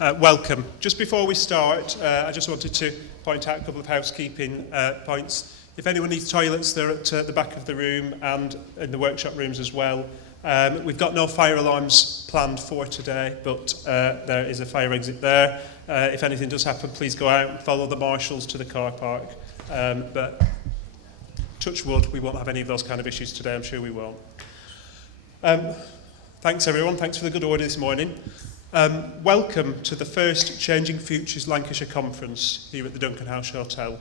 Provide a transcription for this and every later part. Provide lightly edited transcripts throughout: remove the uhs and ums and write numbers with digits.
Welcome. Just before we start, I just wanted to point out a couple of housekeeping points. If anyone needs toilets, they're at the back of the room and in the workshop rooms as well. We've got no fire alarms planned for today, but there is a fire exit there. If anything does happen, please go out and follow the marshals to the car park. But touch wood, we won't have any of those kind of issues today, I'm sure we won't. Thanks everyone, thanks for the good order this morning. Welcome to the first Changing Futures Lancashire Conference here at the Duncan House Hotel.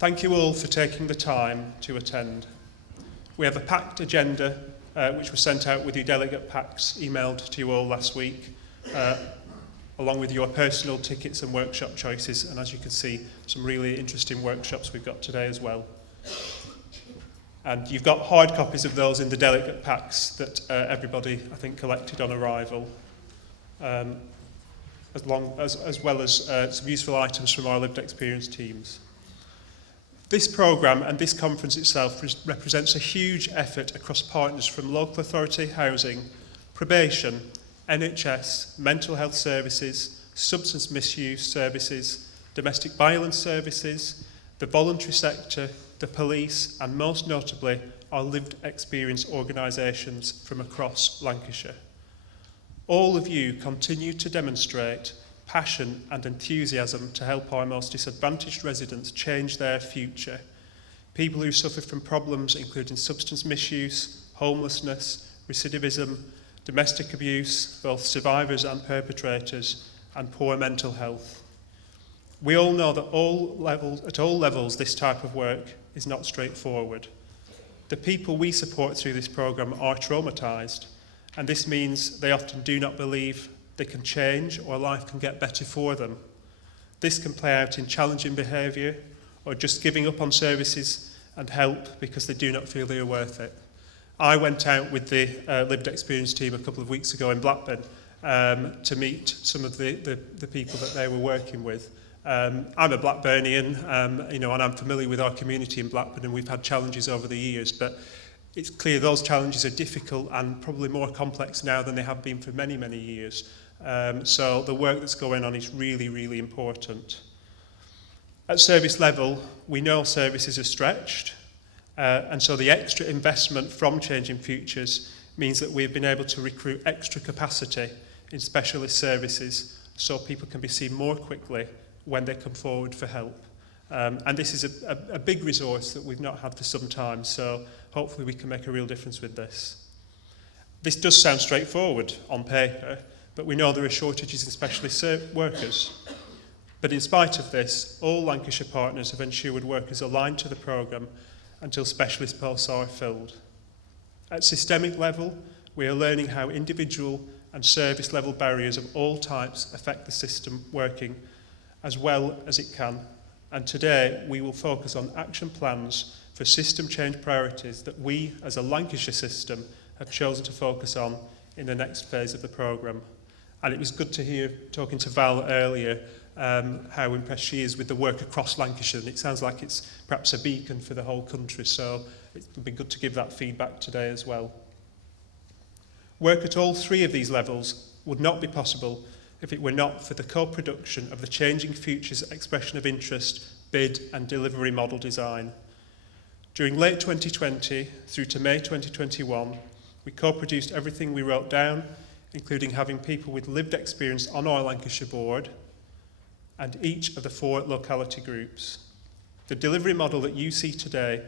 Thank you all for taking the time to attend. We have a packed agenda which was sent out with your delegate packs emailed to you all last week, along with your personal tickets and workshop choices, and as you can see, some really interesting workshops we've got today as well. And you've got hard copies of those in the delegate packs that everybody, I think, collected on arrival. As well as some useful items from our lived experience teams. This programme and this conference itself represents a huge effort across partners from local authority, housing, probation, NHS, mental health services, substance misuse services, domestic violence services, the voluntary sector, the police, and most notably, our lived experience organisations from across Lancashire. All of you continue to demonstrate passion and enthusiasm to help our most disadvantaged residents change their future. People who suffer from problems including substance misuse, homelessness, recidivism, domestic abuse, both survivors and perpetrators, and poor mental health. We all know that at all levels this type of work is not straightforward. The people we support through this programme are traumatised, and this means they often do not believe they can change or life can get better for them. This can play out in challenging behaviour or just giving up on services and help because they do not feel they are worth it. I went out with the lived experience team a couple of weeks ago in Blackburn to meet some of the people that they were working with. I'm a Blackburnian, and I'm familiar with our community in Blackburn, and we've had challenges over the years, but it's clear those challenges are difficult and probably more complex now than they have been for many, many years. So the work that's going on is really, really important. At service level, we know services are stretched, and so the extra investment from Changing Futures means that we've been able to recruit extra capacity in specialist services so people can be seen more quickly when they come forward for help. And this is a big resource that we've not had for some time, so hopefully we can make a real difference with this. This does sound straightforward on paper, but we know there are shortages in specialist workers. But in spite of this, all Lancashire partners have ensured workers aligned to the programme until specialist posts are filled. At systemic level, we are learning how individual and service level barriers of all types affect the system working as well as it can. And today, we will focus on action plans for system change priorities that we, as a Lancashire system, have chosen to focus on in the next phase of the programme. And it was good to hear, talking to Val earlier, how impressed she is with the work across Lancashire, and it sounds like it's perhaps a beacon for the whole country, so it would be good to give that feedback today as well. Work at all three of these levels would not be possible if it were not for the co-production of the Changing Futures Expression of Interest, bid and delivery model design. During late 2020 through to May 2021, we co-produced everything we wrote down, including having people with lived experience on our Lancashire board and each of the 4 locality groups. The delivery model that you see today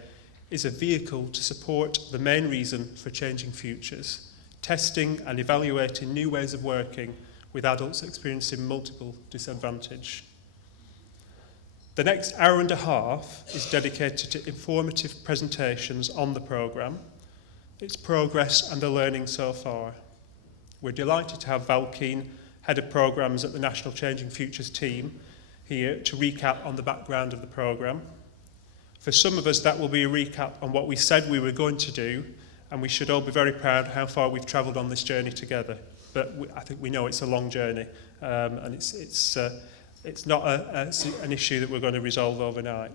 is a vehicle to support the main reason for Changing Futures, testing and evaluating new ways of working with adults experiencing multiple disadvantage. The next hour and a half is dedicated to informative presentations on the programme, its progress and the learning so far. We're delighted to have Val Keane, Head of Programmes at the National Changing Futures team, here to recap on the background of the programme. For some of us, that will be a recap on what we said we were going to do, and we should all be very proud how far we've travelled on this journey together. But I think we know it's a long journey, and it's not an issue that we're going to resolve overnight.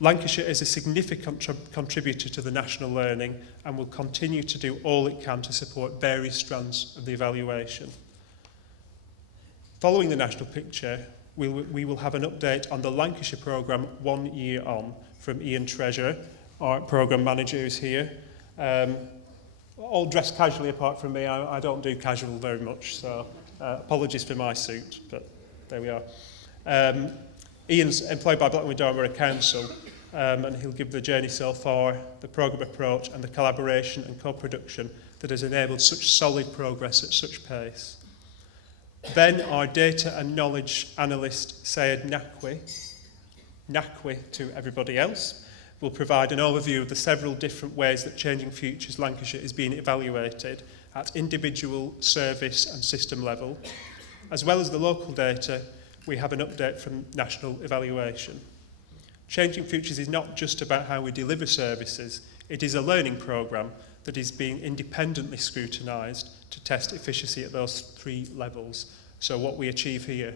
Lancashire is a significant contributor to the national learning and will continue to do all it can to support various strands of the evaluation. Following the national picture, we will have an update on the Lancashire programme 1 year on from Ian Treasure, our programme manager who's here. All dressed casually apart from me. I don't do casual very much, so apologies for my suit, but there we are. Ian's employed by Blackburn Dormer Council, and he'll give the journey so far, the programme approach and the collaboration and co-production that has enabled such solid progress at such pace. Then our data and knowledge analyst Syed Nakwi to everybody else, will provide an overview of the several different ways that Changing Futures Lancashire is being evaluated at individual service and system level. As well as the local data, we have an update from national evaluation. Changing Futures is not just about how we deliver services, it is a learning programme that is being independently scrutinised to test efficiency at those 3 levels. So what we achieve here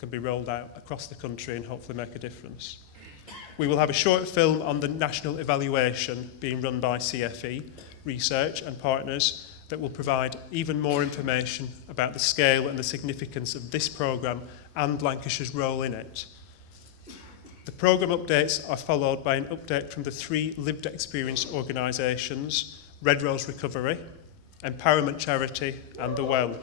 can be rolled out across the country and hopefully make a difference. We will have a short film on the national evaluation being run by CFE, Research and partners that will provide even more information about the scale and the significance of this programme and Lancashire's role in it. The programme updates are followed by an update from the 3 lived experience organisations, Red Rose Recovery, Empowerment Charity and The Well.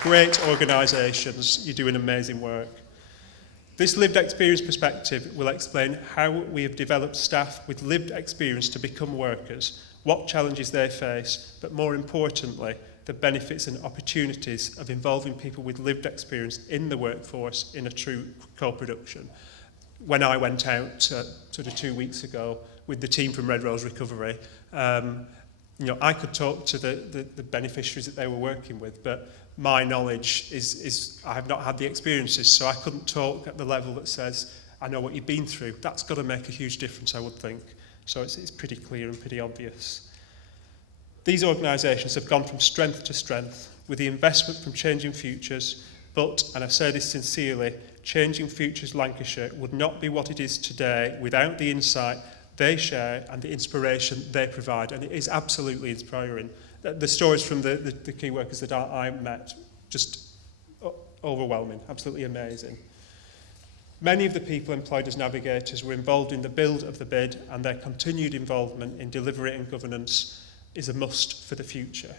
Great organisations, you do an amazing work. This lived experience perspective will explain how we have developed staff with lived experience to become workers, what challenges they face, but more importantly, the benefits and opportunities of involving people with lived experience in the workforce in a true co-production. When I went out sort of 2 weeks ago with the team from Red Rose Recovery, I could talk to the beneficiaries that they were working with, but my knowledge is I have not had the experiences, so I couldn't talk at the level that says, I know what you've been through. That's got to make a huge difference, I would think. So it's pretty clear and pretty obvious. These organisations have gone from strength to strength with the investment from Changing Futures, but, and I say this sincerely, Changing Futures Lancashire would not be what it is today without the insight they share and the inspiration they provide, and it is absolutely inspiring. The stories from the key workers that I met, just overwhelming, absolutely amazing. Many of the people employed as navigators were involved in the build of the bid, and their continued involvement in delivery and governance is a must for the future.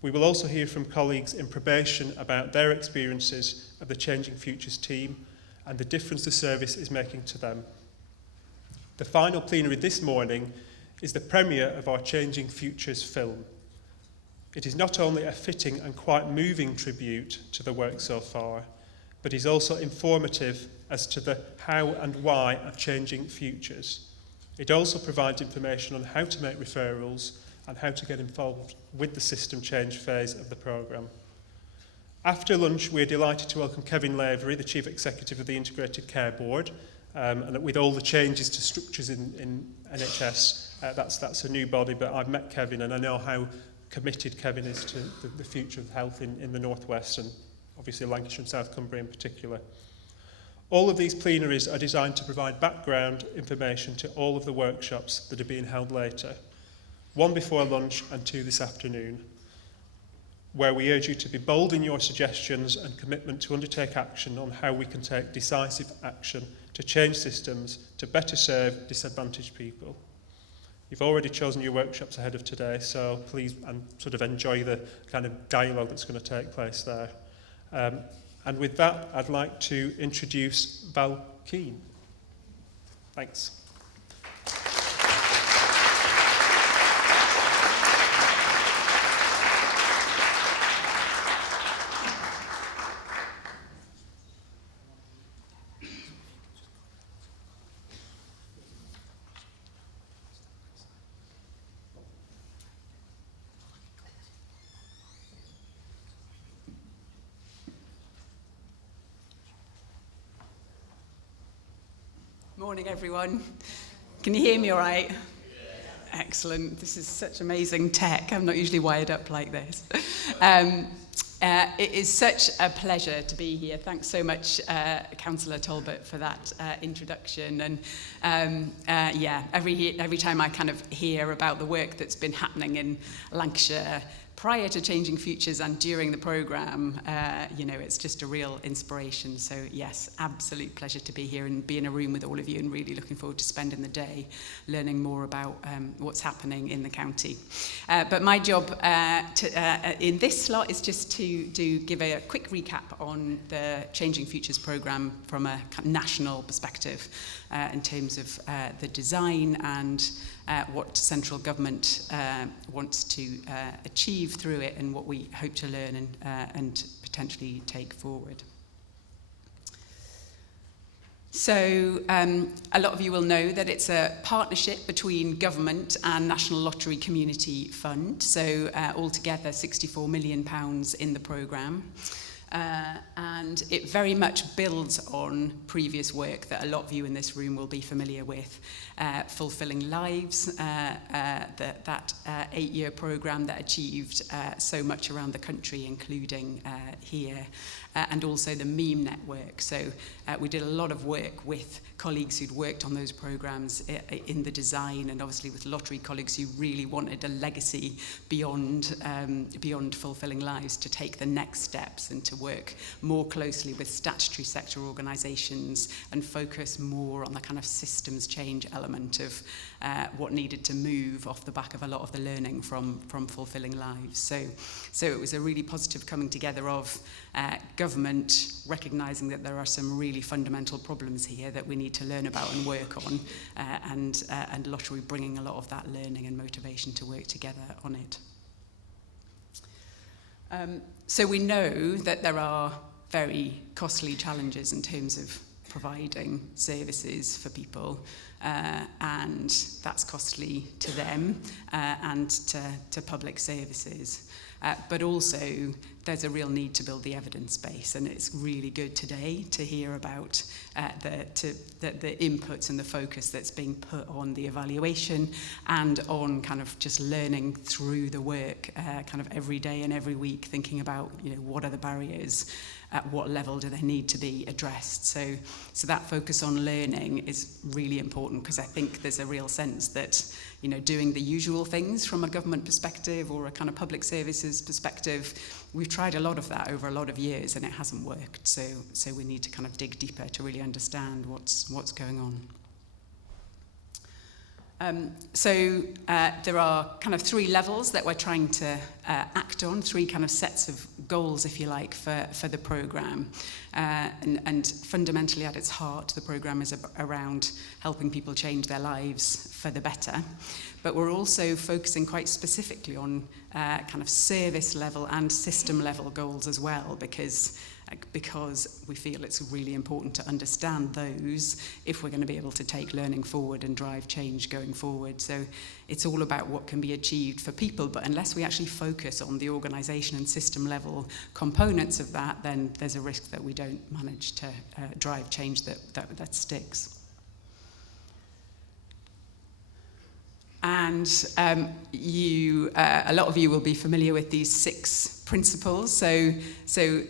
We will also hear from colleagues in probation about their experiences of the Changing Futures team and the difference the service is making to them. The final plenary this morning is the premiere of our Changing Futures film. It is not only a fitting and quite moving tribute to the work so far, but is also informative as to the how and why of Changing Futures. It also provides information on how to make referrals and how to get involved with the system change phase of the programme. After lunch, we're delighted to welcome Kevin Lavery, the Chief Executive of the Integrated Care Board, and with all the changes to structures in NHS, that's a new body, but I've met Kevin and I know how committed Kevin is to the future of health in the North West and obviously Lancashire and South Cumbria in particular. All of these plenaries are designed to provide background information to all of the workshops that are being held later, 1 before lunch and 2 this afternoon, where we urge you to be bold in your suggestions and commitment to undertake action on how we can take decisive action to change systems to better serve disadvantaged people. You've already chosen your workshops ahead of today, so please and sort of enjoy the kind of dialogue that's going to take place there. And with that, I'd like to introduce Val Keane. Thanks. Morning, everyone. Can you hear me all right? Excellent. This is such amazing tech. I'm not usually wired up like this. It is such a pleasure to be here. Thanks so much, Councillor Talbot, for that introduction. And every time I kind of hear about the work that's been happening in Lancashire prior to Changing Futures and during the programme, it's just a real inspiration. So yes, absolute pleasure to be here and be in a room with all of you, and really looking forward to spending the day learning more about what's happening in the county. But my job in this slot is just to give a quick recap on the Changing Futures programme from a national perspective in terms of the design and what central government wants to achieve through it, and what we hope to learn and potentially take forward. So a lot of you will know that it's a partnership between government and National Lottery Community Fund. So altogether £64 million in the programme. And it very much builds on previous work that a lot of you in this room will be familiar with. Fulfilling Lives, that 8-year programme that achieved so much around the country, including here, and also the meme network. So we did a lot of work with colleagues who'd worked on those programmes in the design, and obviously with lottery colleagues who really wanted a legacy beyond Fulfilling Lives, to take the next steps and to work more closely with statutory sector organisations and focus more on the kind of systems change element of what needed to move off the back of a lot of the learning from Fulfilling Lives. So it was a really positive coming together of government recognising that there are some really fundamental problems here that we need to learn about and work on, and lottery bringing a lot of that learning and motivation to work together on it. So we know that there are very costly challenges in terms of providing services for people, and that's costly to them and to public services. But also there's a real need to build the evidence base, and it's really good today to hear about the inputs and the focus that's being put on the evaluation and on kind of just learning through the work kind of every day and every week, thinking about, what are the barriers, at what level do they need to be addressed. So that focus on learning is really important, because I think there's a real sense that, doing the usual things from a government perspective or a kind of public services perspective, we've tried a lot of that over a lot of years and it hasn't worked. So we need to kind of dig deeper to really understand what's going on. There are kind of 3 levels that we're trying to act on, 3 kind of sets of goals, if you like, for the programme. And fundamentally at its heart, the programme is around helping people change their lives for the better. But we're also focusing quite specifically on kind of service level and system level goals as well, because we feel it's really important to understand those if we're going to be able to take learning forward and drive change going forward. So it's all about what can be achieved for people, but unless we actually focus on the organisation and system level components of that, then there's a risk that we don't manage to drive change that sticks. And a lot of you will be familiar with these 6 principles. So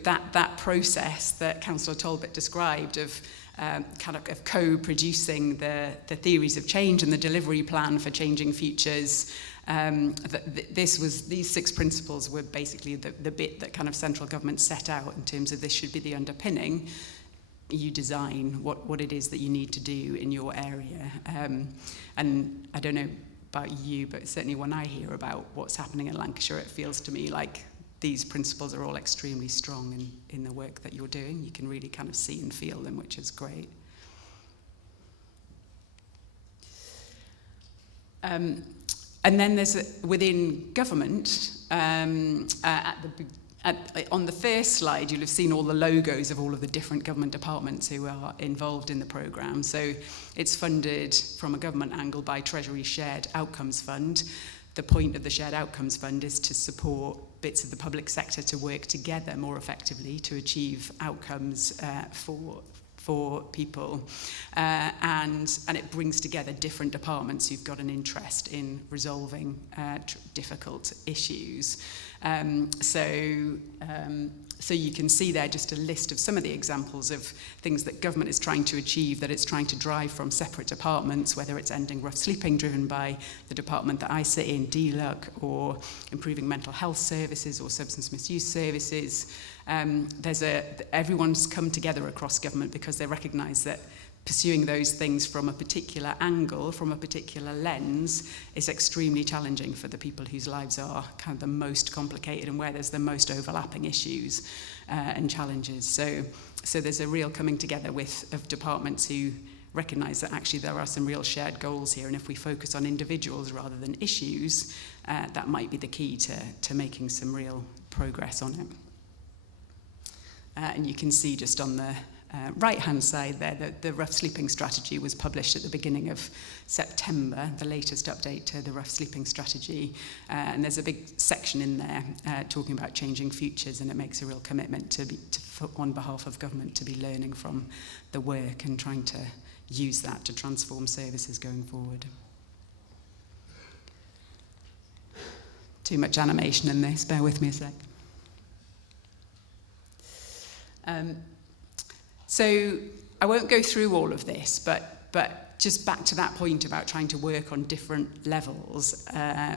that process that Councillor Talbot described of of co-producing the theories of change and the delivery plan for Changing Futures. These 6 principles were basically the bit that kind of central government set out in terms of this should be the underpinning. You design what it is that you need to do in your area. And I don't know about you, but certainly when I hear about what's happening in Lancashire, it feels to me like these principles are all extremely strong in the work that you're doing. You can really kind of see and feel them, which is great. And then there's within government, on the first slide, you'll have seen all the logos of all of the different government departments who are involved in the programme. So it's funded from a government angle by Treasury Shared Outcomes Fund. The point of the Shared Outcomes Fund is to support bits of the public sector to work together more effectively to achieve outcomes for for people, and it brings together different departments who've got an interest in resolving difficult issues. So you can see there just a list of some of the examples of things that government is trying to achieve, that it's trying to drive from separate departments, whether it's ending rough sleeping driven by the department that I sit in, DLUC, or improving mental health services or substance misuse services. Everyone's come together across government because they recognise that pursuing those things from a particular angle, from a particular lens, is extremely challenging for the people whose lives are kind of the most complicated and where there's the most overlapping issues and challenges. So there's a real coming together of departments who recognise that actually there are some real shared goals here, and if we focus on individuals rather than issues, that might be the key to making some real progress on it. And you can see just on the right-hand side there that the rough sleeping strategy was published at the beginning of September, the latest update to the rough sleeping strategy. And there's a big section in there talking about changing futures, and it makes a real commitment on behalf of government to be learning from the work and trying to use that to transform services going forward. Too much animation in this, bear with me a sec. So I won't go through all of this, but just back to that point about trying to work on different levels,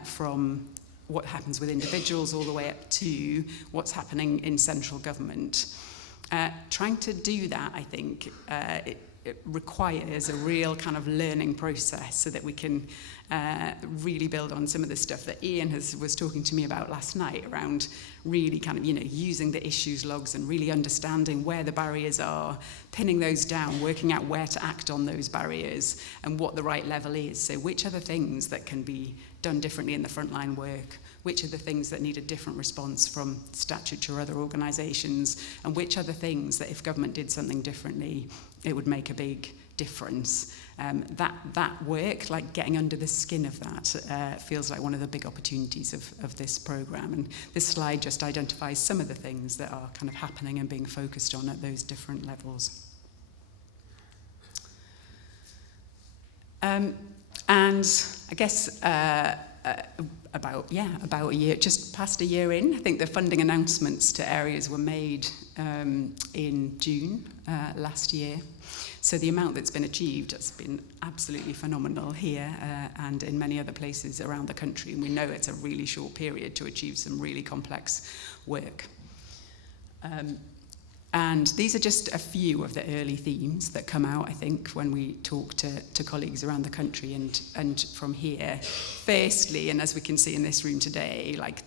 from what happens with individuals all the way up to what's happening in central government. Trying to do that, I think, it requires a real kind of learning process so that we can really build on some of the stuff that Ian was talking to me about last night around really kind of, using the issues logs and really understanding where the barriers are, pinning those down, working out where to act on those barriers and what the right level is. So which are the things that can be done differently in the frontline work? Which are the things that need a different response from statute or other organisations? And which are the things that if government did something differently, it would make a big difference? That work, like getting under the skin of that, feels like one of the big opportunities of this programme. And this slide just identifies some of the things that are kind of happening and being focused on at those different levels. And I guess about a year, just past a year in, I think the funding announcements to areas were made in June last year. So the amount that's been achieved has been absolutely phenomenal here and in many other places around the country. And we know it's a really short period to achieve some really complex work. And these are just a few of the early themes that come out, I think, when we talk to colleagues around the country and from here. Firstly, and as we can see in this room today, like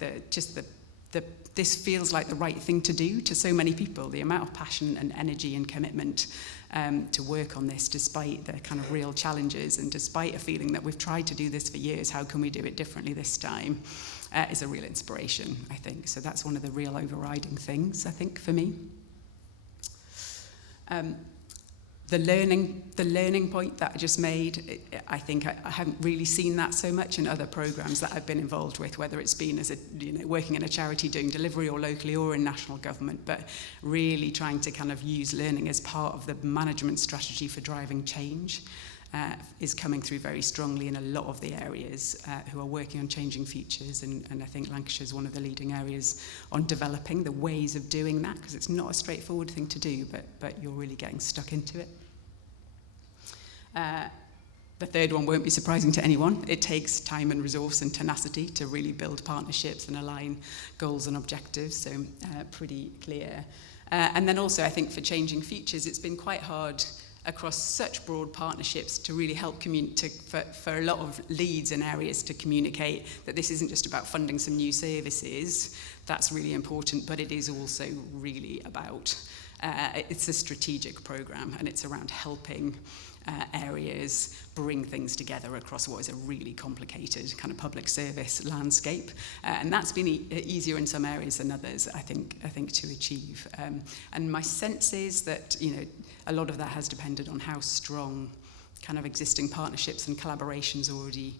this feels like the right thing to do to so many people. The amount of passion and energy and commitment to work on this, despite the kind of real challenges and despite a feeling that we've tried to do this for years, how can we do it differently this time, is a real inspiration, I think. So that's one of the real overriding things, I think, for me. The learning point that I just made, I think I haven't really seen that so much in other programs that I've been involved with, whether it's been as working in a charity doing delivery or locally or in national government, but really trying to kind of use learning as part of the management strategy for driving change is coming through very strongly in a lot of the areas who are working on changing futures, and I think Lancashire is one of the leading areas on developing the ways of doing that, because it's not a straightforward thing to do, but you're really getting stuck into it. The third one won't be surprising to anyone. It takes time and resource and tenacity to really build partnerships and align goals and objectives, so pretty clear. And then also I think for changing futures, it's been quite hard across such broad partnerships to really help for a lot of leads in areas to communicate that this isn't just about funding some new services. That's really important, but it is also really about, it's a strategic programme, and it's around helping areas bring things together across what is a really complicated kind of public service landscape, and that's been easier in some areas than others, I think to achieve. And my sense is that a lot of that has depended on how strong kind of existing partnerships and collaborations already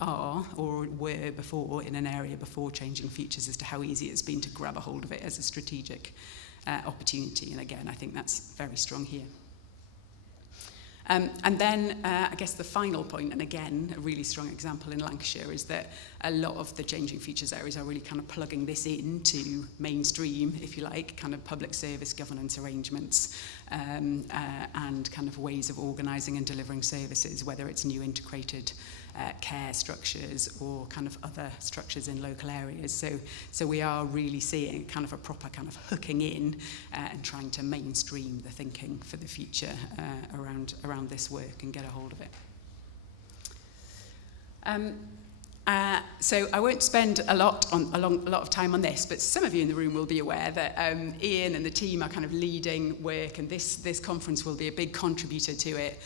are or were before in an area before changing futures, as to how easy it's been to grab a hold of it as a strategic opportunity. And again, I think that's very strong here. And then I guess the final point, and again, a really strong example in Lancashire, is that a lot of the changing futures areas are really kind of plugging this into mainstream, if you like, kind of public service governance arrangements and kind of ways of organising and delivering services, whether it's new integrated care structures or kind of other structures in local areas. So we are really seeing kind of a proper kind of hooking in and trying to mainstream the thinking for the future around this work and get a hold of it. So I won't spend a lot of time on this, but some of you in the room will be aware that Ian and the team are kind of leading work, and this conference will be a big contributor to it.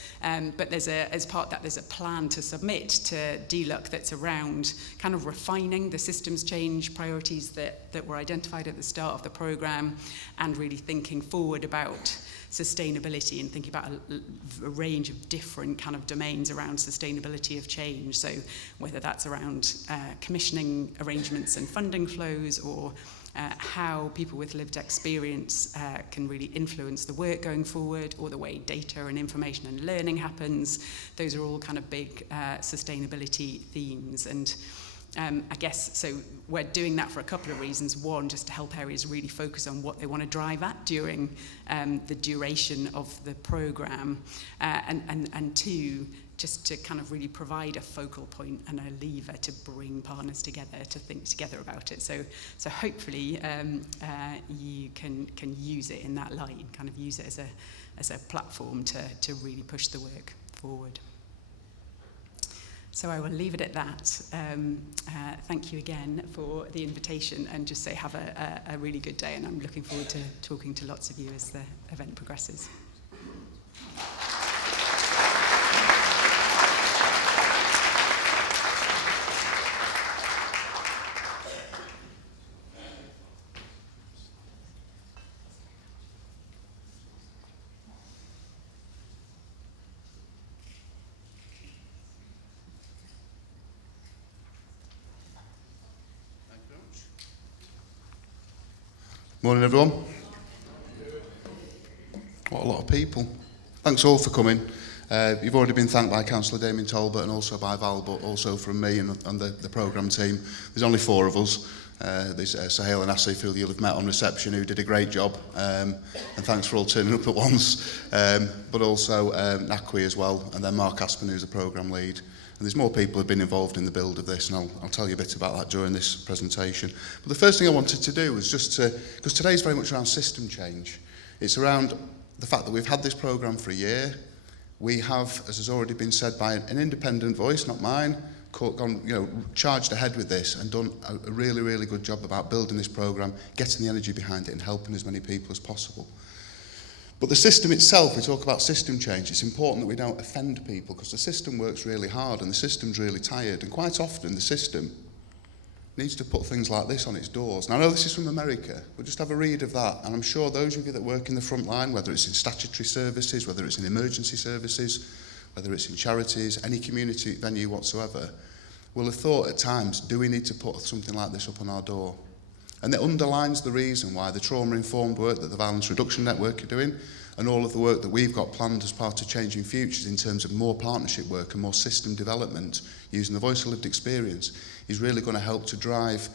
But as part of that, there's a plan to submit to DLUC that's around kind of refining the systems change priorities that were identified at the start of the programme, and really thinking forward about sustainability and thinking about a range of different kind of domains around sustainability of change. So whether that's around commissioning arrangements and funding flows, or how people with lived experience can really influence the work going forward, or the way data and information and learning happens. Those are all kind of big sustainability themes. And I guess, so we're doing that for a couple of reasons. One, just to help areas really focus on what they want to drive at during the duration of the programme. And two, just to kind of really provide a focal point and a lever to bring partners together to think together about it. So hopefully you can use it in that light, kind of use it as a platform to really push the work forward. So I will leave it at that. Thank you again for the invitation, and just say have a really good day, and I'm looking forward to talking to lots of you as the event progresses. Morning, everyone. What a lot of people. Thanks all for coming. You've already been thanked by Councillor Damien Talbot and also by Val, but also from me and the programme team. There's only 4 of us. There's Sahel and Asif, who you'll have met on reception, who did a great job. And thanks for all turning up at once. But also Nakwi as well, and then Mark Aspen, who's the programme lead. And there's more people who have been involved in the build of this, and I'll tell you a bit about that during this presentation. But the first thing I wanted to do was just to, because today is very much around system change. It's around the fact that we've had this programme for a year. We have, as has already been said by an independent voice, not mine, charged ahead with this and done a really, really good job about building this programme, getting the energy behind it and helping as many people as possible. But the system itself, we talk about system change, it's important that we don't offend people, because the system works really hard and the system's really tired, and quite often the system needs to put things like this on its doors. Now I know this is from America, but just have a read of that, and I'm sure those of you that work in the front line, whether it's in statutory services, whether it's in emergency services, whether it's in charities, any community venue whatsoever, will have thought at times, do we need to put something like this up on our door? And it underlines the reason why the trauma-informed work that the Violence Reduction Network are doing, and all of the work that we've got planned as part of Changing Futures in terms of more partnership work and more system development using the voice of lived experience, is really going to help to drive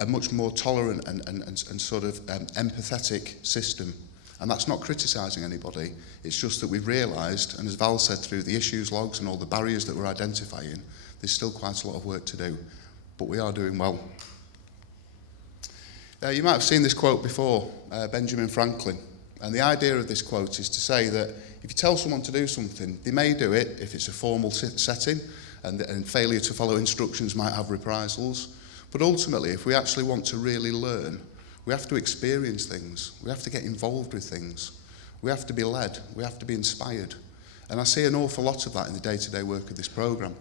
a much more tolerant and sort of empathetic system. And that's not criticising anybody, it's just that we've realised, and as Val said, through the issues logs and all the barriers that we're identifying, there's still quite a lot of work to do, but we are doing well. You might have seen this quote before, Benjamin Franklin. And the idea of this quote is to say that if you tell someone to do something, they may do it if it's a formal setting, and failure to follow instructions might have reprisals. But ultimately, if we actually want to really learn, we have to experience things. We have to get involved with things. We have to be led. We have to be inspired. And I see an awful lot of that in the day-to-day work of this programme.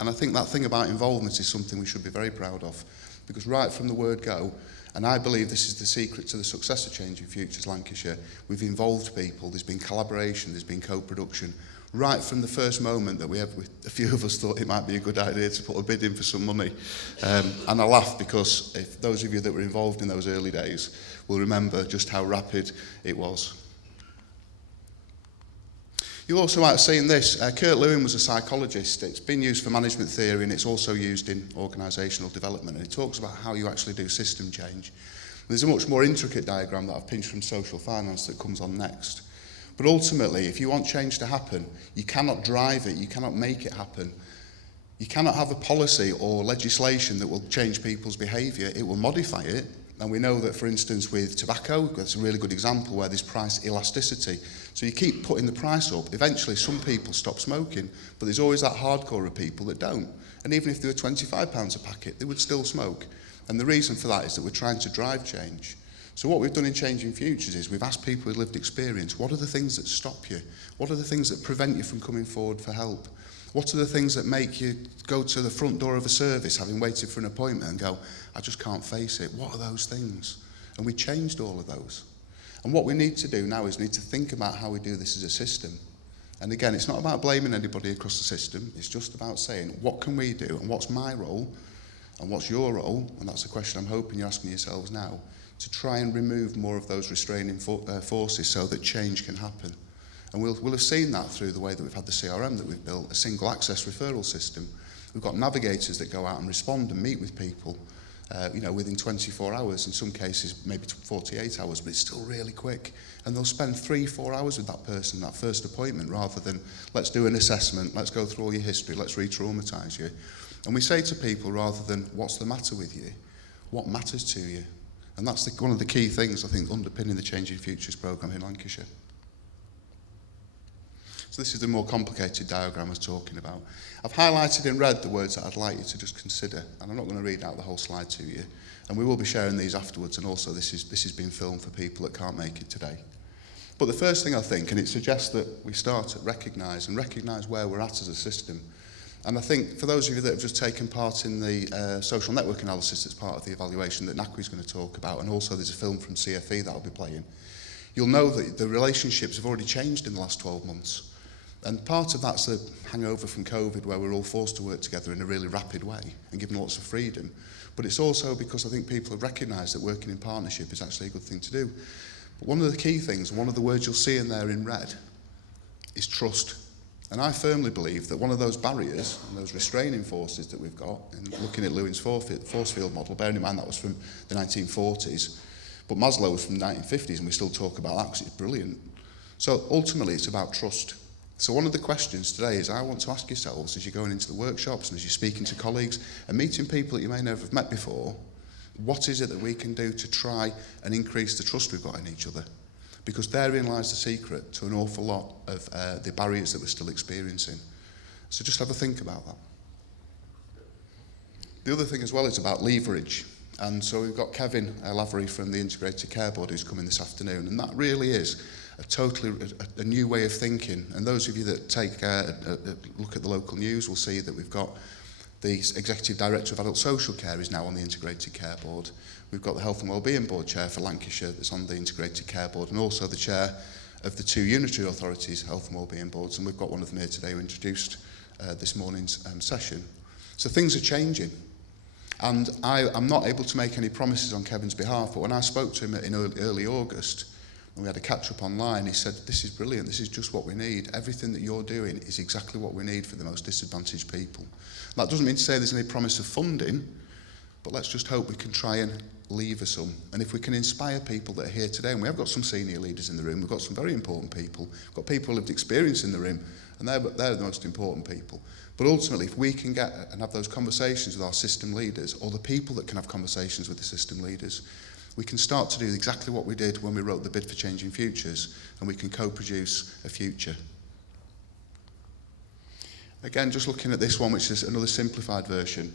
And I think that thing about involvement is something we should be very proud of. Because right from the word go, and I believe this is the secret to the success of Changing Futures Lancashire, we've involved people, there's been collaboration, there's been co-production. Right from the first moment that a few of us thought it might be a good idea to put a bid in for some money. And I laugh because if those of you that were involved in those early days will remember just how rapid it was. You also might have seen this. Kurt Lewin was a psychologist. It's been used for management theory and it's also used in organisational development. And it talks about how you actually do system change. There's a much more intricate diagram that I've pinched from social finance that comes on next. But ultimately, if you want change to happen, you cannot drive it, you cannot make it happen. You cannot have a policy or legislation that will change people's behaviour. It will modify it. And we know that, for instance, with tobacco, that's a really good example where there's price elasticity. So you keep putting the price up. Eventually, some people stop smoking, but there's always that hardcore of people that don't. And even if they were £25 a packet, they would still smoke. And the reason for that is that we're trying to drive change. So what we've done in Changing Futures is we've asked people with lived experience, what are the things that stop you? What are the things that prevent you from coming forward for help? What are the things that make you go to the front door of a service, having waited for an appointment, and go, I just can't face it? What are those things? And we changed all of those. And what we need to do now is we need to think about how we do this as a system. And again, it's not about blaming anybody across the system. It's just about saying, what can we do? And what's my role? And what's your role? And that's the question I'm hoping you're asking yourselves now, to try and remove more of those restraining forces so that change can happen. And we'll have seen that through the way that we've had the CRM that we've built, a single access referral system. We've got navigators that go out and respond and meet with people, within 24 hours, in some cases maybe 48 hours, but it's still really quick. And they'll spend 3-4 hours with that person, that first appointment, rather than let's do an assessment, let's go through all your history, let's re-traumatise you. And we say to people, rather than what's the matter with you, what matters to you? And that's one of the key things, I think, underpinning the Changing Futures programme in Lancashire. So this is the more complicated diagram I was talking about. I've highlighted in red the words that I'd like you to just consider, and I'm not going to read out the whole slide to you. And we will be sharing these afterwards, and also this is being filmed for people that can't make it today. But the first thing I think, and it suggests that we start at recognise where we're at as a system. And I think for those of you that have just taken part in the social network analysis that's part of the evaluation that NACWI is going to talk about, and also there's a film from CFE that I'll be playing, you'll know that the relationships have already changed in the last 12 months. And part of that's the hangover from COVID, where we're all forced to work together in a really rapid way and given lots of freedom. But it's also because I think people have recognised that working in partnership is actually a good thing to do. But one of the key things, one of the words you'll see in there in red, is trust. And I firmly believe that one of those barriers and those restraining forces that we've got, and looking at Lewin's force field model, bearing in mind that was from the 1940s, but Maslow was from the 1950s, and we still talk about that because it's brilliant. So ultimately it's about trust. So one of the questions today is I want to ask yourselves, as you're going into the workshops and as you're speaking to colleagues and meeting people that you may never have met before, what is it that we can do to try and increase the trust we've got in each other? Because therein lies the secret to an awful lot of the barriers that we're still experiencing. So just have a think about that. The other thing as well is about leverage. And so we've got Kevin Lavery from the Integrated Care Board who's coming this afternoon, and that really is a new way of thinking. And those of you that take a look at the local news will see that we've got the Executive Director of Adult Social Care is now on the Integrated Care Board. We've got the Health and Wellbeing Board Chair for Lancashire that's on the Integrated Care Board, and also the Chair of the two unitary authorities, Health and Wellbeing Boards, and we've got one of them here today who introduced this morning's session. So things are changing. And I'm not able to make any promises on Kevin's behalf, but when I spoke to him in early August, and we had a catch-up online, he said, this is brilliant, this is just what we need. Everything that you're doing is exactly what we need for the most disadvantaged people. That doesn't mean to say there's any promise of funding, but let's just hope we can try and lever some. And if we can inspire people that are here today, and we have got some senior leaders in the room, we've got some very important people, we've got people who have lived experience in the room, and they're the most important people. But ultimately, if we can get and have those conversations with our system leaders, or the people that can have conversations with the system leaders, we can start to do exactly what we did when we wrote the bid for Changing Futures, and we can co-produce a future. Again, just looking at this one, which is another simplified version,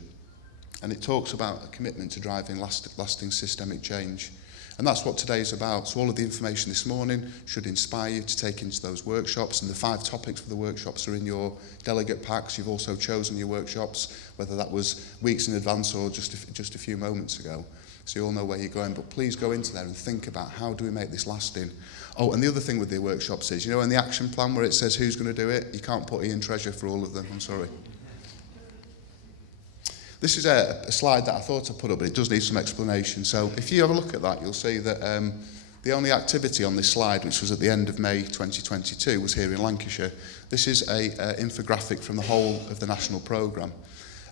and it talks about a commitment to driving lasting systemic change. And that's what today is about. So all of the information this morning should inspire you to take into those workshops, and the 5 topics for the workshops are in your delegate packs. You've also chosen your workshops, whether that was weeks in advance or just a few moments ago. So you all know where you're going, but please go into there and think about how do we make this lasting. Oh, and the other thing with the workshops is, in the action plan where it says who's going to do it, you can't put Ian Treasure for all of them, I'm sorry. This is a slide that I thought I'd put up, but it does need some explanation. So if you have a look at that, you'll see that The only activity on this slide, which was at the end of May 2022, was here in Lancashire. This is a infographic from the whole of the national programme.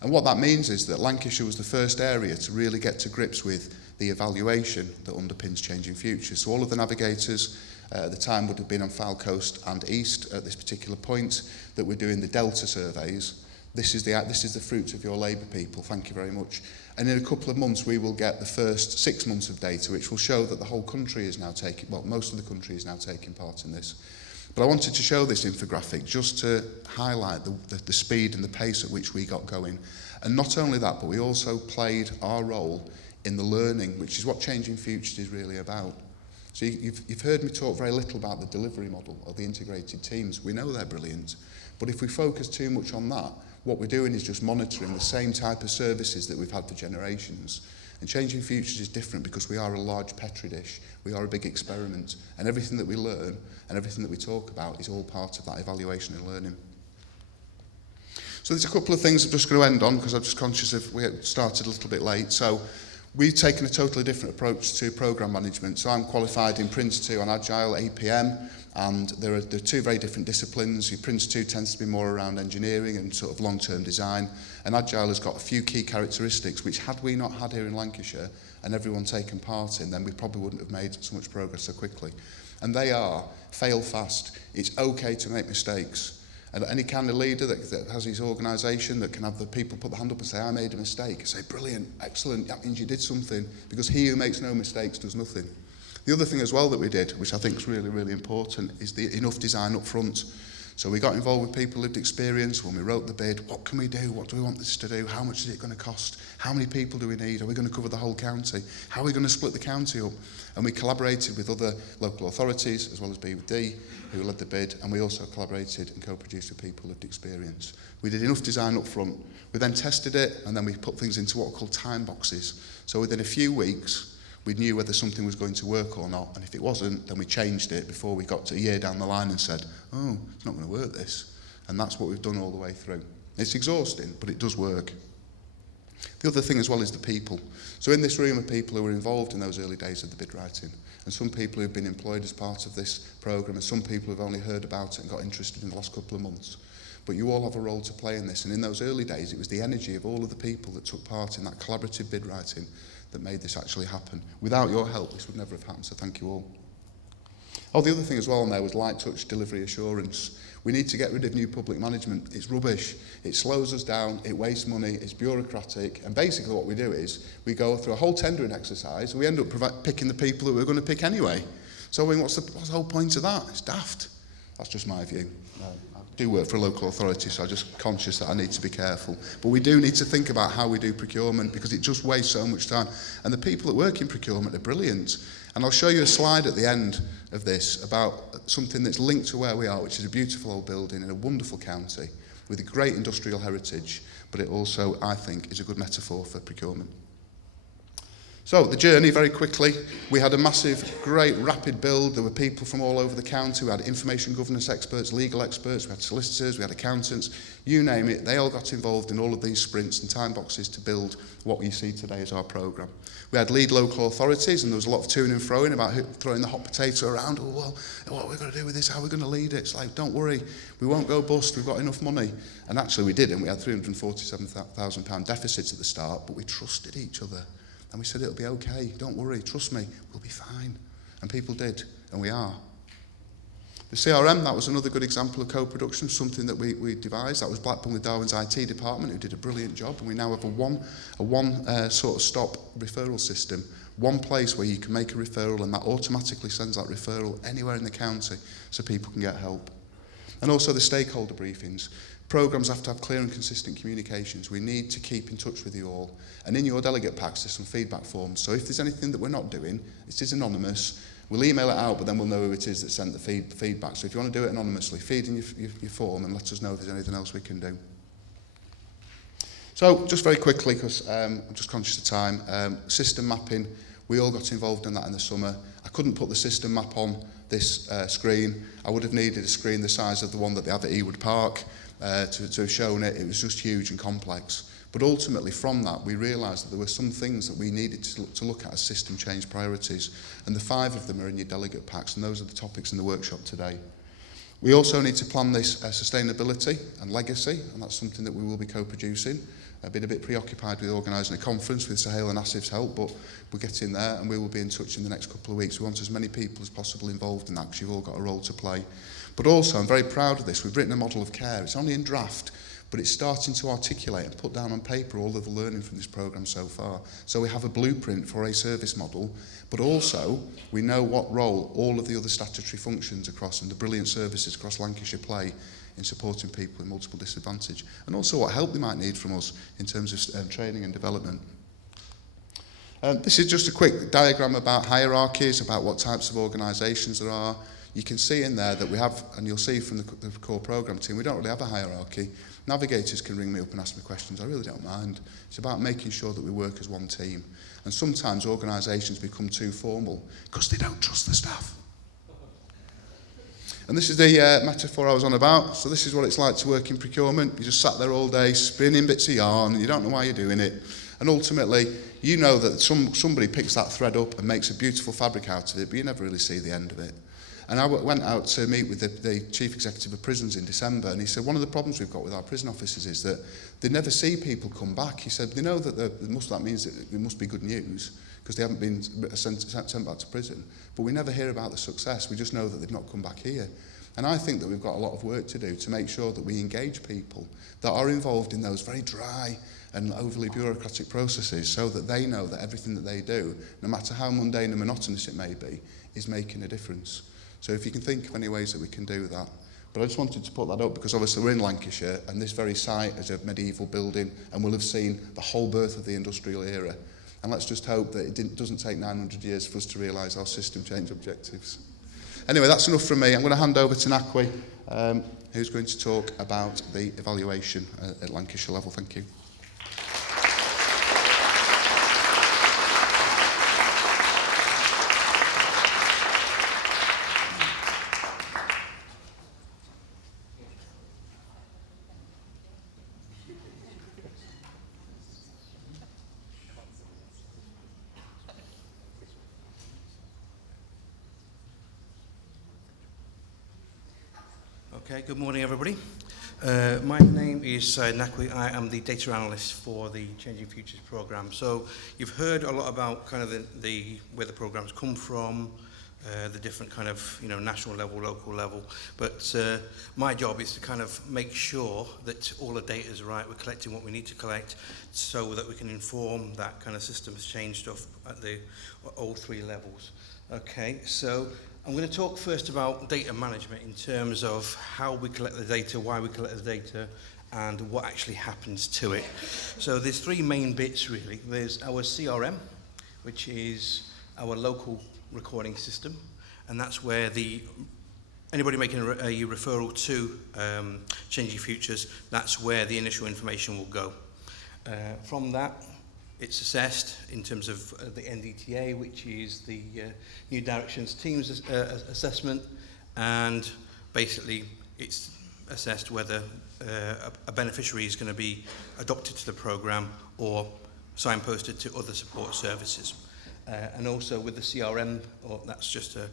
And what that means is that Lancashire was the first area to really get to grips with the evaluation that underpins Changing Futures. So all of the navigators at the time would have been on Foul Coast and East at this particular point, that we're doing the Delta surveys. This is the fruit of your labour, people. Thank you very much. And in a couple of months, we will get the first 6 months of data, which will show that the whole country is now taking, well, most of the country is now taking part in this. But I wanted to show this infographic just to highlight the speed and the pace at which we got going. And not only that, but we also played our role in the learning, which is what Changing Futures is really about. So you've heard me talk very little about the delivery model or the integrated teams. We know they're brilliant. But if we focus too much on that, what we're doing is just monitoring the same type of services that we've had for generations. And Changing Futures is different because we are a large Petri dish. We are a big experiment. And everything that we learn and everything that we talk about is all part of that evaluation and learning. So there's a couple of things I'm just going to end on because I'm just conscious of we started a little bit late. So we've taken a totally different approach to programme management. So I'm qualified in Prince 2 on Agile, APM, and there are two very different disciplines. Your Prince 2 tends to be more around engineering and sort of long-term design, and Agile has got a few key characteristics which, had we not had here in Lancashire and everyone taken part in, then we probably wouldn't have made so much progress so quickly. And they are: fail fast. It's okay to make mistakes. And any kind of leader that has his organisation that can have the people put their hand up and say, I made a mistake, say, brilliant, excellent, that means you did something, because he who makes no mistakes does nothing. The other thing as well that we did, which I think is really, really important, is the enough design up front. So we got involved with people with lived experience when we wrote the bid. What can we do? What do we want this to do? How much is it going to cost? How many people do we need? Are we going to cover the whole county? How are we going to split the county up? And we collaborated with other local authorities, as well as BD, who led the bid, and we also collaborated and co-produced with people with lived experience. We did enough design up front. We then tested it, and then we put things into what are called time boxes. So within a few weeks, we knew whether something was going to work or not, and if it wasn't, then we changed it before we got to a year down the line and said, oh, it's not going to work, this. And that's what we've done all the way through. It's exhausting, but it does work. The other thing as well is the people. So in this room are people who were involved in those early days of the bid writing, and some people who've been employed as part of this programme, and some people who've only heard about it and got interested in the last couple of months. But you all have a role to play in this, and in those early days, it was the energy of all of the people that took part in that collaborative bid writing that made this actually happen. Without your help, this would never have happened, so thank you all. Oh, the other thing as well on there was light touch delivery assurance. We need to get rid of new public management. It's rubbish. It slows us down. It wastes money. It's bureaucratic. And basically what we do is we go through a whole tendering exercise and we end up picking the people that we're going to pick anyway. So I mean, what's the whole point of that? It's daft. That's just my view. I do work for a local authority, so I'm just conscious that I need to be careful. But we do need to think about how we do procurement, because it just wastes so much time. And the people that work in procurement are brilliant. And I'll show you a slide at the end of this about something that's linked to where we are, which is a beautiful old building in a wonderful county with a great industrial heritage, but it also, I think, is a good metaphor for procurement. So the journey, very quickly, we had a massive, great, rapid build. There were people from all over the county. We had information governance experts, legal experts, we had solicitors, we had accountants, you name it. They all got involved in all of these sprints and time boxes to build what you see today as our programme. We had lead local authorities, and there was a lot of toing and froing about throwing the hot potato around. Oh, well, what are we going to do with this? How are we going to lead it? It's like, don't worry, we won't go bust. We've got enough money. And actually we didn't. We had £347,000 deficits at the start, but we trusted each other. And we said, it'll be okay, don't worry, trust me, we'll be fine. And people did, and we are. The CRM, that was another good example of co-production, something that we devised. That was Blackburn with Darwin's IT department, who did a brilliant job, and we now have a one sort of stop referral system, one place where you can make a referral, and that automatically sends that referral anywhere in the county so people can get help. And also the stakeholder briefings. Programmes have to have clear and consistent communications. We need to keep in touch with you all. And in your delegate packs, there's some feedback forms. So if there's anything that we're not doing, it is anonymous. We'll email it out, but then we'll know who it is that sent the feedback. So if you want to do it anonymously, feed in your form and let us know if there's anything else we can do. So just very quickly, because I'm just conscious of time, system mapping. We all got involved in that in the summer. I couldn't put the system map on this screen. I would have needed a screen the size of the one that they have at Ewood Park. To have shown it. It was just huge and complex. But ultimately from that we realised that there were some things that we needed to look at as system change priorities, and the 5 of them are in your delegate packs, and those are the topics in the workshop today. We also need to plan this sustainability and legacy, and that's something that we will be co-producing. I've been a bit preoccupied with organising a conference with Sahel and Asif's help, but we're getting there, and we will be in touch in the next couple of weeks. We want as many people as possible involved in that, because you've all got a role to play. But also, I'm very proud of this. We've written a model of care. It's only in draft, but it's starting to articulate and put down on paper all of the learning from this programme so far. So we have a blueprint for a service model, but also we know what role all of the other statutory functions across and the brilliant services across Lancashire play in supporting people with multiple disadvantage, and also what help they might need from us in terms of training and development. This is just a quick diagram about hierarchies, about what types of organisations there are. You can see in there that we have, and you'll see from the core programme team, we don't really have a hierarchy. Navigators can ring me up and ask me questions. I really don't mind. It's about making sure that we work as one team. And sometimes organisations become too formal because they don't trust the staff. And this is the metaphor I was on about. So this is what it's like to work in procurement. You just sat there all day spinning bits of yarn, and you don't know why you're doing it. And ultimately, you know that somebody picks that thread up and makes a beautiful fabric out of it, but you never really see the end of it. And I went out to meet with the Chief Executive of Prisons in December, and he said, one of the problems we've got with our prison officers is that they never see people come back. He said, they know that that means that it must be good news, because they haven't been sent back to prison. But we never hear about the success. We just know that they've not come back here. And I think that we've got a lot of work to do to make sure that we engage people that are involved in those very dry and overly bureaucratic processes, so that they know that everything that they do, no matter how mundane and monotonous it may be, is making a difference. So if you can think of any ways that we can do that. But I just wanted to put that up because obviously we're in Lancashire, and this very site is a medieval building and will have seen the whole birth of the industrial era. And let's just hope that it doesn't take 900 years for us to realise our system change objectives. Anyway, that's enough from me. I'm going to hand over to Nakwi, who's going to talk about the evaluation at Lancashire level. Thank you. Okay, good morning everybody. My name is Nakwi. I am the data analyst for the Changing Futures programme. So you've heard a lot about kind of where the programmes come from, the different kind of national level, local level. But my job is to kind of make sure that all the data is right. We're collecting what we need to collect, so that we can inform that kind of systems change stuff at all 3 levels. Okay, so I'm going to talk first about data management in terms of how we collect the data, why we collect the data, and what actually happens to it. So there's 3 main bits really. There's our CRM, which is our local recording system, and that's where anybody making a referral to Changing Futures, that's where the initial information will go. From that, it's assessed in terms of the NDTA, which is the New Directions Teams assessment, and basically it's assessed whether a beneficiary is going to be adopted to the programme or signposted to other support services. And also with the CRM, that's just a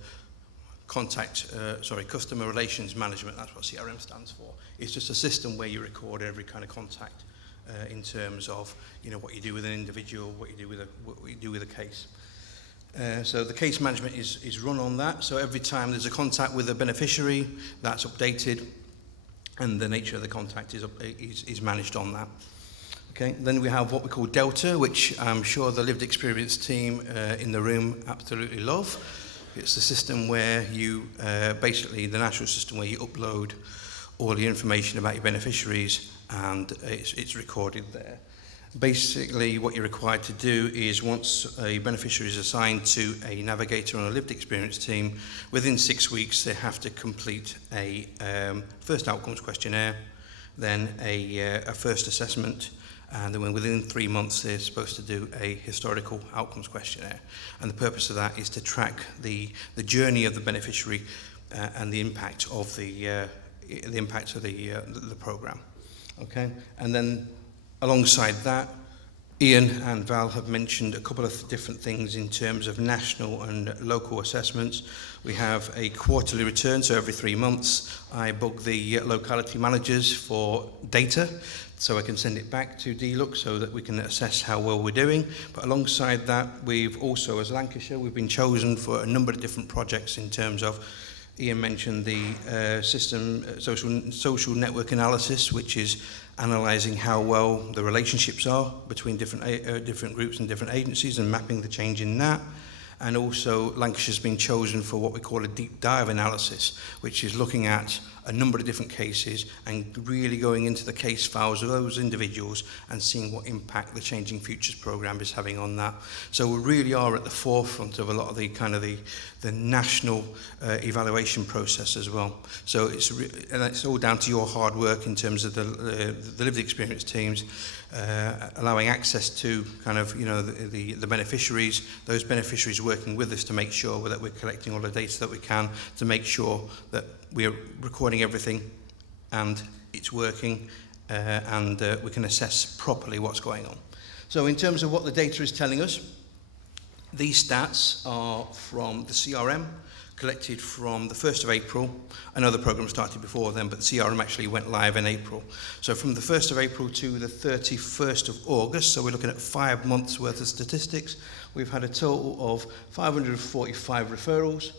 customer relations management, that's what CRM stands for. It's just a system where you record every kind of contact in terms of what you do with an individual, what you do with a case. So the case management is run on that. So every time there's a contact with a beneficiary, that's updated, and the nature of the contact is managed on that. Okay. Then we have what we call Delta, which I'm sure the lived experience team in the room absolutely love. It's the system where you basically the national system where you upload all the information about your beneficiaries, and it's recorded there. Basically, what you're required to do is once a beneficiary is assigned to a navigator on a lived experience team, within 6 weeks they have to complete a first outcomes questionnaire, then a first assessment, and then within 3 months they're supposed to do a historical outcomes questionnaire. And the purpose of that is to track the journey of the beneficiary and the impact of the programme. Okay, and then Alongside that, Ian and Val have mentioned a couple of different things in terms of national and local assessments. We have a quarterly return, so every 3 months I bug the locality managers for data so I can send it back to DLUC so that we can assess how well we're doing. But alongside that, we've also, as Lancashire, we've been chosen for a number of different projects in terms of, Ian mentioned the social network analysis, which is analysing how well the relationships are between different groups and different agencies and mapping the change in that. And also Lancashire's been chosen for what we call a deep dive analysis, which is looking at a number of different cases and really going into the case files of those individuals and seeing what impact the Changing Futures programme is having on that. So we really are at the forefront of a lot of the kind of the national evaluation process as well. So it's all down to your hard work in terms of the lived experience teams, allowing access to kind of, you know, the beneficiaries, those beneficiaries working with us to make sure that we're collecting all the data that we can, to make sure that we're recording everything and it's working, and we can assess properly what's going on. So in terms of what the data is telling us, these stats are from the CRM, collected from the 1st of April. I know the programme started before then, but the CRM actually went live in April. So from the 1st of April to the 31st of August, so we're looking at 5 months worth of statistics, we've had a total of 545 referrals,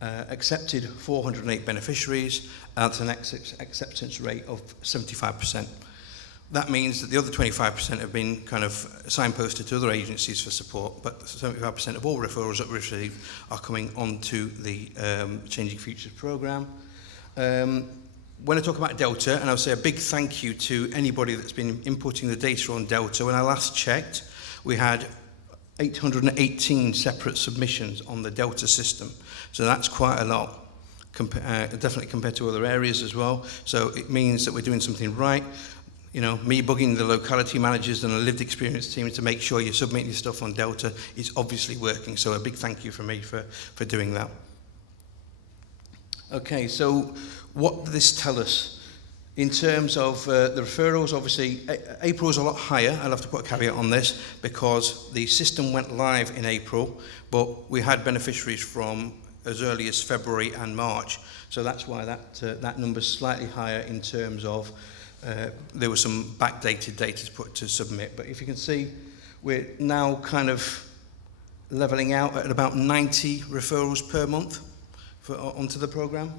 accepted 408 beneficiaries, at an acceptance rate of 75%. That means that the other 25% have been kind of signposted to other agencies for support, but 75% of all referrals that we receive are coming onto the Changing Futures programme. When I talk about Delta, and I'll say a big thank you to anybody that's been inputting the data on Delta. When I last checked, we had 818 separate submissions on the Delta system. So that's quite a lot, definitely compared to other areas as well. So it means that we're doing something right. You know, me bugging the locality managers and the lived experience team to make sure you're submitting your stuff on Delta is obviously working. So a big thank you from me for doing that. Okay, so what does this tell us? In terms of the referrals, obviously, April is a lot higher. I'll have to put a caveat on this because the system went live in April, but we had beneficiaries from as early as February and March. So that's why that number's slightly higher in terms of there was some backdated data to submit. But if you can see, we're now kind of levelling out at about 90 referrals per month onto the programme.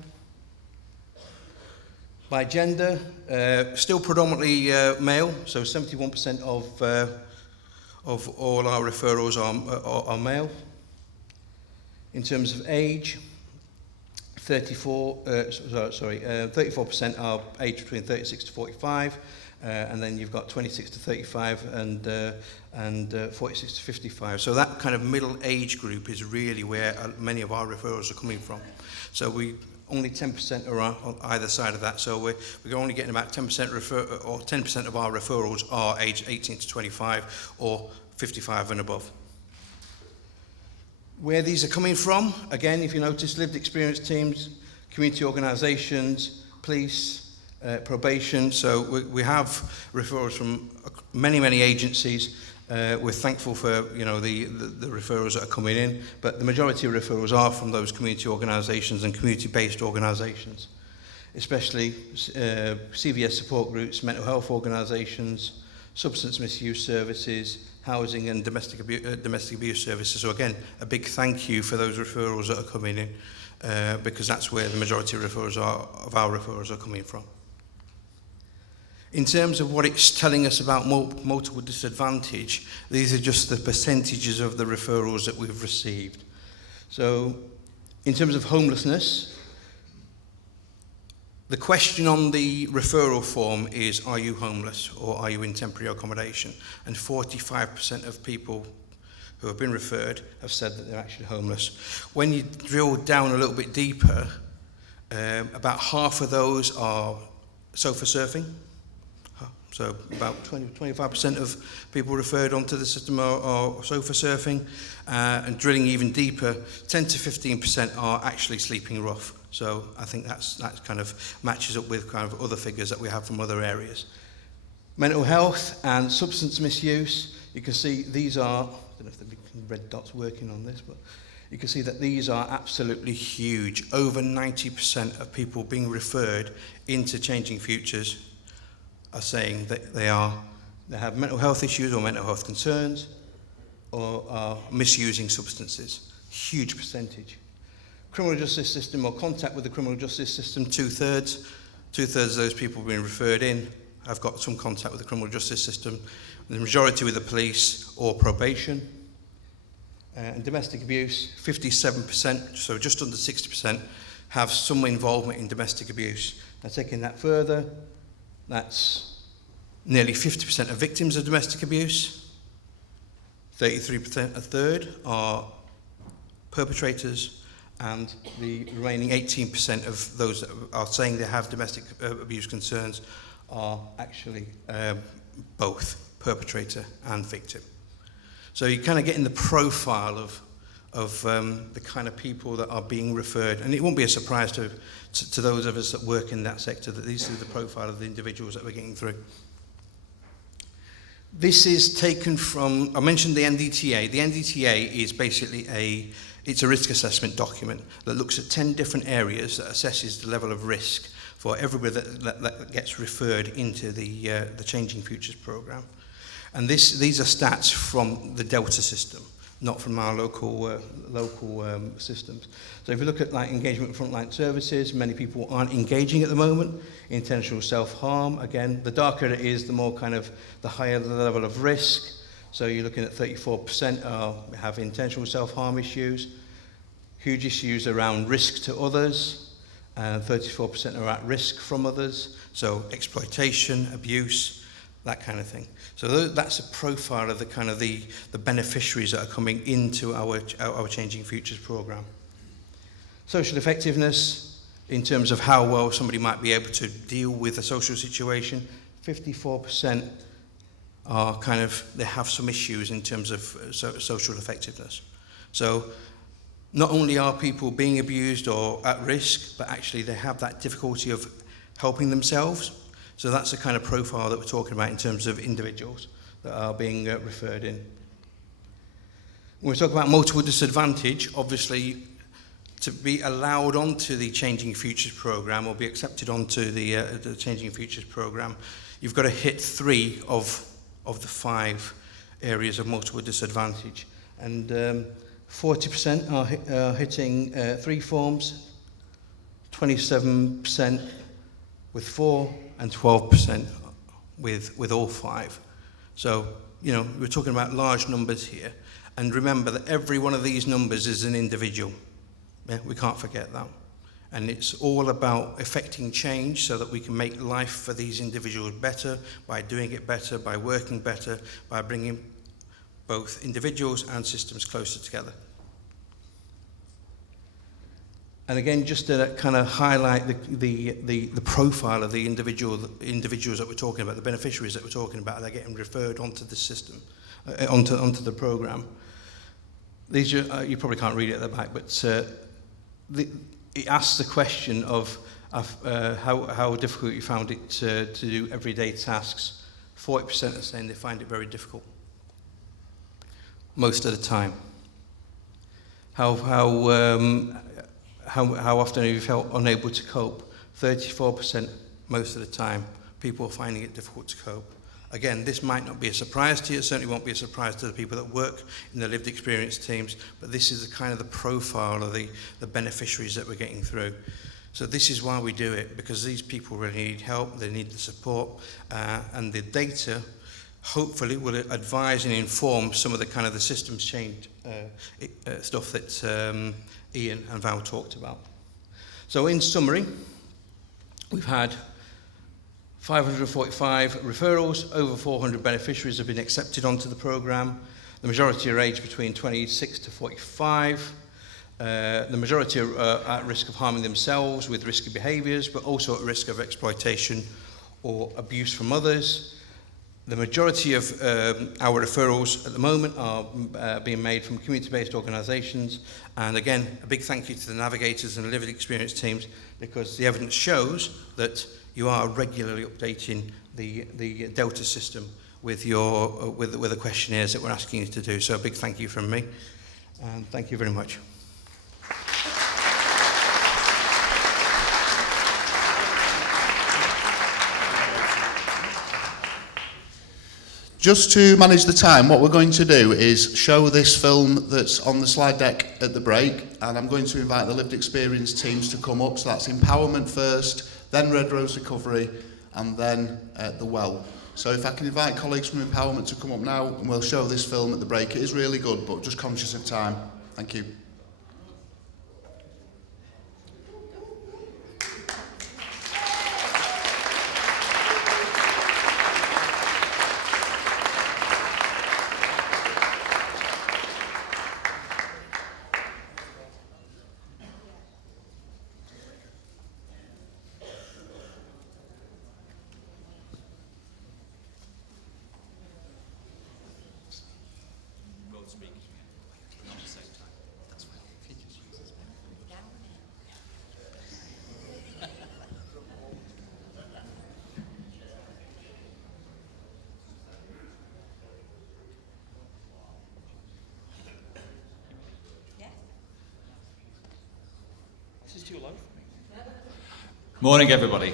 By gender, still predominantly male, so 71% of all our referrals are male. In terms of age, 34% are aged between 36 to 45, and then you've got 26 to 35 and 46 to 55. So that kind of middle age group is really where many of our referrals are coming from. So only 10% are on either side of that. So we're only getting about 10% or 10% of our referrals are aged 18 to 25 or 55 and above. Where these are coming from, again, if you notice, lived experience teams, community organisations, police, probation. So we have referrals from many agencies. We're thankful for the referrals that are coming in, but the majority of referrals are from those community organisations and community-based organisations, especially CVS support groups, mental health organisations, substance misuse services, housing and domestic abuse services. So again, a big thank you for those referrals that are coming in, because that's where the majority of our referrals are coming from. In terms of what it's telling us about multiple disadvantage, these are just the percentages of the referrals that we've received. So in terms of homelessness, the question on the referral form is, are you homeless or are you in temporary accommodation? And 45% of people who have been referred have said that they're actually homeless. When you drill down a little bit deeper, about half of those are sofa surfing. So about 25% of people referred onto the system are sofa surfing, and drilling even deeper, 10 to 15% are actually sleeping rough. So I think that kind of matches up with kind of other figures that we have from other areas. Mental health and substance misuse. You can see these are, I don't know if the big red dot's working on this, but you can see that these are absolutely huge. Over 90% of people being referred into Changing Futures are saying that they have mental health issues or mental health concerns or are misusing substances. Huge percentage. Criminal justice system or contact with the criminal justice system, 2/3. 2/3 of those people being referred in have got some contact with the criminal justice system. The majority with the police or probation. And domestic abuse, 57%, so just under 60%, have some involvement in domestic abuse. Now taking that further, that's nearly 50% of victims of domestic abuse. 33%, a third, are perpetrators, and the remaining 18% of those that are saying they have domestic abuse concerns are actually both perpetrator and victim. So you kind of get in the profile of the kind of people that are being referred, and it won't be a surprise to those of us that work in that sector that this is the profile of the individuals that we're getting through. This is taken from, I mentioned the NDTA. The NDTA is basically it's a risk assessment document that looks at 10 different areas that assesses the level of risk for everybody that gets referred into the Changing Futures programme. And these are stats from the Delta system, not from our local systems. So if you look at like engagement with frontline services, many people aren't engaging at the moment. Intentional self-harm, again, the darker it is, the more kind of the higher the level of risk. So you're looking at 34% have intentional self-harm issues. Huge issues around risk to others. 34% are at risk from others. So exploitation, abuse, that kind of thing. So that's a profile of the kind of the beneficiaries that are coming into our Changing Futures programme. Social effectiveness, in terms of how well somebody might be able to deal with a social situation, 54% are kind of, they have some issues in terms of social effectiveness. So not only are people being abused or at risk, but actually they have that difficulty of helping themselves. So that's the kind of profile that we're talking about in terms of individuals that are being referred in. When we talk about multiple disadvantage, obviously to be allowed onto the Changing Futures programme or be accepted onto the Changing Futures programme, you've got to hit 3 of the 5 areas of multiple disadvantage. And 40% are hitting 3 forms, 27% with 4, and 12% with all 5. So, you know, we're talking about large numbers here. And remember that every one of these numbers is an individual. Yeah, we can't forget that. And it's all about effecting change so that we can make life for these individuals better by doing it better, by working better, by bringing both individuals and systems closer together. And again, just to kind of highlight the profile of the individuals that we're talking about, the beneficiaries that we're talking about, they're getting referred onto the system, onto the programme. These are, you probably can't read it at the back, but it asks the question of how difficult you found it to do everyday tasks. 40% are saying they find it very difficult, most of the time. How often have you felt unable to cope? 34% most of the time, people are finding it difficult to cope. Again, this might not be a surprise to you, it certainly won't be a surprise to the people that work in the lived experience teams, but this is the kind of the profile of the beneficiaries that we're getting through. So this is why we do it, because these people really need help, they need the support, and the data hopefully will advise and inform some of the kind of the systems change stuff that Ian and Val talked about. So in summary, we've had 545 referrals, over 400 beneficiaries have been accepted onto the programme. The majority are aged between 26 to 45. The majority are at risk of harming themselves with risky behaviours, but also at risk of exploitation or abuse from others. The majority of our referrals at the moment are being made from community-based organisations. And again, a big thank you to the navigators and the lived experience teams, because the evidence shows that you are regularly updating the Delta system with your with the questionnaires that we're asking you to do. So a big thank you from me, and thank you very much. Just to manage the time, what we're going to do is show this film that's on the slide deck at the break, and I'm going to invite the lived experience teams to come up. So that's empowerment first, then Red Rose Recovery, and then the well. So if I can invite colleagues from empowerment to come up now, and we'll show this film at the break. It is really good, but just conscious of time. Thank you. Morning, everybody.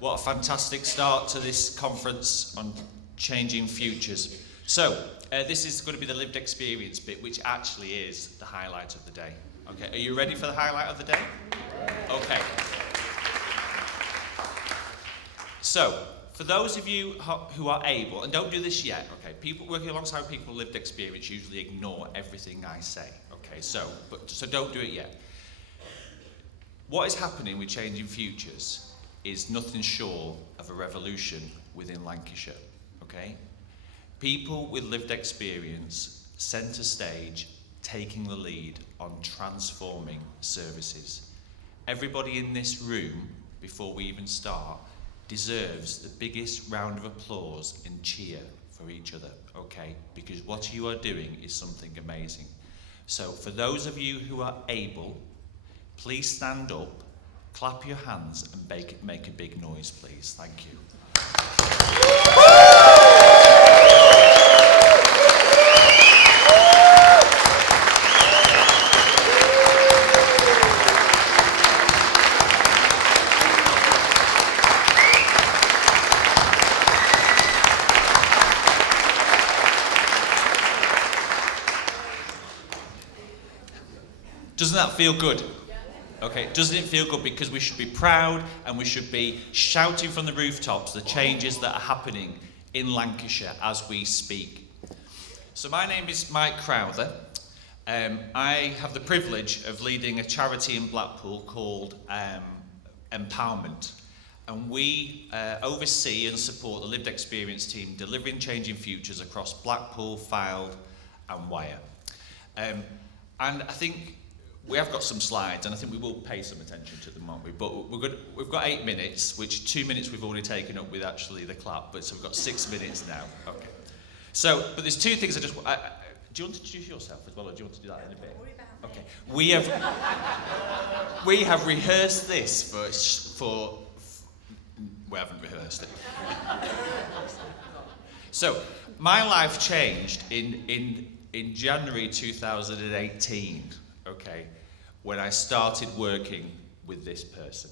What a fantastic start to this conference on changing futures. So, this is going to be the lived experience bit, which actually is the highlight of the day. Okay, are you ready for the highlight of the day? Okay. So, for those of you who are able, and don't do this yet, okay, people working alongside people with lived experience usually ignore everything I say, okay, so don't do it yet. What is happening with Changing Futures is nothing short of a revolution within Lancashire, okay? People with lived experience, centre stage, taking the lead on transforming services. Everybody in this room, before we even start, deserves the biggest round of applause and cheer for each other, okay? Because what you are doing is something amazing. So for those of you who are able, please stand up, clap your hands, and make a big noise, please. Thank you. Doesn't that feel good? Okay, doesn't it feel good? Because we should be proud and we should be shouting from the rooftops the changes that are happening in Lancashire as we speak. So my name is Mike Crowther. I have the privilege of leading a charity in Blackpool called Empowerment. And we oversee and support the lived experience team delivering changing futures across Blackpool, Fylde and Wyre. And I think we have got some slides, and I think we will pay some attention to them, won't we? But we've got 8 minutes, which 2 minutes we've already taken up with actually the clap, but so we've got 6 minutes now. Okay. So, but there's 2 things do you want to introduce yourself as well, or do you want to do that in a bit? Okay. We have rehearsed this for we haven't rehearsed it. So, my life changed in January 2018. Okay, when I started working with this person.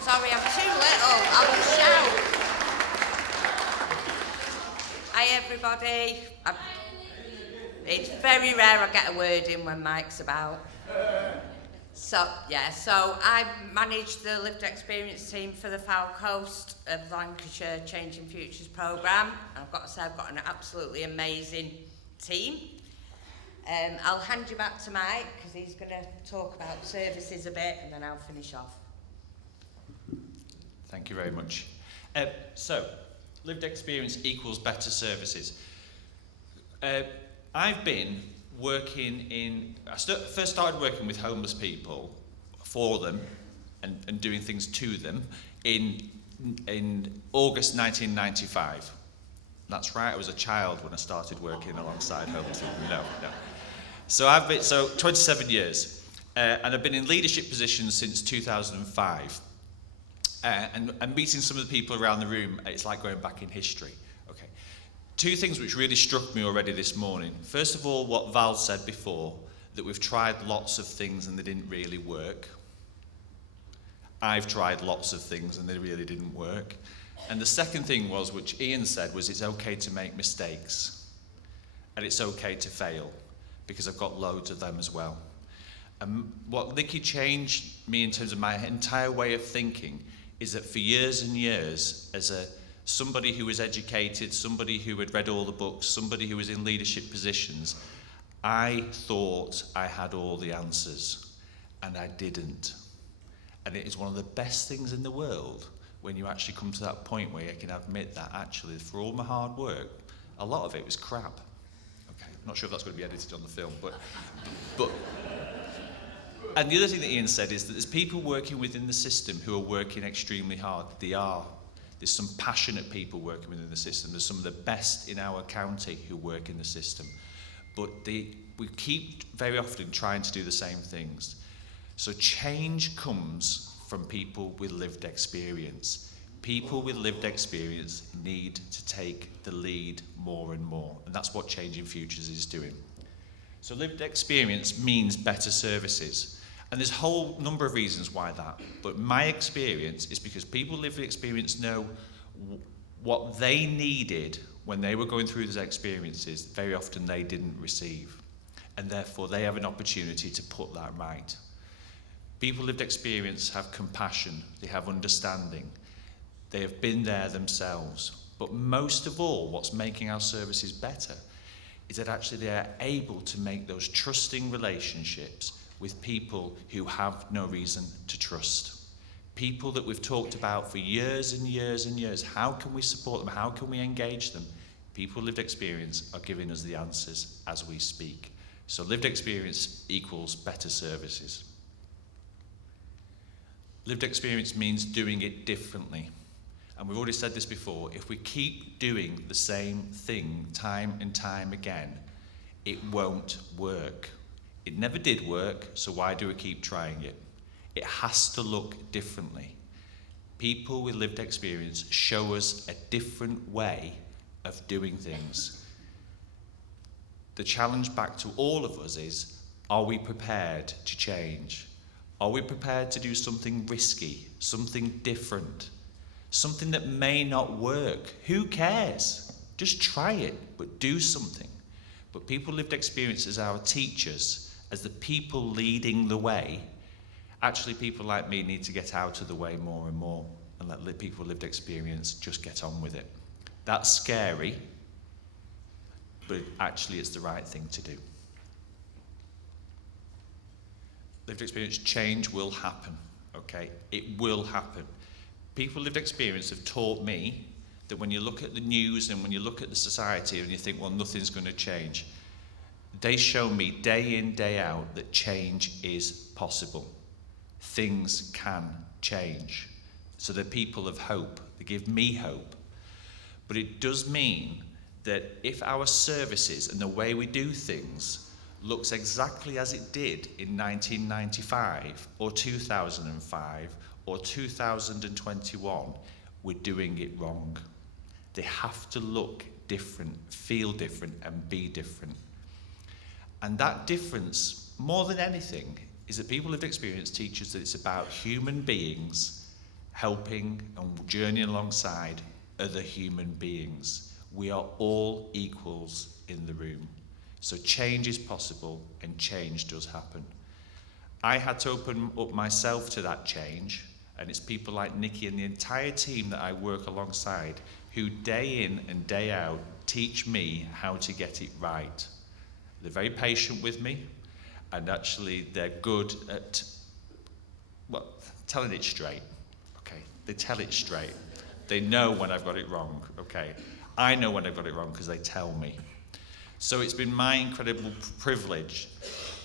Sorry, I'm too little. I will shout. Hi, everybody. It's very rare I get a word in when Mike's about. So I manage the lived experience team for the Fylde Coast of Lancashire Changing Futures programme. I've got to say, I've got an absolutely amazing team. I'll hand you back to Mike because he's going to talk about services a bit and then I'll finish off. Thank you very much. So, lived experience equals better services. I've been working first started working with homeless people for them and doing things to them in August 1995. That's right, I was a child when I started working alongside homeless people. No. So I've been 27 years. And I've been in leadership positions since 2005. And meeting some of the people around the room, it's like going back in history. Okay. Two things which really struck me already this morning. First of all, what Val said before, that we've tried lots of things and they didn't really work. I've tried lots of things and they really didn't work. And the second thing was, which Ian said, was it's okay to make mistakes. And it's okay to fail, because I've got loads of them as well. And what Nikki changed me in terms of my entire way of thinking is that for years and years, as somebody who was educated, somebody who had read all the books, somebody who was in leadership positions, I thought I had all the answers, and I didn't. And it is one of the best things in the world when you actually come to that point where you can admit that actually, for all my hard work, a lot of it was crap. Okay, I'm not sure if that's going to be edited on the film, but and the other thing that Ian said is that there's people working within the system who are working extremely hard. They are. There's some passionate people working within the system. There's some of the best in our county who work in the system. But we keep very often trying to do the same things. So change comes from people with lived experience. People with lived experience need to take the lead more and more. And that's what Changing Futures is doing. So lived experience means better services. And there's a whole number of reasons why that. But my experience is because people with lived experience know what they needed when they were going through those experiences, very often they didn't receive. And therefore they have an opportunity to put that right. People with lived experience have compassion, they have understanding, they have been there themselves. But most of all, what's making our services better is that actually they are able to make those trusting relationships with people who have no reason to trust. People that we've talked about for years and years and years. How can we support them? How can we engage them? People with lived experience are giving us the answers as we speak. So lived experience equals better services. Lived experience means doing it differently. And we've already said this before, if we keep doing the same thing time and time again, it won't work. It never did work, so why do we keep trying it? It has to look differently. People with lived experience show us a different way of doing things. The challenge back to all of us is, are we prepared to change? Are we prepared to do something risky, something different, something that may not work? Who cares? Just try it, but do something. But people with lived experience as our teachers, as the people leading the way, actually people like me need to get out of the way more and more and let people with lived experience just get on with it. That's scary, but actually it's the right thing to do. Lived experience change will happen, okay? It will happen. People with lived experience have taught me that when you look at the news and when you look at the society and you think, well, nothing's going to change, they show me day in, day out that change is possible. Things can change. So they're people of hope. They give me hope. But it does mean that if our services and the way we do things looks exactly as it did in 1995 or 2005 or 2021, we're doing it wrong. They have to look different, feel different, and be different. And that difference, more than anything, is that people with experience teach us that it's about human beings helping and journeying alongside other human beings. We are all equals in the room. So change is possible and change does happen. I had to open up myself to that change, and it's people like Nikki and the entire team that I work alongside who day in and day out teach me how to get it right. They're very patient with me, and actually they're good at, well, telling it straight, okay? They tell it straight. They know when I've got it wrong, okay? I know when I've got it wrong because they tell me. So it's been my incredible privilege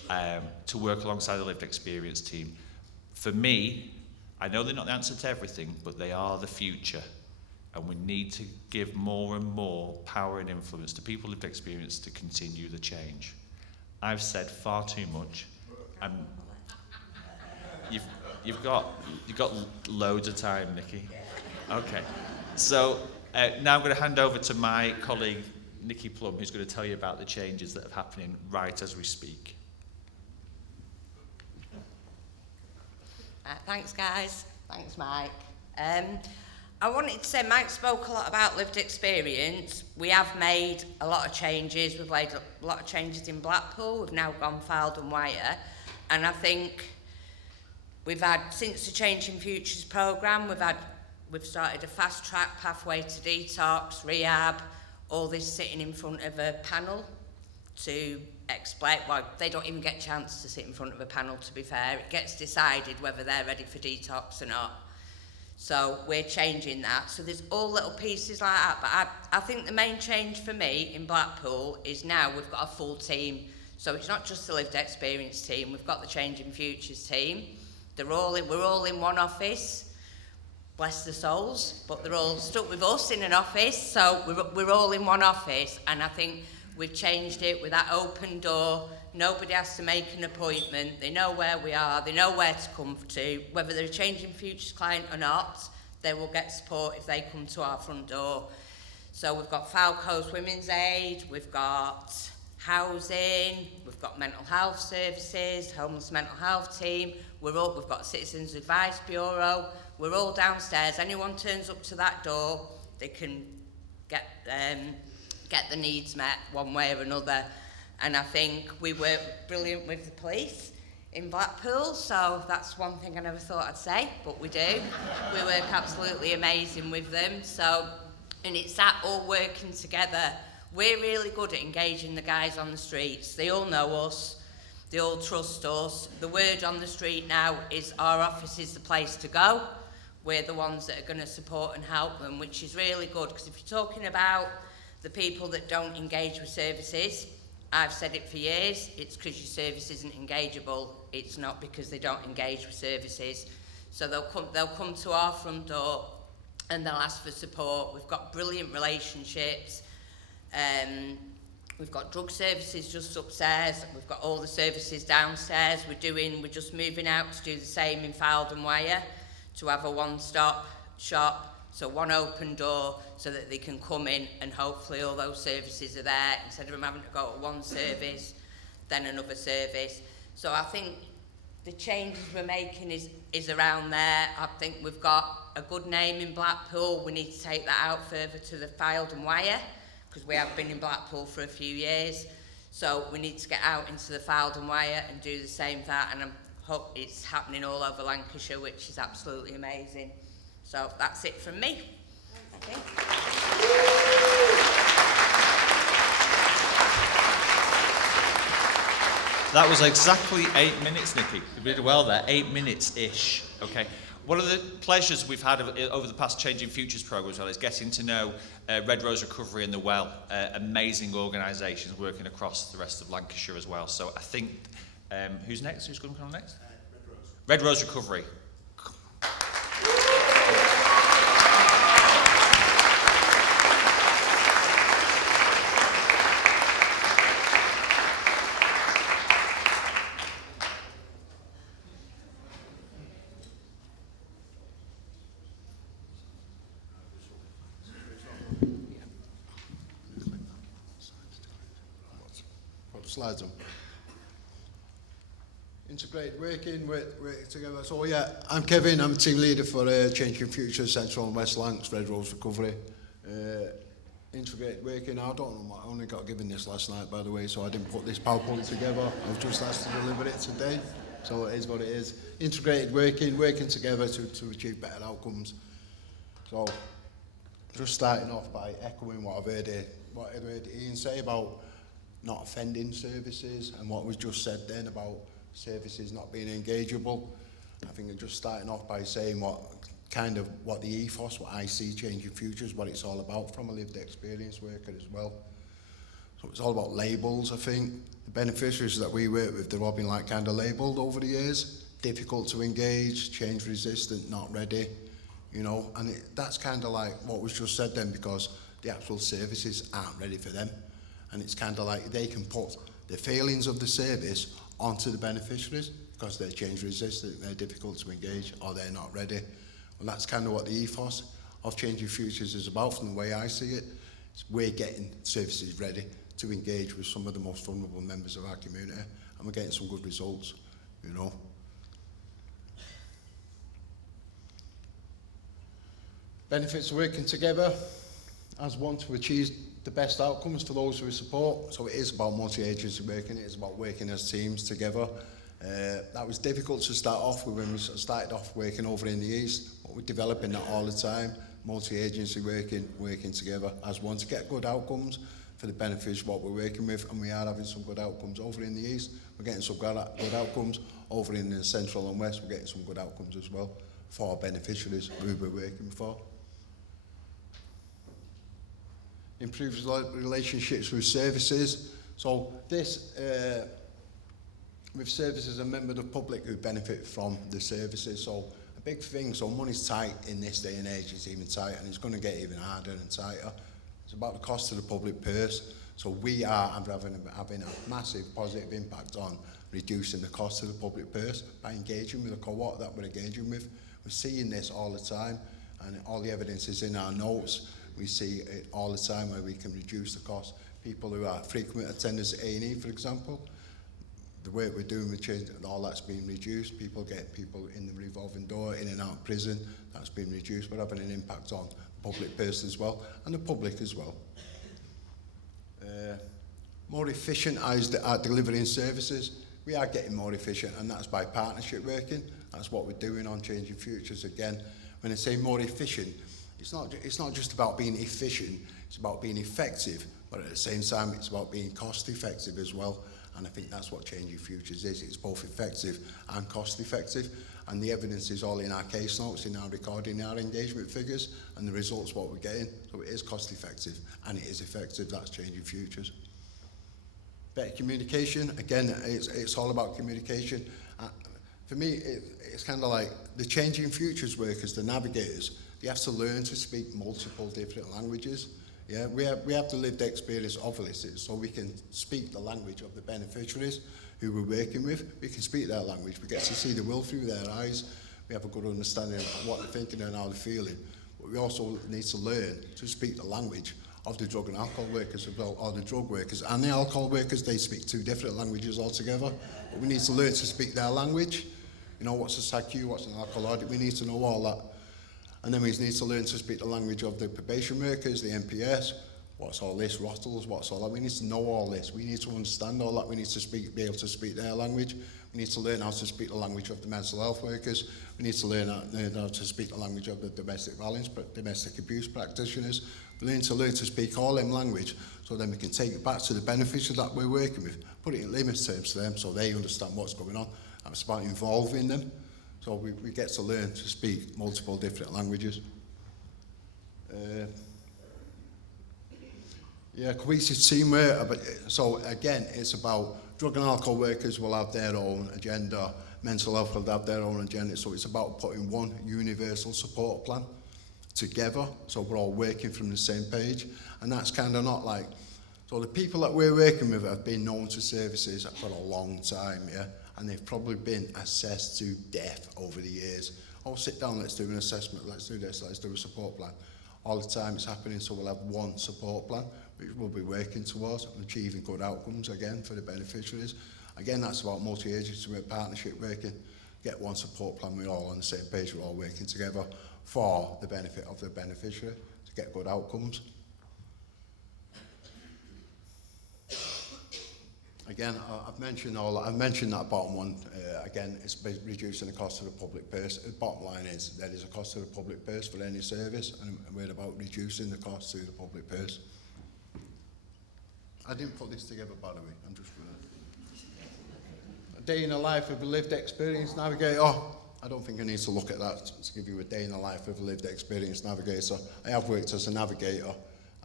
to work alongside the lived experience team. For me, I know they're not the answer to everything, but they are the future. And we need to give more and more power and influence to people with experience to continue the change. I've said far too much. You've got loads of time, Nikki. Okay. So now I'm going to hand over to my colleague Nikki Plum, who's going to tell you about the changes that are happening right as we speak. Thanks, guys. Thanks, Mike. I wanted to say Mike spoke a lot about lived experience. We have made a lot of changes. We've made a lot of changes in Blackpool. We've now gone filed and wire. And I think we've had, since the Changing Futures programme, we've started a fast track pathway to detox, rehab, all this sitting in front of a panel to explain. Well, they don't even get a chance to sit in front of a panel, to be fair. It gets decided whether they're ready for detox or not. So we're changing that. So there's all little pieces like that. But I think the main change for me in Blackpool is now we've got a full team. So it's not just the lived experience team. We've got the Changing Futures team. We're all in one office. Bless their souls. But they're all stuck with us in an office. So we're all in one office. And I think we've changed it with that open door. Nobody has to make an appointment. They know where we are. They know where to come to. Whether they're a Changing Futures client or not, they will get support if they come to our front door. So we've got Falco's Women's Aid, we've got housing, we've got mental health services, homeless mental health team. We've got Citizens Advice Bureau. We're all downstairs. Anyone turns up to that door, they can get the needs met one way or another. And I think we work brilliant with the police in Blackpool, so that's one thing I never thought I'd say, but we do. We work absolutely amazing with them. So, and it's that all working together. We're really good at engaging the guys on the streets. They all know us. They all trust us. The word on the street now is our office is the place to go. We're the ones that are going to support and help them, which is really good, because if you're talking about the people that don't engage with services, I've said it for years, it's because your service isn't engageable. It's not because they don't engage with services. So they'll come to our front door and they'll ask for support. We've got brilliant relationships. We've got drug services just upstairs. We've got all the services downstairs. We're just moving out to do the same in Filed and Wire, to have a one-stop shop. So one open door so that they can come in and hopefully all those services are there instead of them having to go to one service, then another service. So I think the changes we're making is around there. I think we've got a good name in Blackpool. We need to take that out further to the Filed and Wire, because we have been in Blackpool for a few years. So we need to get out into the Filed and Wire and do the same for that. And I hope it's happening all over Lancashire, which is absolutely amazing. So that's it from me. Thank you. That was exactly 8 minutes, Nikki. You did well there, 8 minutes-ish. Okay. One of the pleasures we've had over the past Changing Futures programme as well is getting to know Red Rose Recovery and The Well, amazing organisations working across the rest of Lancashire as well. So I think, who's next? Who's going to come on next? Red Rose Recovery. Slides on. Integrated working together. So yeah, I'm Kevin, I'm team leader for Changing Futures Central and West Lancs, Red Rose Recovery. Integrated working, I don't know, I only got given this last night by the way, so I didn't put this PowerPoint together. I was just asked to deliver it today, so it is what it is. Integrated working together to achieve better outcomes. So, just starting off by echoing what I've heard Ian say about not offending services and what was just said then about services not being engageable. I think I'm just starting off by saying what the ethos, what I see Changing Futures, what it's all about from a lived experience worker as well. So it's all about labels, I think. The beneficiaries that we work with, they've all been like kind of labelled over the years. Difficult to engage, change resistant, not ready, you know, and that's kind of like what was just said then, because the actual services aren't ready for them. And it's kind of like they can put the failings of the service onto the beneficiaries, because they're change resistant, they're difficult to engage, or they're not ready. And that's kind of what the ethos of Changing Futures is about, from the way I see it. We're getting services ready to engage with some of the most vulnerable members of our community, and we're getting some good results, you know. Benefits of working together as one to achieve the best outcomes for those who we support. So it is about multi-agency working, it is about working as teams together. That was difficult to start off with when we started off working over in the East, but we're developing that all the time. Multi-agency working together as one to get good outcomes for the benefits of what we're working with, and we are having some good outcomes over in the East. We're getting some good outcomes over in the Central and West. We're getting some good outcomes as well for our beneficiaries who we're working for. Improves relationships with services. So this, with services, a member of the public who benefit from the services. So a big thing, so money's tight in this day and age, it's even tight, and it's going to get even harder and tighter. It's about the cost to the public purse. So we are having a massive positive impact on reducing the cost to the public purse by engaging with the cohort that we're engaging with. We're seeing this all the time, and all the evidence is in our notes. We see it all the time where we can reduce the cost. People who are frequent attenders at A&E, for example, the work we're doing with change, all that's been reduced. People in the revolving door, in and out of prison, that's been reduced. We're having an impact on the public person as well, and the public as well. More efficient at delivering services. We are getting more efficient, and that's by partnership working. That's what we're doing on Changing Futures. Again, when I say more efficient, it's not just about being efficient, it's about being effective, but at the same time it's about being cost effective as well. And I think that's what Changing Futures is. It's both effective and cost effective, and the evidence is all in our case notes, in our recording, in our engagement figures, and the results what we're getting. So it is cost effective and it is effective. That's Changing Futures. Better communication. Again, it's all about communication. For me, it's kind of like the Changing Futures workers, the navigators. You have to learn to speak multiple different languages. Yeah, we have the lived experience of this, so we can speak the language of the beneficiaries who we're working with. We can speak their language. We get to see the world through their eyes. We have a good understanding of what they're thinking and how they're feeling. But we also need to learn to speak the language of the drug and alcohol workers as well, or the drug workers and the alcohol workers. They speak two different languages altogether. But we need to learn to speak their language. You know, what's a SAQ, what's an alcoholic? We need to know all that. And then we need to learn to speak the language of the probation workers, the NPS. What's all this, Rottles, what's all that? We need to know all this. We need to understand all that. We need to be able to speak their language. We need to learn how to speak the language of the mental health workers. We need to learn how to speak the language of the domestic violence, domestic abuse practitioners. We need to learn to speak all them language, so then we can take it back to the beneficiaries that we're working with, put it in layman's terms to them so they understand what's going on. And it's about involving them. So we get to learn to speak multiple different languages. Cohesive teamwork. So again, it's about drug and alcohol workers will have their own agenda, mental health will have their own agenda. So it's about putting one universal support plan together, so we're all working from the same page. And that's kind of not like, so the people that we're working with have been known to services for a long time, yeah? And they've probably been assessed to death over the years. Oh, sit down, let's do an assessment, let's do this, let's do a support plan. All the time it's happening, so we'll have one support plan, which we'll be working towards and achieving good outcomes again for the beneficiaries. Again, that's about multi-agency work, partnership working. Get one support plan, we're all on the same page, we're all working together for the benefit of the beneficiary to get good outcomes. Again, I've mentioned that bottom one. Again, it's reducing the cost to the public purse. The bottom line is there is a cost to the public purse for any service, and we're about reducing the cost to the public purse. I didn't put this together, by the way. I'm just going to... A day in the life of a lived experience navigator. I don't think I need to look at that to give you a day in the life of a lived experience navigator. I have worked as a navigator,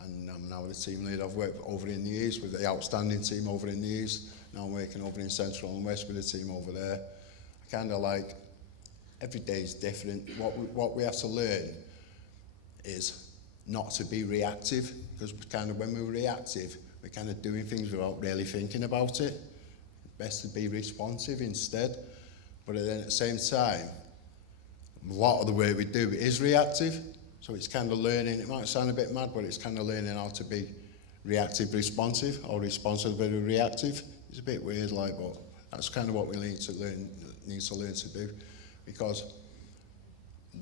and I'm now the team leader. I've worked over in the East with the outstanding team over in the East. Now I'm working over in Central and West with the team over there. I kind of like, every day is different. What we have to learn is not to be reactive, because when we're reactive, we're kind of doing things without really thinking about it. Best to be responsive instead. But then at the same time, a lot of the work we do is reactive. So it's kind of learning, it might sound a bit mad, but it's kind of learning how to be reactive responsive or responsive very reactive. It's a bit weird, like, but that's kind of what we need to learn to do, because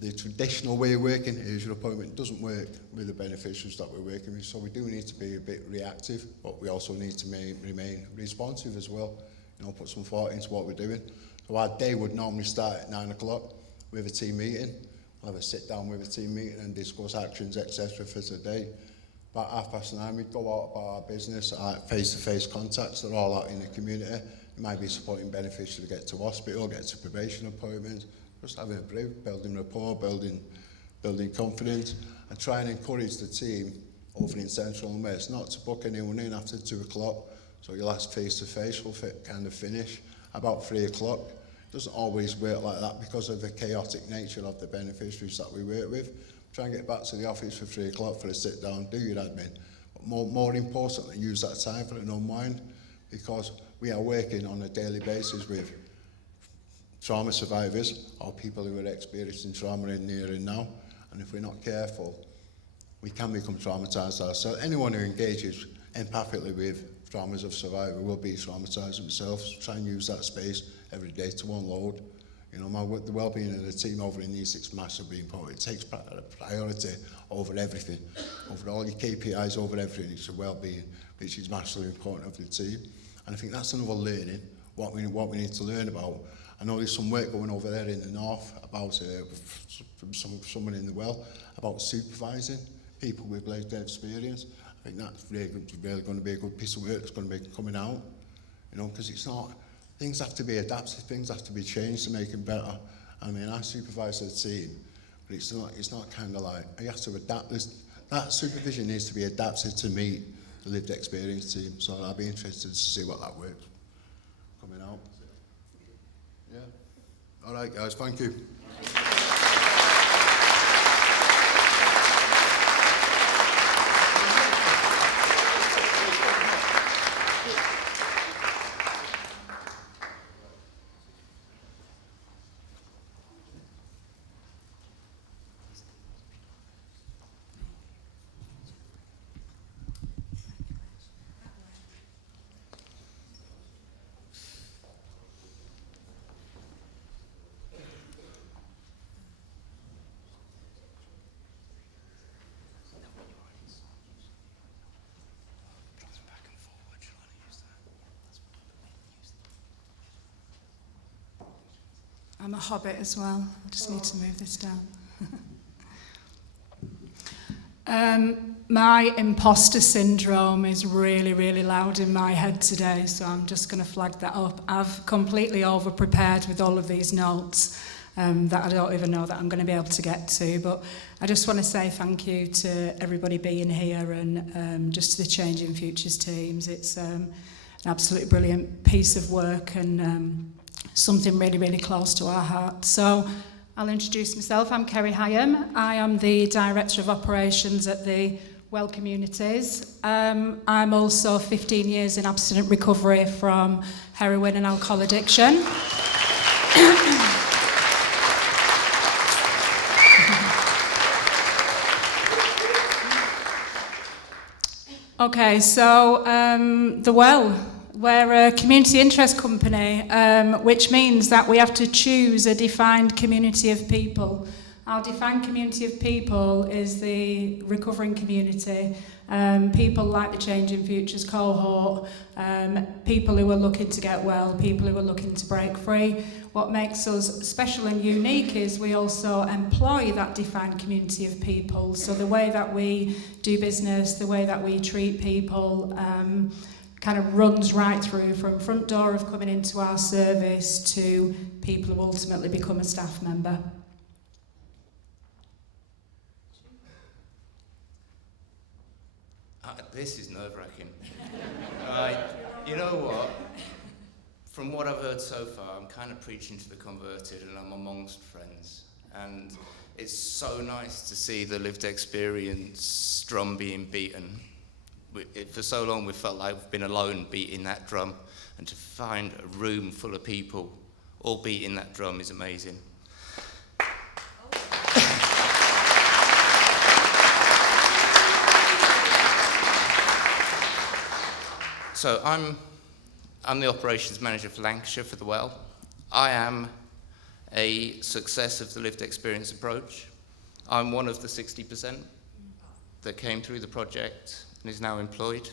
the traditional way of working, here's your appointment, doesn't work with the beneficiaries that we're working with. So we do need to be a bit reactive, but we also need to remain responsive as well. You know, put some thought into what we're doing. So our day would normally start at 9 o'clock with a team meeting. We'll have a sit down with a team meeting and discuss actions, etc. for today. About 9:30, we'd go out about our business, our face-to-face contacts. They're all out in the community. It might be supporting beneficiaries to get to hospital, get to probation appointments, just having a brew, building rapport, building confidence, and try and encourage the team over in Central and West not to book anyone in after 2 o'clock. So your last face-to-face will kind of finish about 3 o'clock. Doesn't always work like that because of the chaotic nature of the beneficiaries that we work with. Try and get back to the office for 3 o'clock for a sit down, do your admin. But more importantly, use that time for an unwind, because we are working on a daily basis with trauma survivors or people who are experiencing trauma in the here and now. And if we're not careful, we can become traumatised ourselves. Anyone who engages empathically with traumas of survivor will be traumatised themselves. Try and use that space every day to unload. You know, the well-being of the team over in these 6 massively important. It takes priority over everything, over all your KPIs, over everything. It's the well-being, which is massively important of the team. And I think that's another learning, what we need to learn about. I know there's some work going over there in the north about from someone in the well about supervising people with lived experience. I think that's really going to be a good piece of work that's going to be coming out. You know, because it's not. Things have to be adapted, things have to be changed to make it better. I mean, I supervise the team, but it's not kind of like, you have to adapt this. That supervision needs to be adapted to meet the lived experience team. So I'll be interested to see what that works coming out. Yeah. All right, guys, thank you. I'm a hobbit as well. I just need to move this down. My imposter syndrome is really, really loud in my head today, so I'm just going to flag that up. I've completely over-prepared with all of these notes that I don't even know that I'm going to be able to get to, but I just want to say thank you to everybody being here and just to the Changing Futures teams. It's an absolutely brilliant piece of work and something really, really close to our heart. So I'll introduce myself. I'm Kerry Hyam. I am the Director of Operations at the Well Communities. I'm also 15 years in abstinent recovery from heroin and alcohol addiction. Okay, so the Well. We're a community interest company, which means that we have to choose a defined community of people. Our defined community of people is the recovering community, people like the Changing Futures cohort, people who are looking to get well, people who are looking to break free. What makes us special and unique is we also employ that defined community of people. So the way that we do business, the way that we treat people, kind of runs right through from front door of coming into our service to people who ultimately become a staff member. This is nerve-wracking. You know what? From what I've heard so far, I'm kind of preaching to the converted and I'm amongst friends. And it's so nice to see the lived experience drum being beaten. For so long we've felt like we've been alone beating that drum, and to find a room full of people all beating that drum is amazing. So I'm the operations manager for Lancashire for the Well. I am a success of the lived experience approach. I'm one of the 60% that came through the project and is now employed.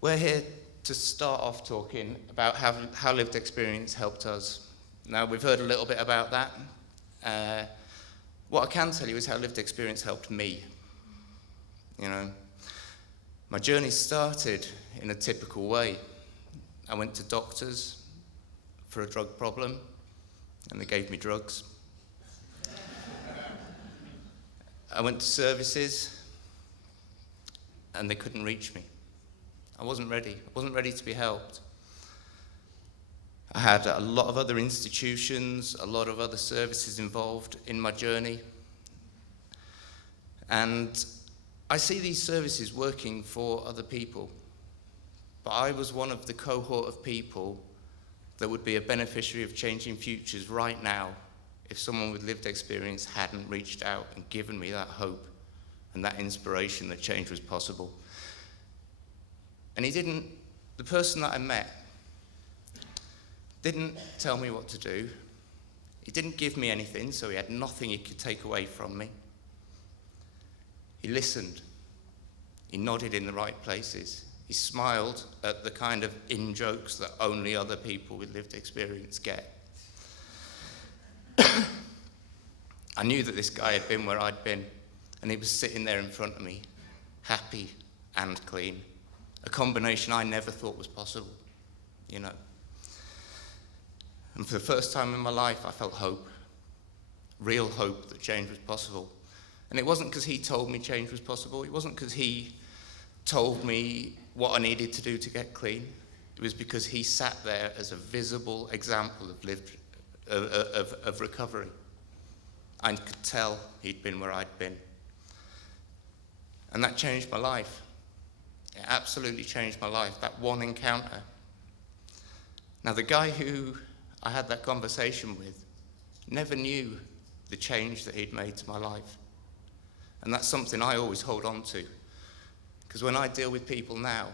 We're here to start off talking about how lived experience helped us. Now, we've heard a little bit about that. What I can tell you is how lived experience helped me. You know, my journey started in a typical way. I went to doctors for a drug problem, and they gave me drugs. I went to services, and they couldn't reach me. I wasn't ready. I wasn't ready to be helped. I had a lot of other institutions, a lot of other services involved in my journey. And I see these services working for other people. But I was one of the cohort of people that would be a beneficiary of changing futures right now if someone with lived experience hadn't reached out and given me that hope and that inspiration that change was possible. And the person that I met didn't tell me what to do. He didn't give me anything, so he had nothing he could take away from me. He listened. He nodded in the right places. He smiled at the kind of in-jokes that only other people with lived experience get. I knew that this guy had been where I'd been, and he was sitting there in front of me, happy and clean. A combination I never thought was possible, you know. And for the first time in my life, I felt hope, real hope that change was possible. And it wasn't because he told me change was possible. It wasn't because he told me what I needed to do to get clean. It was because he sat there as a visible example of recovery. I could tell he'd been where I'd been. And that changed my life. It absolutely changed my life, that one encounter. Now, the guy who I had that conversation with never knew the change that he'd made to my life. And that's something I always hold on to. Because when I deal with people now,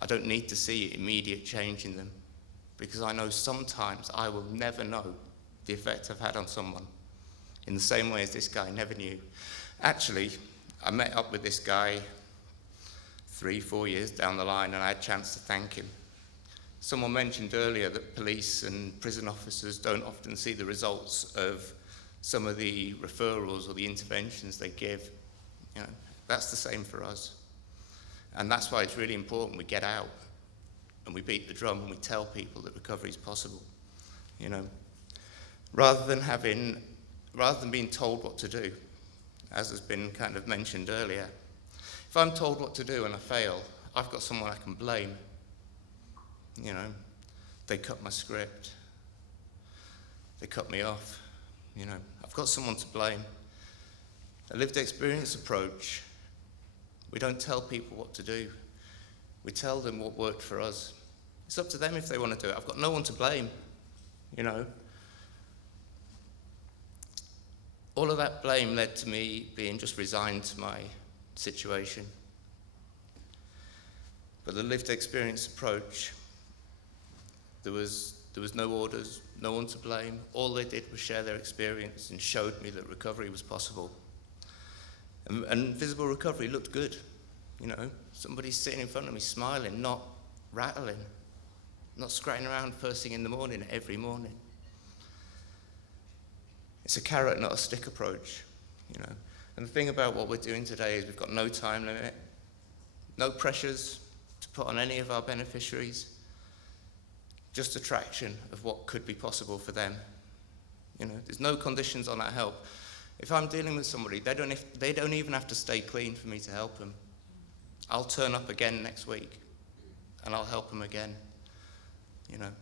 I don't need to see immediate change in them. Because I know sometimes I will never know the effect I've had on someone in the same way as this guy never knew. Actually, I met up with this guy 3-4 years down the line, and I had a chance to thank him. Someone mentioned earlier that police and prison officers don't often see the results of some of the referrals or the interventions they give. You know, that's the same for us. And that's why it's really important we get out and we beat the drum and we tell people that recovery is possible. You know, rather than being told what to do, as has been kind of mentioned earlier. If I'm told what to do and I fail, I've got someone I can blame. You know, they cut my script. They cut me off. You know, I've got someone to blame. A lived experience approach, we don't tell people what to do. We tell them what worked for us. It's up to them if they want to do it. I've got no one to blame, you know. All of that blame led to me being just resigned to my situation. But the lived experience approach, there was no orders, no one to blame. All they did was share their experience and showed me that recovery was possible. And visible recovery looked good, you know. Somebody sitting in front of me smiling, not rattling, not scratching around first thing in the morning, every morning. It's a carrot, not a stick approach, you know. And the thing about what we're doing today is we've got no time limit, no pressures to put on any of our beneficiaries, just a traction of what could be possible for them. You know, there's no conditions on that help. If I'm dealing with somebody, they don't even have to stay clean for me to help them. I'll turn up again next week, and I'll help them again, you know.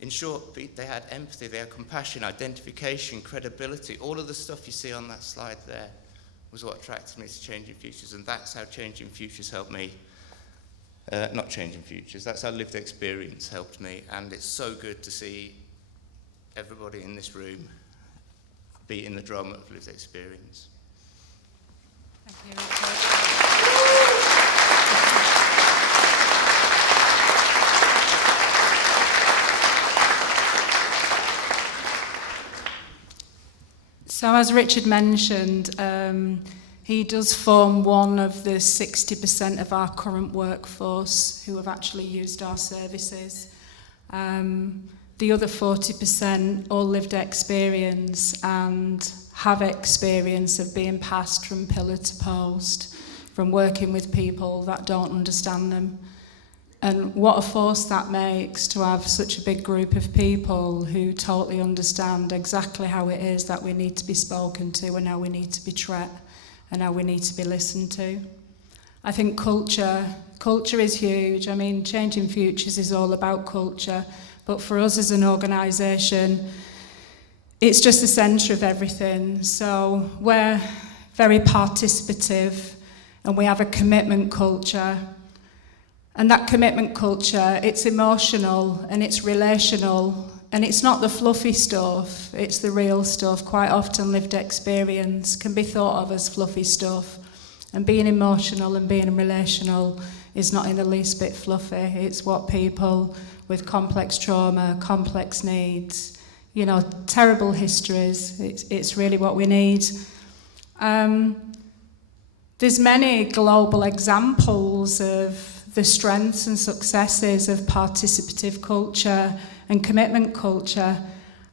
In short, they had empathy, they had compassion, identification, credibility. All of the stuff you see on that slide there was what attracted me to Changing Futures, and that's how Changing Futures helped me. not Changing Futures, that's how lived experience helped me, and it's so good to see everybody in this room beating the drum of lived experience. Thank you, Richard. So as Richard mentioned, he does form one of the 60% of our current workforce who have actually used our services. The other 40% all lived experience and have experience of being passed from pillar to post, from working with people that don't understand them. And what a force that makes to have such a big group of people who totally understand exactly how it is that we need to be spoken to and how we need to be treated and how we need to be listened to. I think culture is huge. I mean, Changing Futures is all about culture, but for us as an organisation, it's just the centre of everything. So we're very participative and we have a commitment culture. And that commitment culture, it's emotional and it's relational and it's not the fluffy stuff, it's the real stuff. Quite often lived experience can be thought of as fluffy stuff, and being emotional and being relational is not in the least bit fluffy. It's what people with complex trauma, complex needs, you know, terrible histories, it's really what we need. There's many global examples of the strengths and successes of participative culture and commitment culture.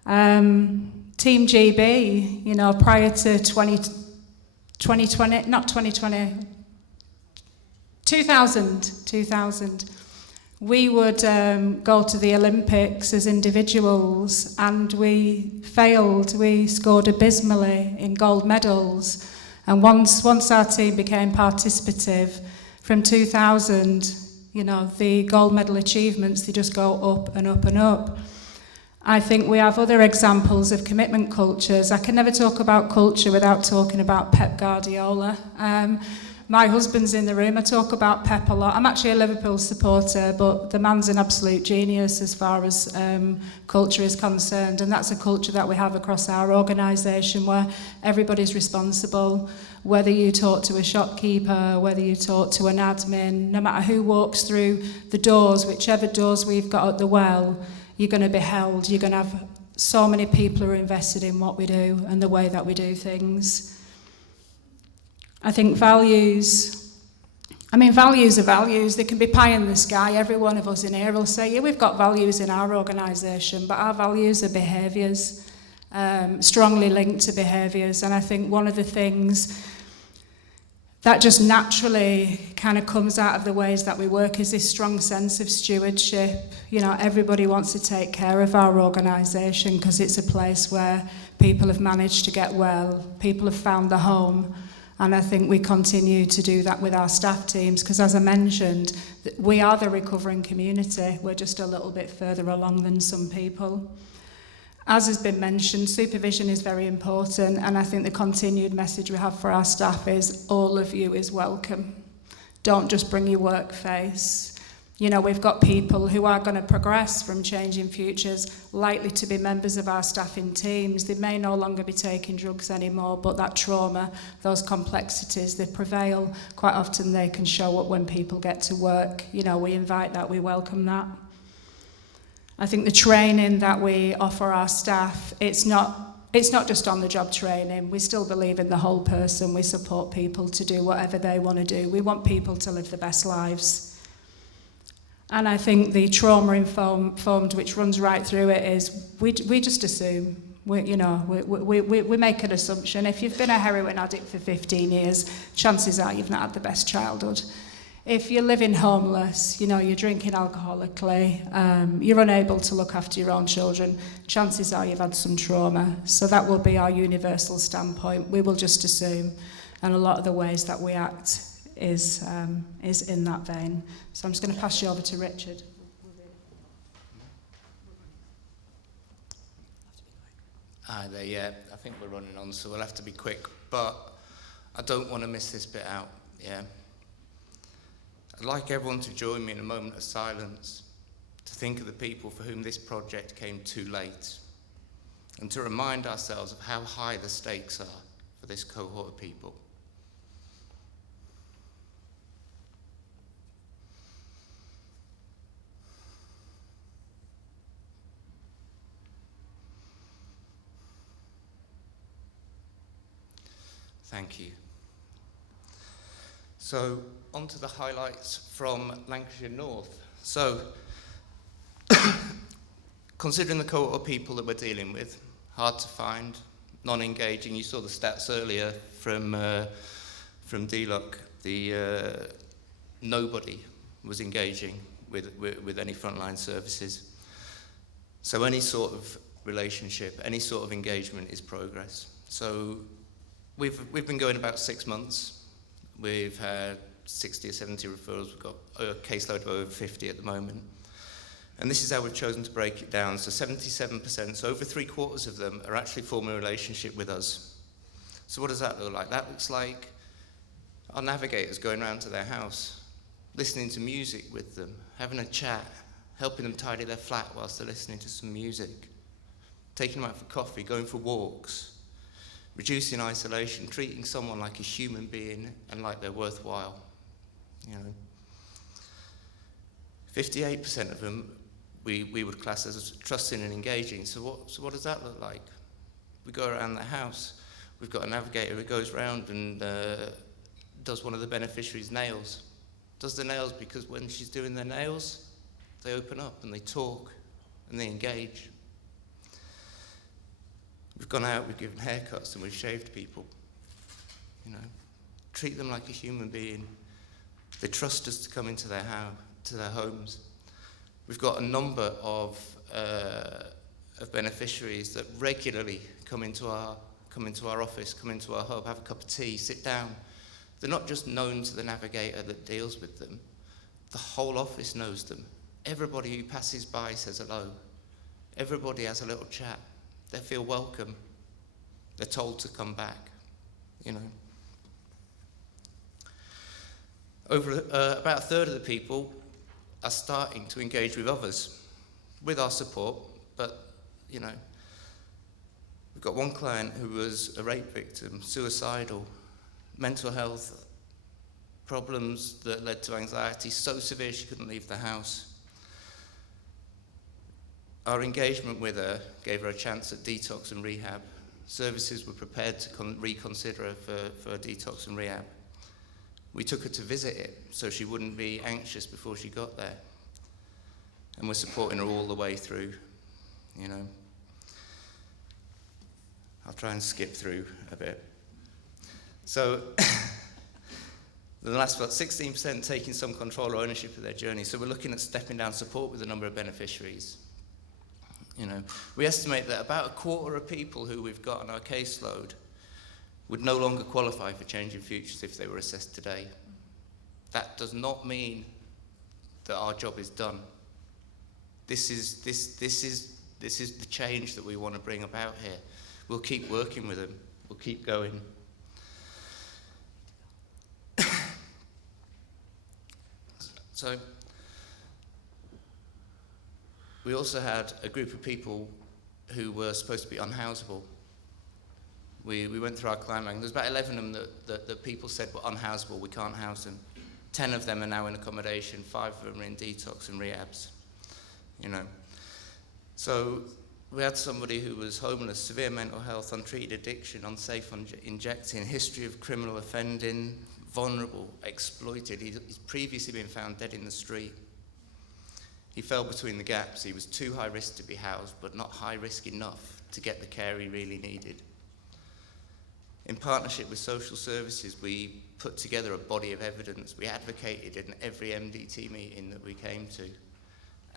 Team GB, you know, prior to 2000, we would go to the Olympics as individuals and we failed. We scored abysmally in gold medals. And once our team became participative, from 2000, you know, the gold medal achievements, they just go up and up and up. I think we have other examples of commitment cultures. I can never talk about culture without talking about Pep Guardiola. My husband's in the room, I talk about Pep a lot. I'm actually a Liverpool supporter, but the man's an absolute genius as far as culture is concerned, and that's a culture that we have across our organisation where everybody's responsible. Whether you talk to a shopkeeper, whether you talk to an admin, no matter who walks through the doors, whichever doors we've got at the well, you're going to be held. You're going to have so many people who are invested in what we do and the way that we do things. I think values are values. They can be pie in the sky. Every one of us in here will say, yeah, we've got values in our organisation, but our values are behaviours, strongly linked to behaviours. And I think one of the things that just naturally kind of comes out of the ways that we work is this strong sense of stewardship. You know, everybody wants to take care of our organisation because it's a place where people have managed to get well, people have found the home. And I think we continue to do that with our staff teams because, as I mentioned, we are the recovering community. We're just a little bit further along than some people. As has been mentioned, supervision is very important, and I think the continued message we have for our staff is all of you is welcome. Don't just bring your work face. You know, we've got people who are going to progress from Changing Futures, likely to be members of our staffing teams. They may no longer be taking drugs anymore, but that trauma, those complexities, they prevail. Quite often they can show up when people get to work. You know, we invite that, we welcome that. I think the training that we offer our staff, it's not just on-the-job training. We still believe in the whole person. We support people to do whatever they want to do. We want people to live the best lives. And I think the trauma informed, which runs right through it, is we just assume. We make an assumption. If you've been a heroin addict for 15 years, chances are you've not had the best childhood. If you're living homeless, you know, you're drinking alcoholically, you're unable to look after your own children, chances are you've had some trauma. So that will be our universal standpoint. We will just assume. And a lot of the ways that we act is in that vein. So I'm just going to pass you over to Richard. Hi there, yeah, I think we're running on, so we'll have to be quick, but I don't want to miss this bit out, yeah. I'd like everyone to join me in a moment of silence to think of the people for whom this project came too late, and to remind ourselves of how high the stakes are for this cohort of people. Thank you. So, on to the highlights from Lancashire North. So, considering the cohort of people that we're dealing with, hard to find, non-engaging, you saw the stats earlier from DLUC, nobody was engaging with any frontline services. So any sort of relationship, any sort of engagement is progress. So we've been going about 6 months. We've had 60 or 70 referrals. We've got a caseload of over 50 at the moment. And this is how we've chosen to break it down. So 77%, so over 3/4 of them are actually forming a relationship with us. So what does that look like? That looks like our navigators going around to their house, listening to music with them, having a chat, helping them tidy their flat whilst they're listening to some music, taking them out for coffee, going for walks, reducing isolation, treating someone like a human being and like they're worthwhile. You know, 58% of them we would class as trusting and engaging. So what does that look like? We go around the house. We've got a navigator who goes around and does one of the beneficiaries' nails. Does the nails because when she's doing their nails, they open up and they talk and they engage. We've gone out, we've given haircuts and we've shaved people. You know, treat them like a human being. They trust us to come into their homes. We've got a number of beneficiaries that regularly come into our office, come into our hub, have a cup of tea, sit down. They're not just known to the navigator that deals with them. The whole office knows them. Everybody who passes by says hello. Everybody has a little chat. They feel welcome. They're told to come back, you know. Over about a third of the people are starting to engage with others, with our support, but, you know, we've got one client who was a rape victim, suicidal, mental health problems that led to anxiety so severe she couldn't leave the house. Our engagement with her gave her a chance at detox and rehab. Services were prepared to reconsider her for detox and rehab. We took her to visit it so she wouldn't be anxious before she got there. And we're supporting her all the way through, you know. I'll try and skip through a bit. So, the last about 16% taking some control or ownership of their journey. So we're looking at stepping down support with a number of beneficiaries. You know, we estimate that about 1/4 of people who we've got on our caseload would no longer qualify for Changing Futures if they were assessed today. That does not mean that our job is done. This is the change that we want to bring about here. We'll keep working with them. We'll keep going. So, we also had a group of people who were supposed to be unhousable. We went through our client bank. There's about 11 of them that people said were unhousable, we can't house them. 10 of them are now in accommodation, 5 of them are in detox and rehabs, you know. So we had somebody who was homeless, severe mental health, untreated addiction, unsafe injecting, history of criminal offending, vulnerable, exploited. He's previously been found dead in the street. He fell between the gaps. He was too high risk to be housed, but not high risk enough to get the care he really needed. In partnership with social services, we put together a body of evidence. We advocated in every MDT meeting that we came to.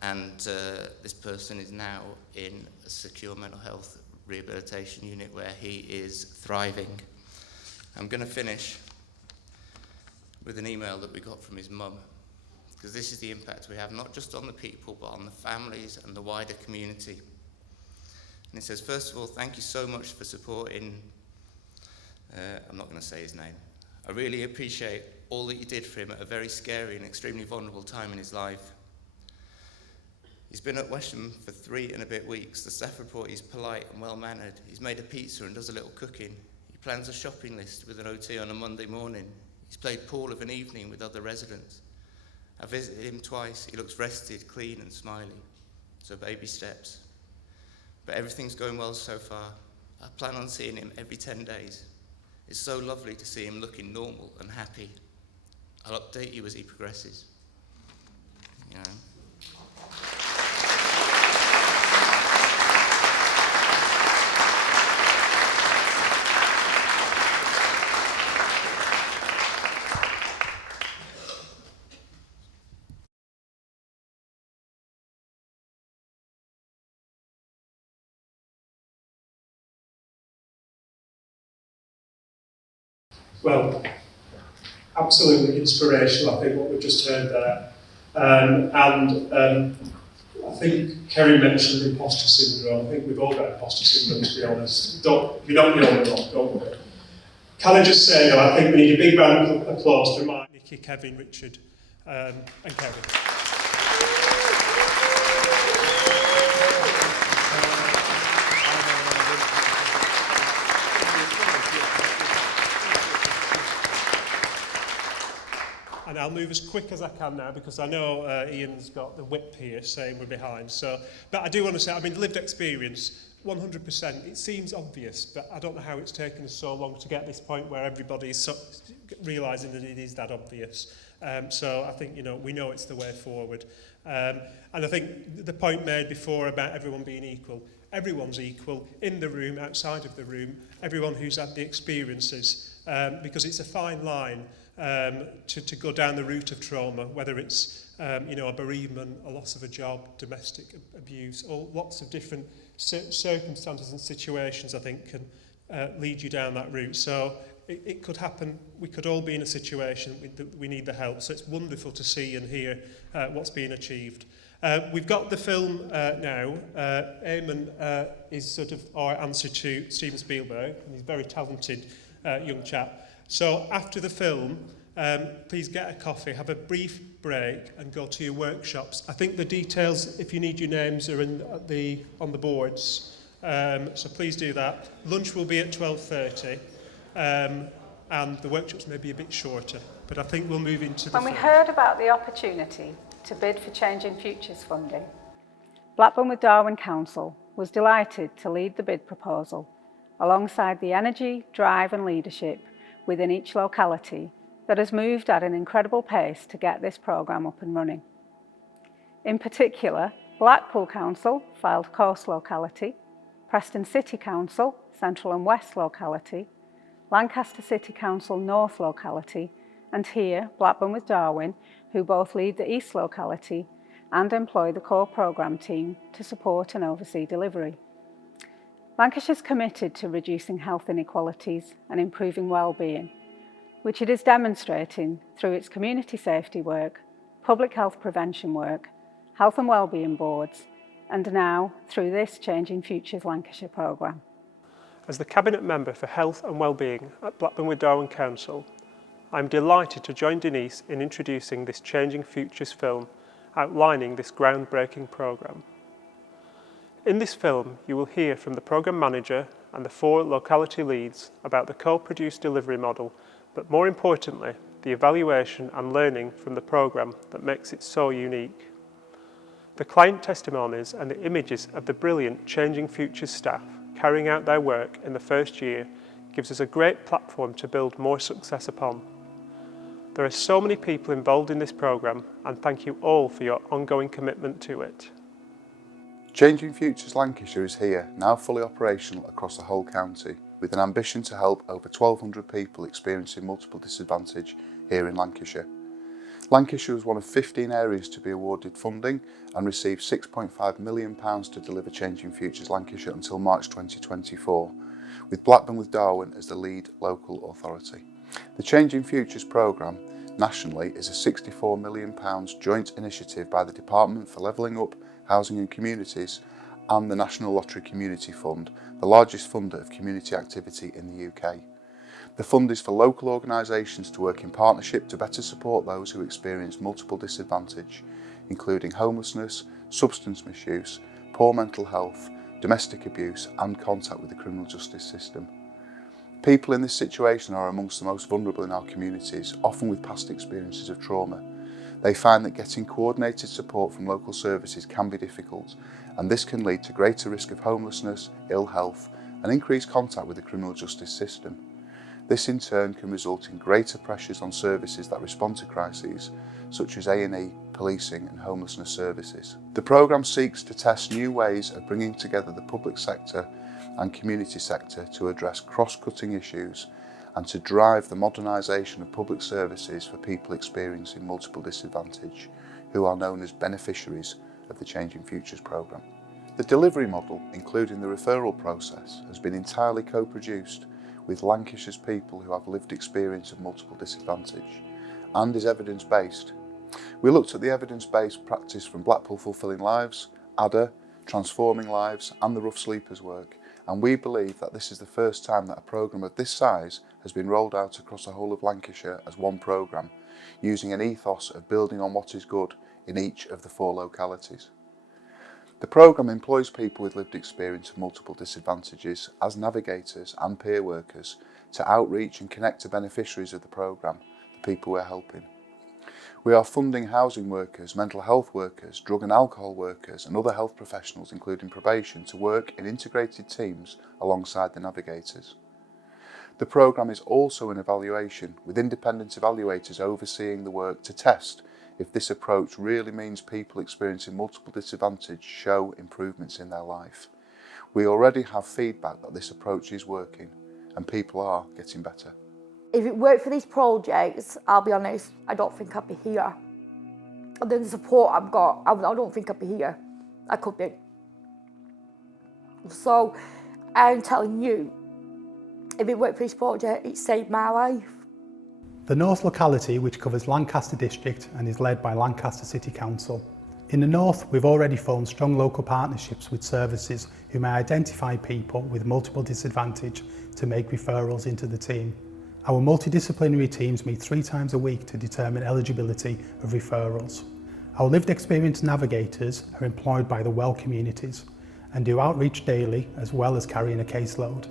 And this person is now in a secure mental health rehabilitation unit where he is thriving. I'm going to finish with an email that we got from his mum, because this is the impact we have, not just on the people, but on the families and the wider community. And it says, first of all, thank you so much for supporting, I'm not going to say his name, I really appreciate all that you did for him at a very scary and extremely vulnerable time in his life. He's been at Wesham for 3 and a bit weeks. The staff report he's polite and well-mannered. He's made a pizza and does a little cooking. He plans a shopping list with an OT on a Monday morning. He's played pool of an evening with other residents. I visited him twice. He looks rested, clean and smiley. So baby steps. But everything's going well so far. I plan on seeing him every 10 days. It's so lovely to see him looking normal and happy. I'll update you as he progresses. You know. Well, absolutely inspirational, I think, what we've just heard there. I think Kerry mentioned imposter syndrome. I think we've all got imposter syndrome, to be honest. You're not the only one, don't worry. Can I just say, though, I think we need a big round of applause to Mike, Nikki, Kevin, Richard, and Kerry. And I'll move as quick as I can now because I know Ian's got the whip here saying we're behind. But I do want to say, I mean, lived experience, 100%. It seems obvious, but I don't know how it's taken us so long to get this point where everybody's realising that it is that obvious. So I think, we know it's the way forward. And I think the point made before about everyone being equal, everyone's equal in the room, outside of the room, everyone who's had the experiences, because it's a fine line to go down the route of trauma, whether it's a bereavement, a loss of a job, domestic abuse, or lots of different circumstances and situations, I think, can lead you down that route. So it could happen. We could all be in a situation we need the help. So it's wonderful to see and hear what's being achieved. We've got the film now. Eamon is sort of our answer to Steven Spielberg, and he's a very talented young chap. So after the film, please get a coffee, have a brief break and go to your workshops. I think the details, if you need your names, are on the boards. So please do that. Lunch will be at 12:30 and the workshops may be a bit shorter. But I think we'll move into the When we heard about the opportunity to bid for Changing Futures funding, Blackburn with Darwen Council was delighted to lead the bid proposal alongside the energy, drive and leadership within each locality that has moved at an incredible pace to get this programme up and running. In particular, Blackpool Council, Fylde Coast locality, Preston City Council, Central and West locality, Lancaster City Council North locality, and here, Blackburn with Darwen, who both lead the East locality and employ the core programme team to support and oversee delivery. Lancashire is committed to reducing health inequalities and improving well-being, which it is demonstrating through its community safety work, public health prevention work, health and wellbeing boards, and now through this Changing Futures Lancashire programme. As the Cabinet Member for Health and Wellbeing at Blackburn with Darwen Council, I'm delighted to join Denise in introducing this Changing Futures film outlining this groundbreaking programme. In this film, you will hear from the programme manager and the 4 locality leads about the co-produced delivery model, but more importantly, the evaluation and learning from the programme that makes it so unique. The client testimonies and the images of the brilliant Changing Futures staff carrying out their work in the first year gives us a great platform to build more success upon. There are so many people involved in this programme, and thank you all for your ongoing commitment to it. Changing Futures Lancashire is here, now fully operational across the whole county, with an ambition to help over 1,200 people experiencing multiple disadvantage here in Lancashire. Lancashire was one of 15 areas to be awarded funding and received £6.5 million to deliver Changing Futures Lancashire until March 2024, with Blackburn with Darwen as the lead local authority. The Changing Futures programme nationally is a £64 million joint initiative by the Department for Levelling Up, Housing and Communities and the National Lottery Community Fund, the largest funder of community activity in the UK. The fund is for local organisations to work in partnership to better support those who experience multiple disadvantage, including homelessness, substance misuse, poor mental health, domestic abuse and contact with the criminal justice system. People in this situation are amongst the most vulnerable in our communities, often with past experiences of trauma. They find that getting coordinated support from local services can be difficult, and this can lead to greater risk of homelessness, ill health and increased contact with the criminal justice system. This in turn can result in greater pressures on services that respond to crises, such as A&E, policing and homelessness services. The programme seeks to test new ways of bringing together the public sector and community sector to address cross-cutting issues and to drive the modernisation of public services for people experiencing multiple disadvantage, who are known as beneficiaries of the Changing Futures programme. The delivery model, including the referral process, has been entirely co-produced with Lancashire's people who have lived experience of multiple disadvantage and is evidence-based. We looked at the evidence-based practice from Blackpool Fulfilling Lives, ADA, Transforming Lives and the Rough Sleepers work, and we believe that this is the first time that a programme of this size has been rolled out across the whole of Lancashire as one programme, using an ethos of building on what is good in each of the 4 localities. The programme employs people with lived experience of multiple disadvantages as navigators and peer workers to outreach and connect to beneficiaries of the programme, the people we're helping. We are funding housing workers, mental health workers, drug and alcohol workers and other health professionals, including probation, to work in integrated teams alongside the navigators. The programme is also an evaluation, with independent evaluators overseeing the work to test if this approach really means people experiencing multiple disadvantage show improvements in their life. We already have feedback that this approach is working and people are getting better. If it weren't for these projects, I'll be honest, I don't think I'd be here. And then the support I've got, I don't think I'd be here. I could be. So I'm telling you, if it weren't for this project, it saved my life. The North locality, which covers Lancaster District and is led by Lancaster City Council. In the North, we've already formed strong local partnerships with services who may identify people with multiple disadvantage to make referrals into the team. Our multidisciplinary teams meet 3 times a week to determine eligibility of referrals. Our lived experience navigators are employed by the well communities and do outreach daily as well as carrying a caseload.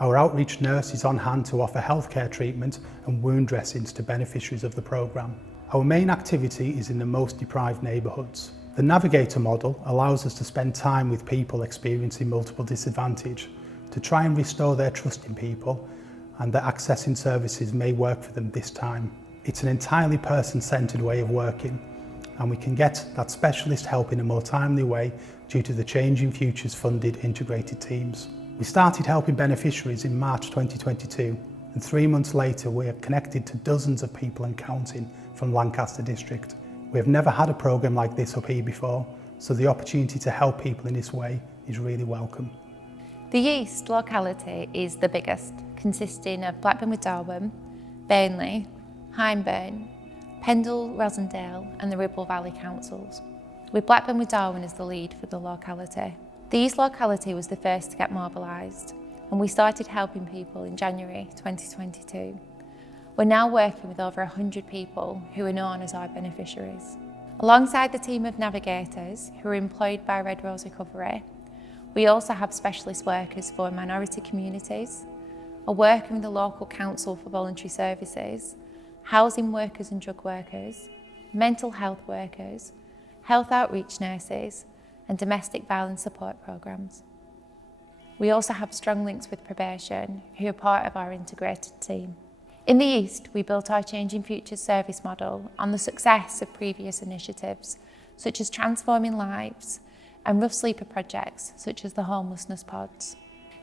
Our outreach nurse is on hand to offer healthcare treatment and wound dressings to beneficiaries of the programme. Our main activity is in the most deprived neighbourhoods. The navigator model allows us to spend time with people experiencing multiple disadvantage to try and restore their trust in people and that accessing services may work for them this time. It's an entirely person-centred way of working, and we can get that specialist help in a more timely way due to the Changing Futures funded integrated teams. We started helping beneficiaries in March 2022, and 3 months later we are connected to dozens of people and counting from Lancaster District. We have never had a programme like this up here before, so the opportunity to help people in this way is really welcome. The East locality is the biggest, consisting of Blackburn with Darwen, Burnley, Hyndburn, Pendle, Rosendale and the Ribble Valley councils, with Blackburn with Darwen as the lead for the locality. The East locality was the first to get mobilised, and we started helping people in January 2022. We're now working with over 100 people who are known as our beneficiaries. Alongside the team of navigators who are employed by Red Rose Recovery, we also have specialist workers for minority communities, are working with the local council for voluntary services, housing workers and drug workers, mental health workers, health outreach nurses, and domestic violence support programmes. We also have strong links with probation, who are part of our integrated team. In the East, we built our Changing Futures service model on the success of previous initiatives, such as Transforming Lives and rough sleeper projects, such as the homelessness pods.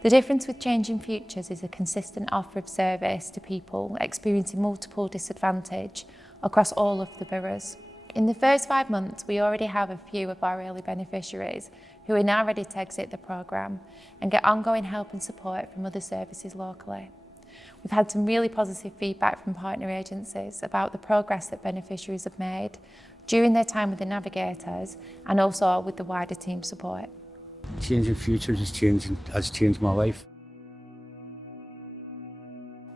The difference with Changing Futures is a consistent offer of service to people experiencing multiple disadvantage across all of the boroughs. In the first 5 months, we already have a few of our early beneficiaries who are now ready to exit the programme and get ongoing help and support from other services locally. We've had some really positive feedback from partner agencies about the progress that beneficiaries have made during their time with the navigators and also with the wider team support. Changing Futures has changed my life.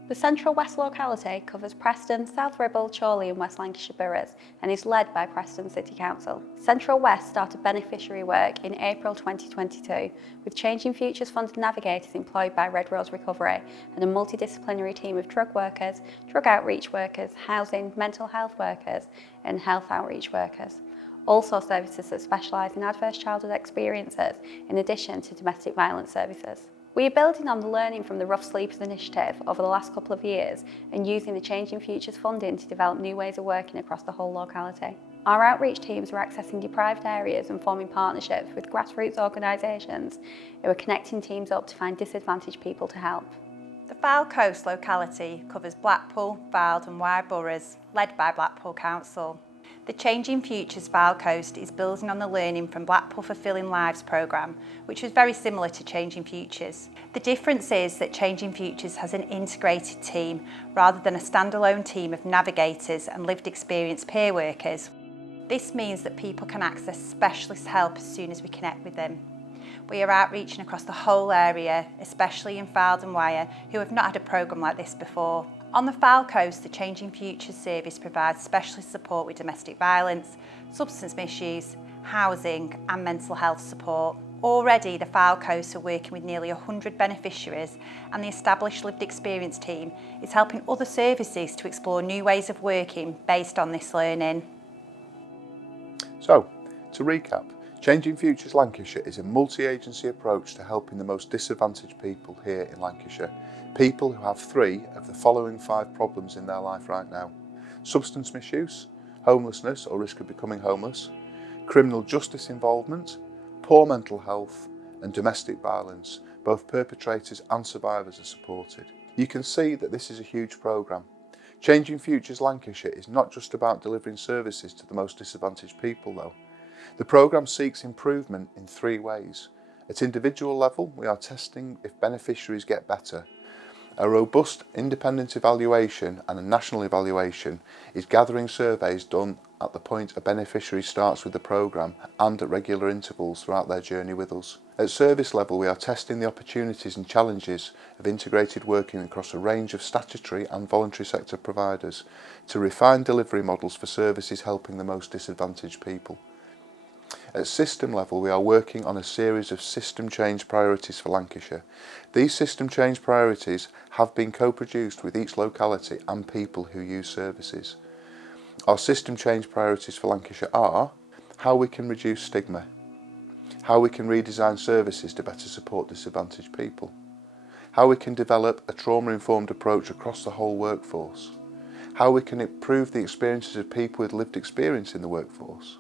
The Central West locality covers Preston, South Ribble, Chorley and West Lancashire boroughs and is led by Preston City Council. Central West started beneficiary work in April 2022 with Changing Futures funded navigators employed by Red Rose Recovery and a multidisciplinary team of drug workers, drug outreach workers, housing, mental health workers and health outreach workers. Also services that specialise in adverse childhood experiences in addition to domestic violence services. We are building on the learning from the Rough Sleepers initiative over the last couple of years and using the Changing Futures funding to develop new ways of working across the whole locality. Our outreach teams are accessing deprived areas and forming partnerships with grassroots organisations who are connecting teams up to find disadvantaged people to help. The Fylde Coast locality covers Blackpool, Fylde and Wyre boroughs, led by Blackpool Council. The Changing Futures Fylde Coast is building on the learning from Blackpool Fulfilling Lives programme, which was very similar to Changing Futures. The difference is that Changing Futures has an integrated team rather than a standalone team of navigators and lived experience peer workers. This means that people can access specialist help as soon as we connect with them. We are outreaching across the whole area, especially in Fylde and Wyre, who have not had a programme like this before. On the Fylde Coast, the Changing Futures service provides specialist support with domestic violence, substance misuse, housing and mental health support. Already, the Fylde Coast are working with nearly 100 beneficiaries and the established lived experience team is helping other services to explore new ways of working based on this learning. So, to recap, Changing Futures Lancashire is a multi-agency approach to helping the most disadvantaged people here in Lancashire. People who have 3 of the following 5 problems in their life right now: substance misuse, homelessness or risk of becoming homeless, criminal justice involvement, poor mental health and domestic violence. Both perpetrators and survivors are supported. You can see that this is a huge programme. Changing Futures Lancashire is not just about delivering services to the most disadvantaged people though. The programme seeks improvement in 3 ways. At individual level, we are testing if beneficiaries get better. A robust independent evaluation and a national evaluation is gathering surveys done at the point a beneficiary starts with the programme and at regular intervals throughout their journey with us. At service level, we are testing the opportunities and challenges of integrated working across a range of statutory and voluntary sector providers to refine delivery models for services helping the most disadvantaged people. At system level, we are working on a series of system change priorities for Lancashire. These system change priorities have been co-produced with each locality and people who use services. Our system change priorities for Lancashire are how we can reduce stigma, how we can redesign services to better support disadvantaged people, how we can develop a trauma-informed approach across the whole workforce, how we can improve the experiences of people with lived experience in the workforce,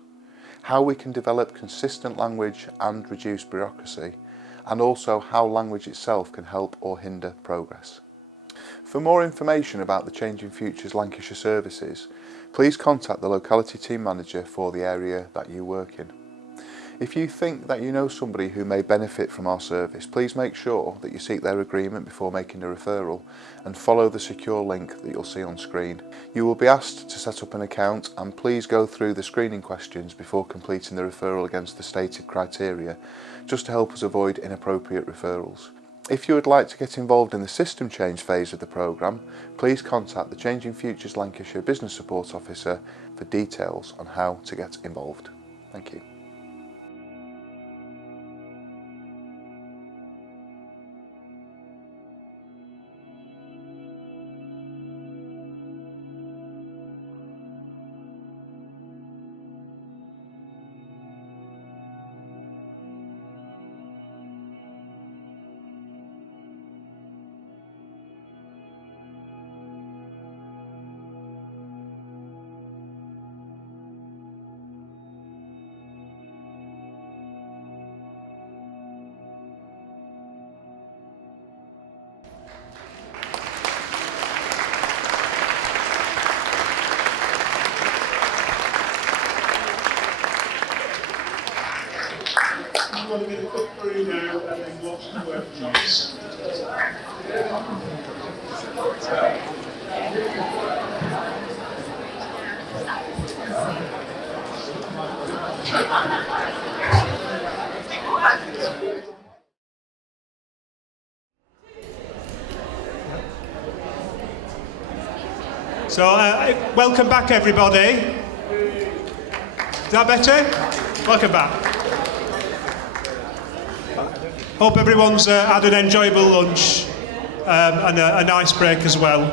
how we can develop consistent language and reduce bureaucracy, and also how language itself can help or hinder progress. For more information about the Changing Futures Lancashire services, please contact the locality team manager for the area that you work in. If you think that you know somebody who may benefit from our service, please make sure that you seek their agreement before making a referral and follow the secure link that you'll see on screen. You will be asked to set up an account and please go through the screening questions before completing the referral against the stated criteria, just to help us avoid inappropriate referrals. If you would like to get involved in the system change phase of the programme, please contact the Changing Futures Lancashire Business Support Officer for details on how to get involved. Thank you. So, welcome back, everybody. Is that better? Welcome back. Hope everyone's had an enjoyable lunch and a nice break as well.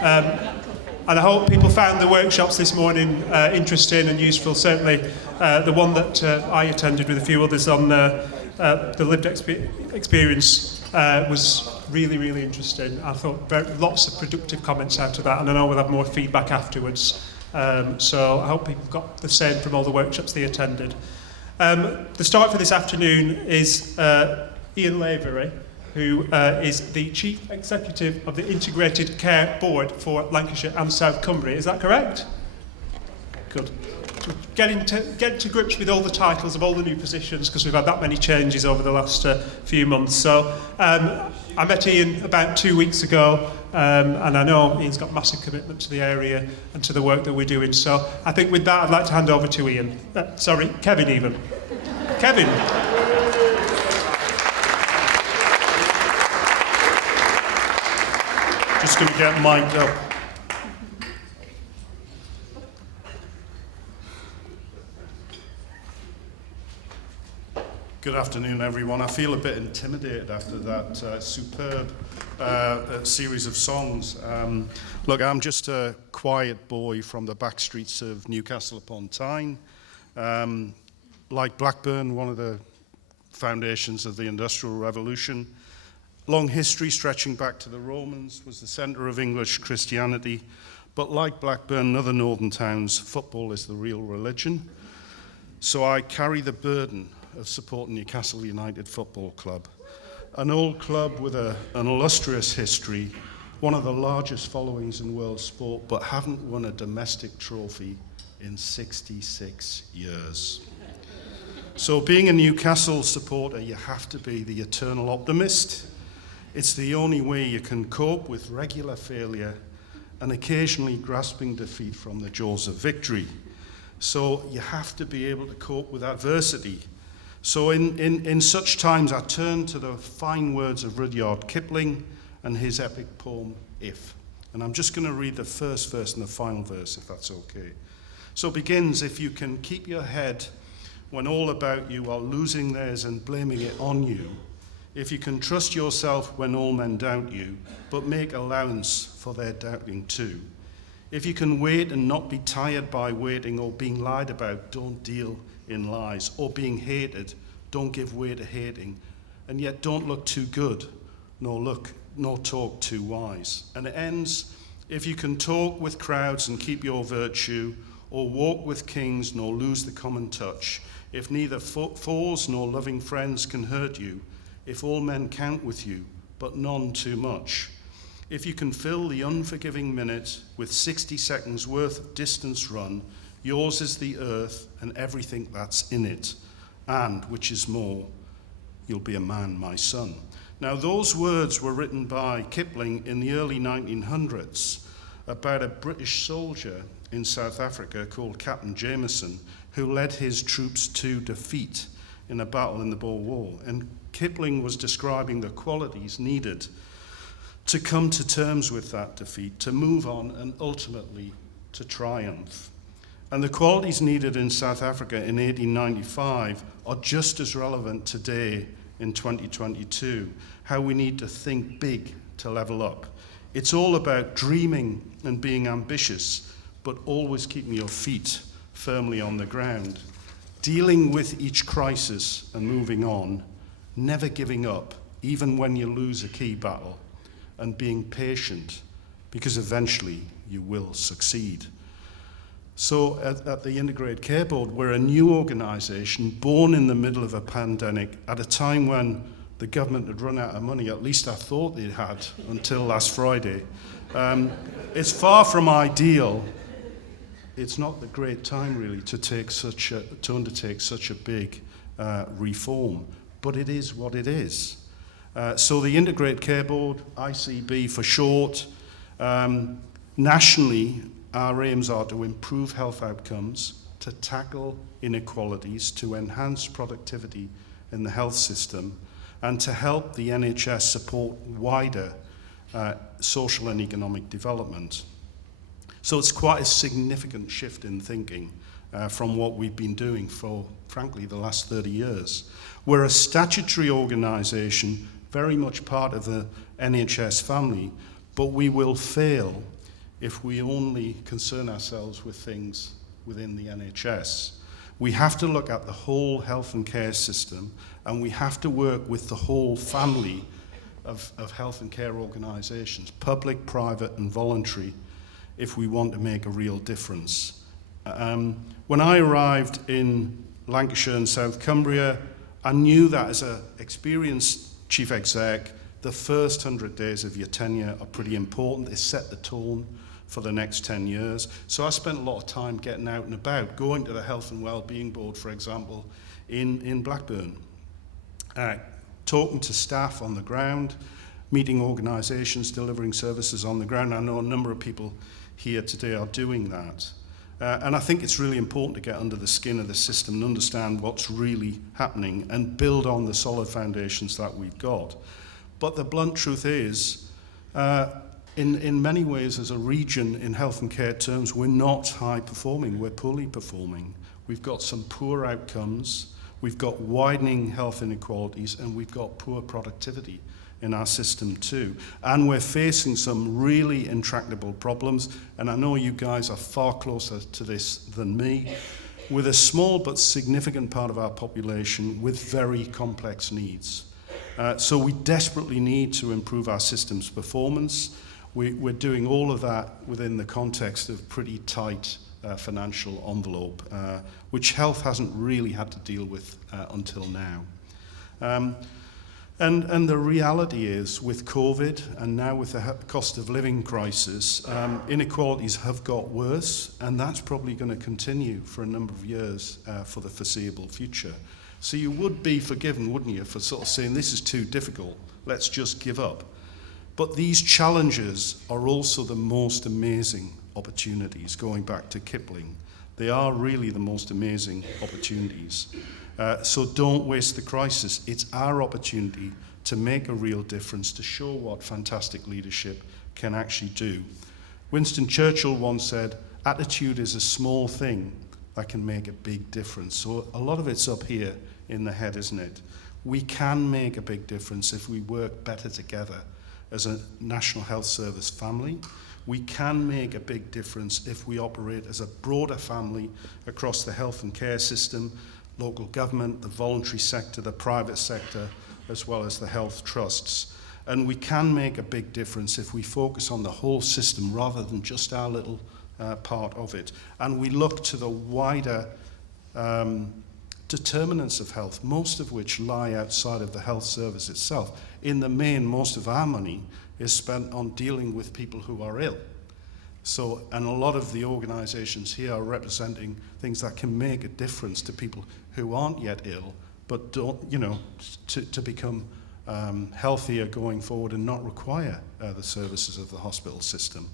And I hope people found the workshops this morning interesting and useful. Certainly, the one that I attended with a few others on the lived experience was really, really interesting. I thought lots of productive comments out of that, and I know we'll have more feedback afterwards. So I hope people got the same from all the workshops they attended. The start for this afternoon is Ian Lavery, who is the Chief Executive of the Integrated Care Board for Lancashire and South Cumbria. Is that correct? Good. Get to grips with all the titles of all the new positions, because we've had that many changes over the last few months. So I met Ian about 2 weeks ago, and I know Ian's got massive commitment to the area and to the work that we're doing. So I think with that, I'd like to hand over to Ian. Kevin even. Kevin. Just going to get mic'd up. Good afternoon, everyone. I feel a bit intimidated after that superb series of songs. Look, I'm just a quiet boy from the back streets of Newcastle upon Tyne. Like Blackburn, one of the foundations of the Industrial Revolution. Long history stretching back to the Romans, was the centre of English Christianity. But like Blackburn and other northern towns, football is the real religion. So I carry the burden of supporting Newcastle United Football Club, an old club with an illustrious history, one of the largest followings in world sport, but haven't won a domestic trophy in 66 years. So being a Newcastle supporter, you have to be the eternal optimist. It's the only way you can cope with regular failure and occasionally grasping defeat from the jaws of victory. So you have to be able to cope with adversity. So in such times, I turn to the fine words of Rudyard Kipling and his epic poem, If. And I'm just going to read the first verse and the final verse, if that's okay. So it begins, if you can keep your head when all about you are losing theirs and blaming it on you, if you can trust yourself when all men doubt you, but make allowance for their doubting too, if you can wait and not be tired by waiting or being lied about, don't deal in lies, or being hated, don't give way to hating, and yet don't look too good, nor talk too wise. And it ends, if you can talk with crowds and keep your virtue, or walk with kings nor lose the common touch, if neither foes nor loving friends can hurt you, if all men count with you, but none too much, if you can fill the unforgiving minute with 60 seconds worth of distance run, yours is the earth and everything that's in it, and, which is more, you'll be a man, my son. Now, those words were written by Kipling in the early 1900s about a British soldier in South Africa called Captain Jameson, who led his troops to defeat in a battle in the Boer War. And Kipling was describing the qualities needed to come to terms with that defeat, to move on, and ultimately to triumph. And the qualities needed in South Africa in 1895 are just as relevant today in 2022, how we need to think big to level up. It's all about dreaming and being ambitious, but always keeping your feet firmly on the ground, dealing with each crisis and moving on, never giving up, even when you lose a key battle, and being patient, because eventually you will succeed. So at the Integrated Care Board, we're a new organisation born in the middle of a pandemic at a time when the government had run out of money, at least I thought they had until last Friday. It's far from ideal. It's not the great time really to undertake such a big reform, but it is what it is. So the Integrated Care Board, ICB for short, nationally, our aims are to improve health outcomes, to tackle inequalities, to enhance productivity in the health system, and to help the NHS support wider social and economic development. So it's quite a significant shift in thinking from what we've been doing for, frankly, the last 30 years. We're a statutory organisation, very much part of the NHS family, but we will fail if we only concern ourselves with things within the NHS. We have to look at the whole health and care system, and we have to work with the whole family of health and care organisations, public, private and voluntary, if we want to make a real difference. When I arrived in Lancashire and South Cumbria, I knew that as an experienced chief exec, the first 100 days of your tenure are pretty important. They set the tone for the next 10 years. So I spent a lot of time getting out and about, going to the Health and Wellbeing Board, for example, in Blackburn, talking to staff on the ground, meeting organisations, delivering services on the ground. I know a number of people here today are doing that. And I think it's really important to get under the skin of the system and understand what's really happening and build on the solid foundations that we've got. But the blunt truth is, in many ways as a region in health and care terms, we're not high performing, we're poorly performing. We've got some poor outcomes, we've got widening health inequalities, and we've got poor productivity in our system too. And we're facing some really intractable problems, and I know you guys are far closer to this than me, with a small but significant part of our population with very complex needs. So we desperately need to improve our system's performance. We're doing all of that within the context of pretty tight financial envelope, which health hasn't really had to deal with until now. And the reality is, with COVID and now with the cost of living crisis, inequalities have got worse, and that's probably going to continue for a number of years for the foreseeable future. So you would be forgiven, wouldn't you, for sort of saying this is too difficult, let's just give up. But these challenges are also the most amazing opportunities, going back to Kipling. They are really the most amazing opportunities. So don't waste the crisis. It's our opportunity to make a real difference, to show what fantastic leadership can actually do. Winston Churchill once said, attitude is a small thing that can make a big difference. So a lot of it's up here in the head, isn't it? We can make a big difference if we work better together as a National Health Service family. We can make a big difference if we operate as a broader family across the health and care system, local government, the voluntary sector, the private sector, as well as the health trusts. And we can make a big difference if we focus on the whole system rather than just our little part of it. And we look to the wider determinants of health, most of which lie outside of the health service itself. In the main, most of our money is spent on dealing with people who are ill. So, and a lot of the organisations here are representing things that can make a difference to people who aren't yet ill, but don't, you know, to become healthier going forward and not require the services of the hospital system.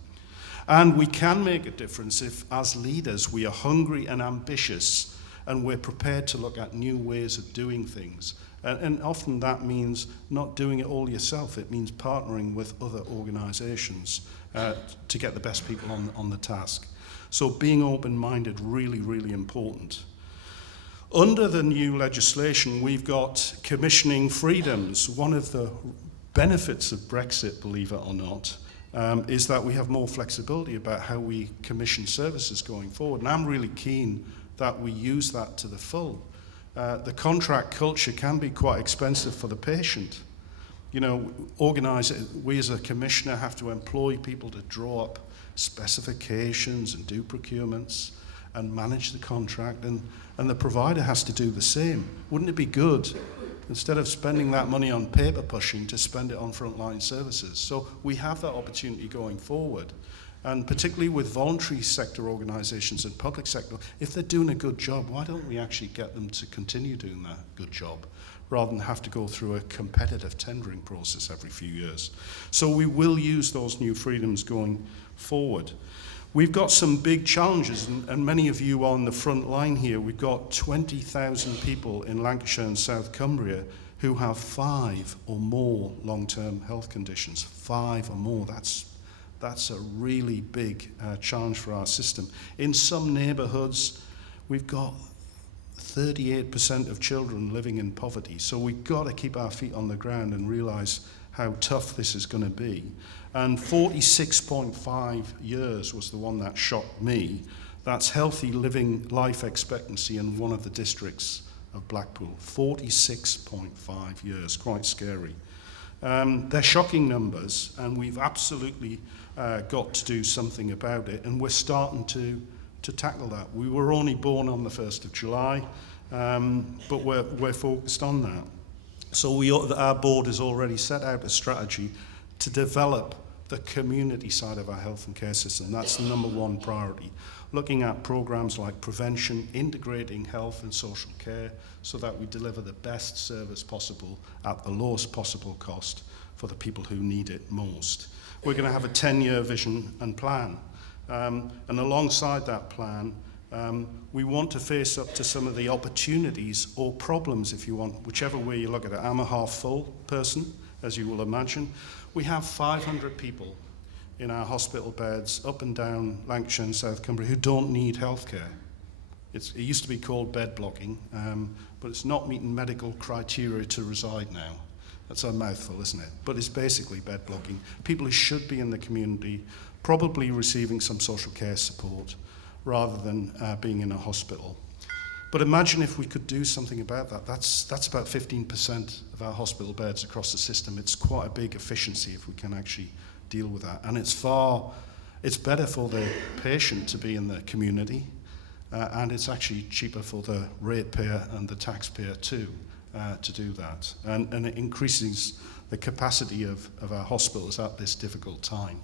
And we can make a difference if, as leaders, we are hungry and ambitious and we're prepared to look at new ways of doing things. And often that means not doing it all yourself. It means partnering with other organisations to get the best people on the task. So being open-minded, really, really important. Under the new legislation, we've got commissioning freedoms. One of the benefits of Brexit, believe it or not, is that we have more flexibility about how we commission services going forward. And I'm really keen that we use that to the full. The contract culture can be quite expensive for the patient. You know, we as a commissioner have to employ people to draw up specifications and do procurements and manage the contract, and the provider has to do the same. Wouldn't it be good, instead of spending that money on paper pushing, to spend it on frontline services? So we have that opportunity going forward. And particularly with voluntary sector organisations and public sector, if they're doing a good job, why don't we actually get them to continue doing that good job, rather than have to go through a competitive tendering process every few years? So we will use those new freedoms going forward. We've got some big challenges, and many of you on the front line here. We've got 20,000 people in Lancashire and South Cumbria who have 5 or more long-term health conditions. 5 or more, that's That's a really big challenge for our system. In some neighbourhoods, we've got 38% of children living in poverty. So we've got to keep our feet on the ground and realise how tough this is going to be. And 46.5 years was the one that shocked me. That's healthy living life expectancy in one of the districts of Blackpool. 46.5 years, quite scary. They're shocking numbers, and we've absolutely got to do something about it, and we're starting to tackle that. We were only born on the 1st of July, but we're focused on that. So our board has already set out a strategy to develop the community side of our health and care system. That's the number one priority. Looking at programs like prevention, integrating health and social care so that we deliver the best service possible at the lowest possible cost for the people who need it most. We're going to have a 10-year vision and plan. And alongside that plan, we want to face up to some of the opportunities or problems, if you want, whichever way you look at it. I'm a half-full person, as you will imagine. We have 500 people in our hospital beds up and down Lancashire and South Cumbria who don't need healthcare. It used to be called bed blocking, but it's not meeting medical criteria to reside now. That's a mouthful, isn't it? But it's basically bed blocking. People who should be in the community, probably receiving some social care support, rather than being in a hospital. But imagine if we could do something about that. That's about 15% of our hospital beds across the system. It's quite a big efficiency if we can actually deal with that. And it's better for the patient to be in the community, and it's actually cheaper for the ratepayer and the taxpayer too to do that. And it increases the capacity of our hospitals at this difficult time.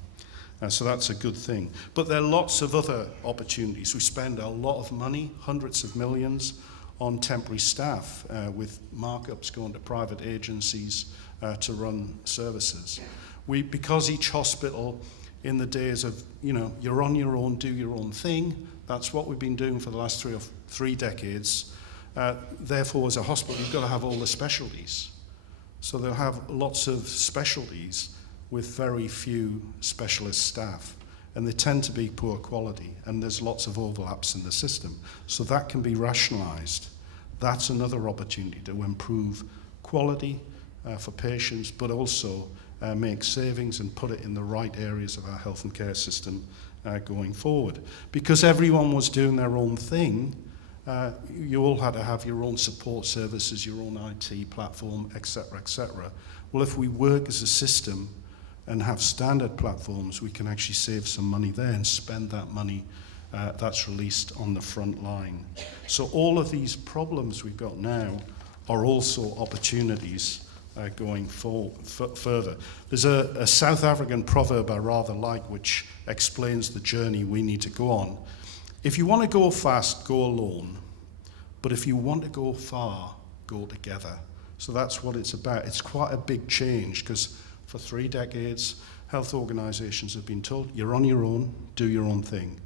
So that's a good thing. But there are lots of other opportunities. We spend a lot of money, hundreds of millions, on temporary staff, with markups going to private agencies to run services. Because each hospital, in the days of, you're on your own, do your own thing, that's what we've been doing for the last three decades. Therefore, as a hospital, you've got to have all the specialties. So they'll have lots of specialties with very few specialist staff, and they tend to be poor quality, and there's lots of overlaps in the system. So that can be rationalised. That's another opportunity to improve quality for patients, but also make savings and put it in the right areas of our health and care system going forward. Because everyone was doing their own thing, you all had to have your own support services, your own IT platform, etc., etc. Well, if we work as a system and have standard platforms, we can actually save some money there and spend that money that's released on the front line. So all of these problems we've got now are also opportunities going further. There's a South African proverb I rather like, which explains the journey we need to go on. If you want to go fast, go alone. But if you want to go far, go together. So that's what it's about. It's quite a big change, because for 3 decades, health organisations have been told, you're on your own, do your own thing.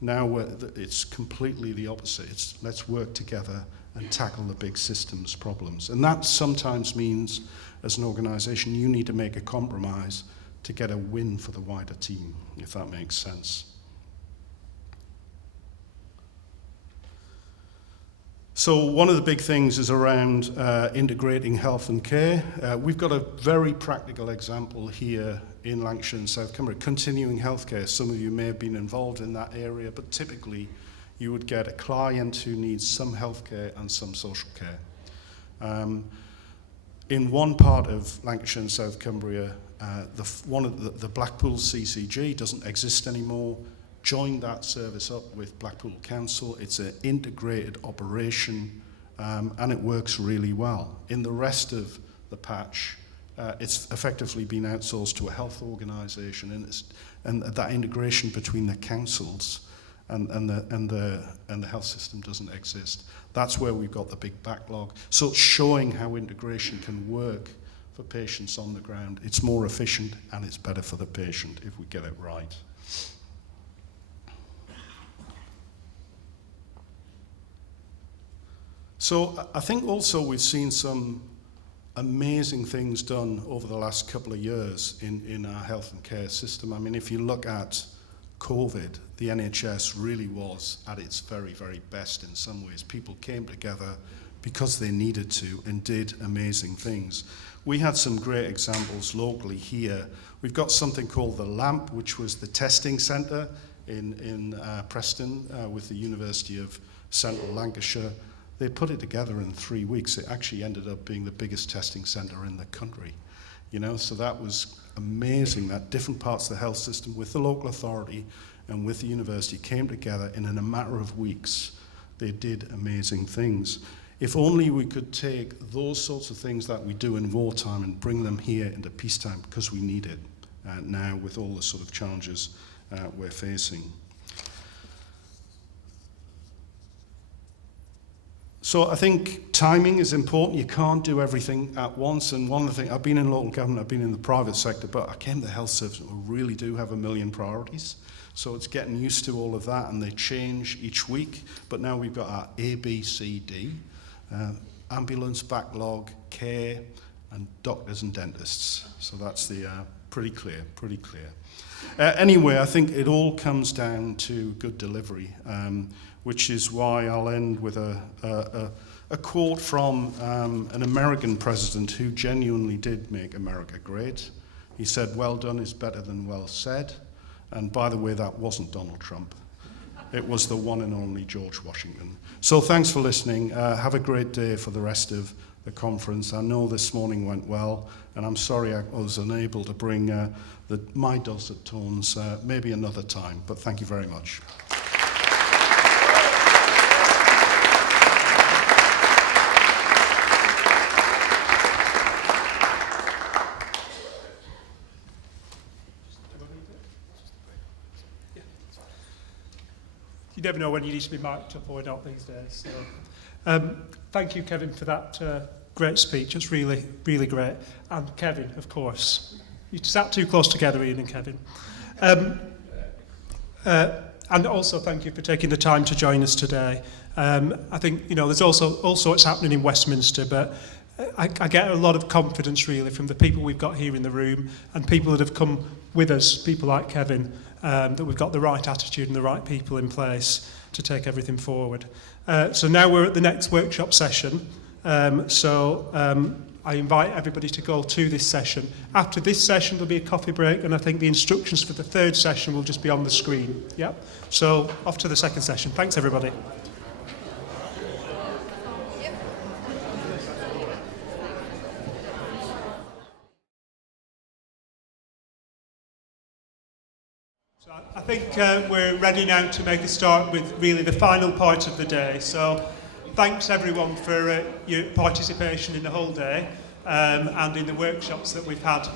Now it's completely the opposite. It's let's work together and tackle the big systems problems. And that sometimes means, as an organisation, you need to make a compromise to get a win for the wider team, if that makes sense. So one of the big things is around integrating health and care. We've got a very practical example here in Lancashire and South Cumbria, continuing healthcare. Some of you may have been involved in that area, but typically you would get a client who needs some healthcare and some social care. In one part of Lancashire and South Cumbria, the Blackpool CCG doesn't exist anymore. Joined that service up with Blackpool Council. It's an integrated operation, and it works really well. In the rest of the patch, it's effectively been outsourced to a health organisation, and that integration between the councils and the health system doesn't exist. That's where we've got the big backlog. So it's showing how integration can work for patients on the ground. It's more efficient and it's better for the patient if we get it right. So I think also we've seen some amazing things done over the last couple of years in our health and care system. I mean, if you look at COVID, the NHS really was at its very, very best in some ways. People came together because they needed to and did amazing things. We had some great examples locally here. We've got something called the LAMP, which was the testing centre in Preston with the University of Central Lancashire. They put it together in 3 weeks. It actually ended up being the biggest testing centre in the country. You know, so that was amazing that different parts of the health system with the local authority and with the university came together, and in a matter of weeks they did amazing things. If only we could take those sorts of things that we do in wartime and bring them here into peacetime, because we need it now with all the sort of challenges we're facing. So I think timing is important. You can't do everything at once. And one of the things, I've been in local government, I've been in the private sector, but I came to the health service and we really do have a million priorities. So it's getting used to all of that, and they change each week. But now we've got our A, B, C, D, ambulance, backlog, care, and doctors and dentists. So that's the pretty clear. Anyway, I think it all comes down to good delivery, which is why I'll end with a quote from an American president who genuinely did make America great. He said, "Well done is better than well said." And by the way, that wasn't Donald Trump. It was the one and only George Washington. So thanks for listening. Have a great day for the rest of the conference. I know this morning went well, and I'm sorry I was unable to bring my dulcet tones maybe another time, but thank you very much. You never know when you need to be mic'd up or not these days. So, thank you, Kevin, for that great speech. It's really, really great. And Kevin, of course. You sat too close together, Ian and Kevin. And also thank you for taking the time to join us today. I think, you know, there's also all sorts happening in Westminster, but I get a lot of confidence really from the people we've got here in the room and people that have come with us, people like Kevin, that we've got the right attitude and the right people in place to take everything forward. So now we're at the next workshop session. I invite everybody to go to this session. After this session, there'll be a coffee break, and I think the instructions for the third session will just be on the screen. Yep. So off to the second session. Thanks, everybody. So I think we're ready now to make a start with really the final part of the day. So thanks everyone for your participation in the whole day and in the workshops that we've had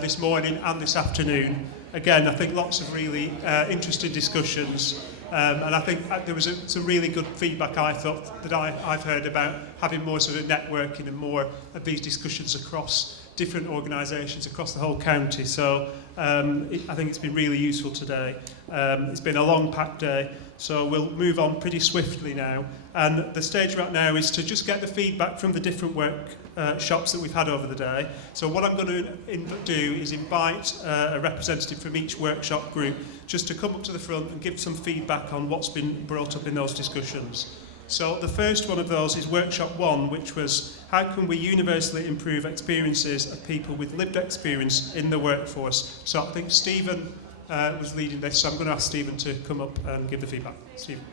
this morning and this afternoon. Again, I think lots of really interesting discussions and I think there was some really good feedback I thought that I've heard about having more sort of networking and more of these discussions across different organisations across the whole county. So I think it's been really useful today. It's been a long packed day. So we'll move on pretty swiftly now. And the stage right now is to just get the feedback from the different workshops that we've had over the day. So what I'm going to do is invite a representative from each workshop group just to come up to the front and give some feedback on what's been brought up in those discussions. So the first one of those is workshop 1, which was how can we universally improve experiences of people with lived experience in the workforce. So I think Stephen was leading this, so I'm going to ask Stephen to come up and give the feedback. Stephen.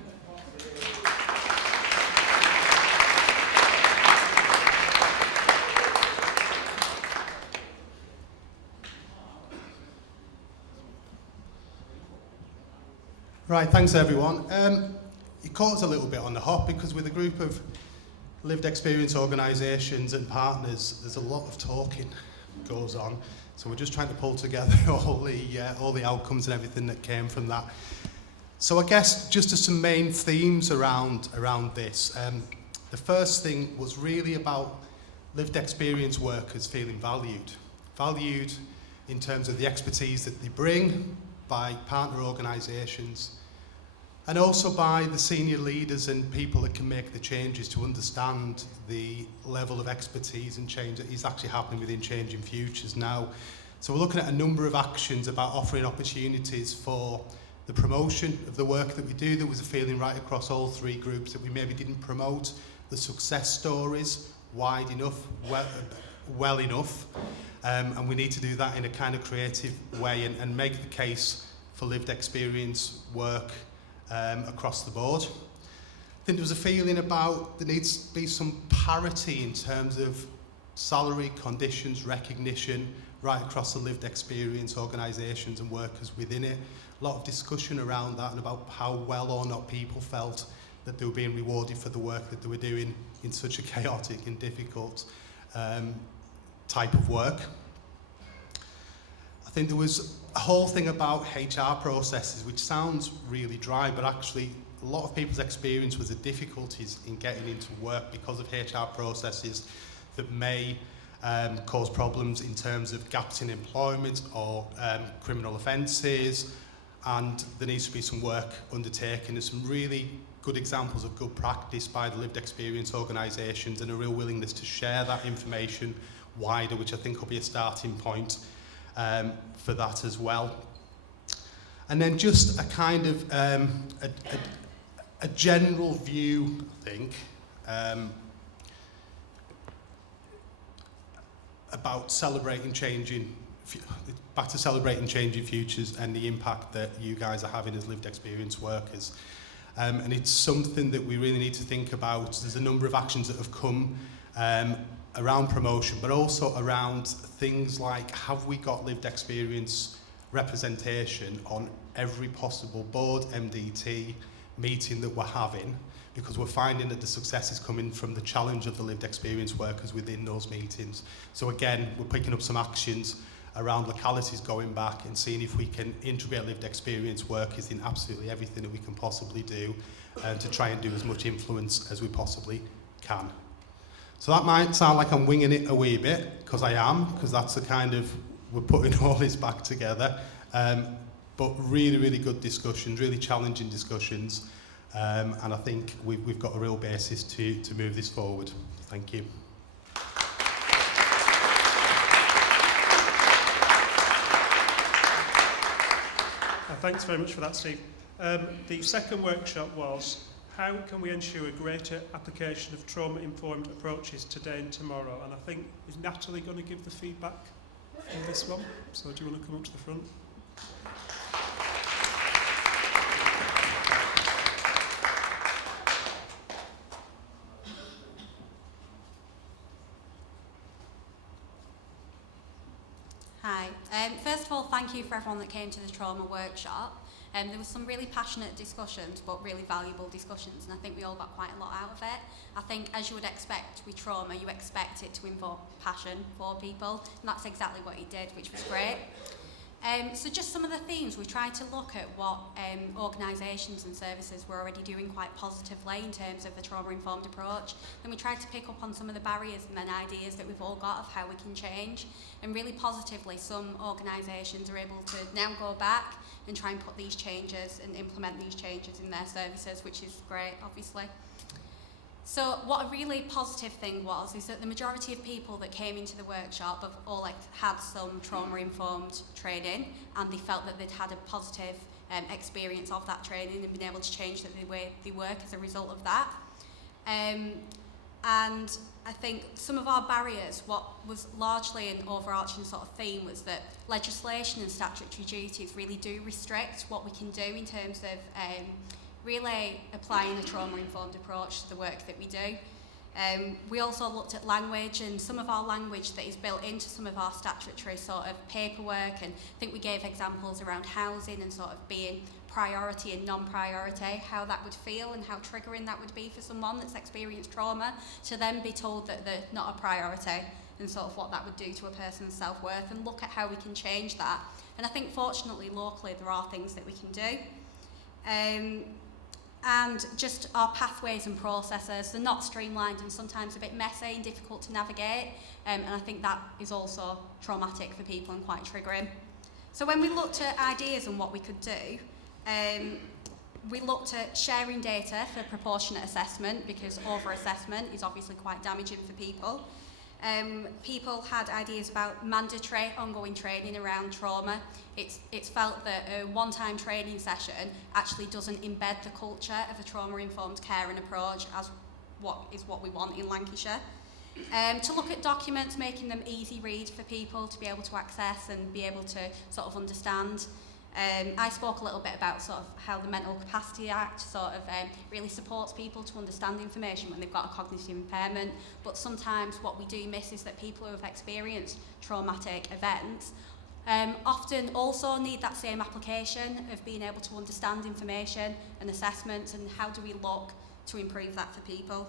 Right, thanks everyone. It caught us a little bit on the hop because with a group of lived experience organisations and partners, there's a lot of talking goes on. So we're just trying to pull together all the outcomes and everything that came from that. So I guess just as some main themes around this. The first thing was really about lived experience workers feeling valued in terms of the expertise that they bring by partner organisations, and also by the senior leaders and people that can make the changes to understand the level of expertise and change that is actually happening within Changing Futures now. So we're looking at a number of actions about offering opportunities for the promotion of the work that we do. There was a feeling right across all three groups that we maybe didn't promote the success stories wide enough, well enough, and we need to do that in a kind of creative way and make the case for lived experience work across the board. I think there was a feeling about there needs to be some parity in terms of salary, conditions, recognition, right across the lived experience organisations and workers within it. A lot of discussion around that and about how well or not people felt that they were being rewarded for the work that they were doing in such a chaotic and difficult type of work. I think there was a whole thing about HR processes, which sounds really dry, but actually a lot of people's experience was the difficulties in getting into work because of HR processes that may cause problems in terms of gaps in employment or criminal offences, and there needs to be some work undertaken. There's some really good examples of good practice by the lived experience organisations and a real willingness to share that information wider, which I think will be a starting point for that as well. And then just a kind of a general view, I think, about celebrating changing, back to celebrating changing futures and the impact that you guys are having as lived experience workers. And it's something that we really need to think about. There's a number of actions that have come around promotion, but also around things like, have we got lived experience representation on every possible board, MDT, meeting that we're having, because we're finding that the success is coming from the challenge of the lived experience workers within those meetings. So again, we're picking up some actions around localities going back and seeing if we can integrate lived experience workers in absolutely everything that we can possibly do to try and do as much influence as we possibly can. So that might sound like I'm winging it a wee bit, because I am, because that's the kind of, we're putting all this back together. But really, really good discussions, really challenging discussions. And I think we've got a real basis to move this forward. Thank you. Thanks very much for that, Steve. The second workshop was, how can we ensure greater application of trauma-informed approaches today and tomorrow? And I think, is Natalie going to give the feedback on this one? So do you want to come up to the front? Hi. First of all, thank you for everyone that came to the trauma workshop. There was some really passionate discussions, but really valuable discussions, and I think we all got quite a lot out of it. I think, as you would expect with trauma, you expect it to invoke passion for people, and that's exactly what it did, which was great. So just some of the themes, we tried to look at what organisations and services were already doing quite positively in terms of the trauma-informed approach. Then we tried to pick up on some of the barriers and then ideas that we've all got of how we can change. And really positively, some organisations are able to now go back and try and put these changes and implement these changes in their services, which is great, obviously. So what a really positive thing was is that the majority of people that came into the workshop have all had some trauma-informed training, and they felt that they'd had a positive experience of that training and been able to change the way they work as a result of that. And I think some of our barriers, what was largely an overarching sort of theme, was that legislation and statutory duties really do restrict what we can do in terms of really applying a trauma-informed approach to the work that we do. We also looked at language, and some of our language that is built into some of our statutory sort of paperwork, and I think we gave examples around housing and sort of being priority and non-priority, how that would feel and how triggering that would be for someone that's experienced trauma to then be told that they're not a priority, and sort of what that would do to a person's self-worth, and look at how we can change that. And I think fortunately locally there are things that we can do. And just our pathways and processes, they're not streamlined and sometimes a bit messy and difficult to navigate, and I think that is also traumatic for people and quite triggering. So when we looked at ideas and what we could do, we looked at sharing data for proportionate assessment because over-assessment is obviously quite damaging for people. People had ideas about mandatory ongoing training around trauma. It's felt that a one-time training session actually doesn't embed the culture of a trauma-informed care and approach as what we want in Lancashire. To look at documents, making them easy read for people to be able to access and be able to sort of understand. I spoke a little bit about sort of how the Mental Capacity Act sort of really supports people to understand information when they've got a cognitive impairment, but sometimes what we do miss is that people who have experienced traumatic events often also need that same application of being able to understand information and assessments, and how do we look to improve that for people.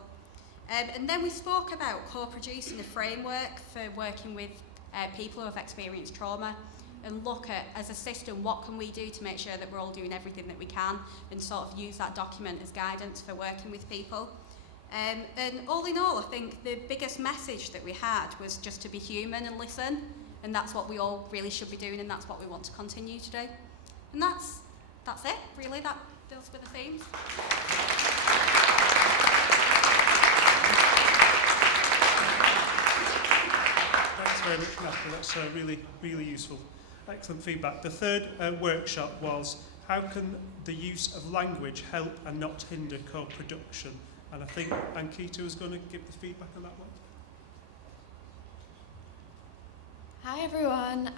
And then we spoke about co-producing a framework for working with people who have experienced trauma, and look at, as a system, what can we do to make sure that we're all doing everything that we can, and sort of use that document as guidance for working with people. And all in all, I think the biggest message that we had was just to be human and listen, and that's what we all really should be doing, and that's what we want to continue to do. And that's it, really. Those were the themes. Thanks very much, Natalie. That's really, really useful. Excellent feedback. The third workshop was, how can the use of language help and not hinder co-production? And I think Ankita was going to give the feedback on that one. Hi everyone.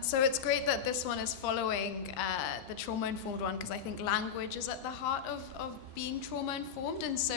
So it's great that this one is following the trauma-informed one, because I think language is at the heart of being trauma-informed. And so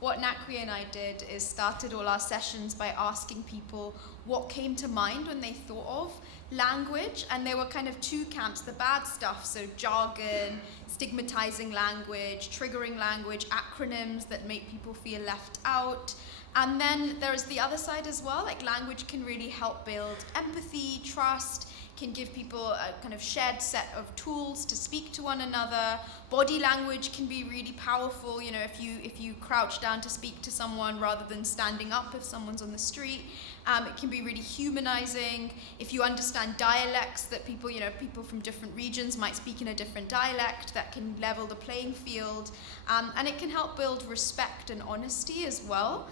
what Nakri and I did is started all our sessions by asking people what came to mind when they thought of language. And there were kind of two camps: the bad stuff, so jargon, stigmatizing language, triggering language, acronyms that make people feel left out. And then there's the other side as well, like language can really help build empathy, trust, can give people a kind of shared set of tools to speak to one another. Body language can be really powerful, you know, if you crouch down to speak to someone rather than standing up if someone's on the street. It can be really humanizing. If you understand dialects, that people from different regions might speak in a different dialect, that can level the playing field. And it can help build respect and honesty as well.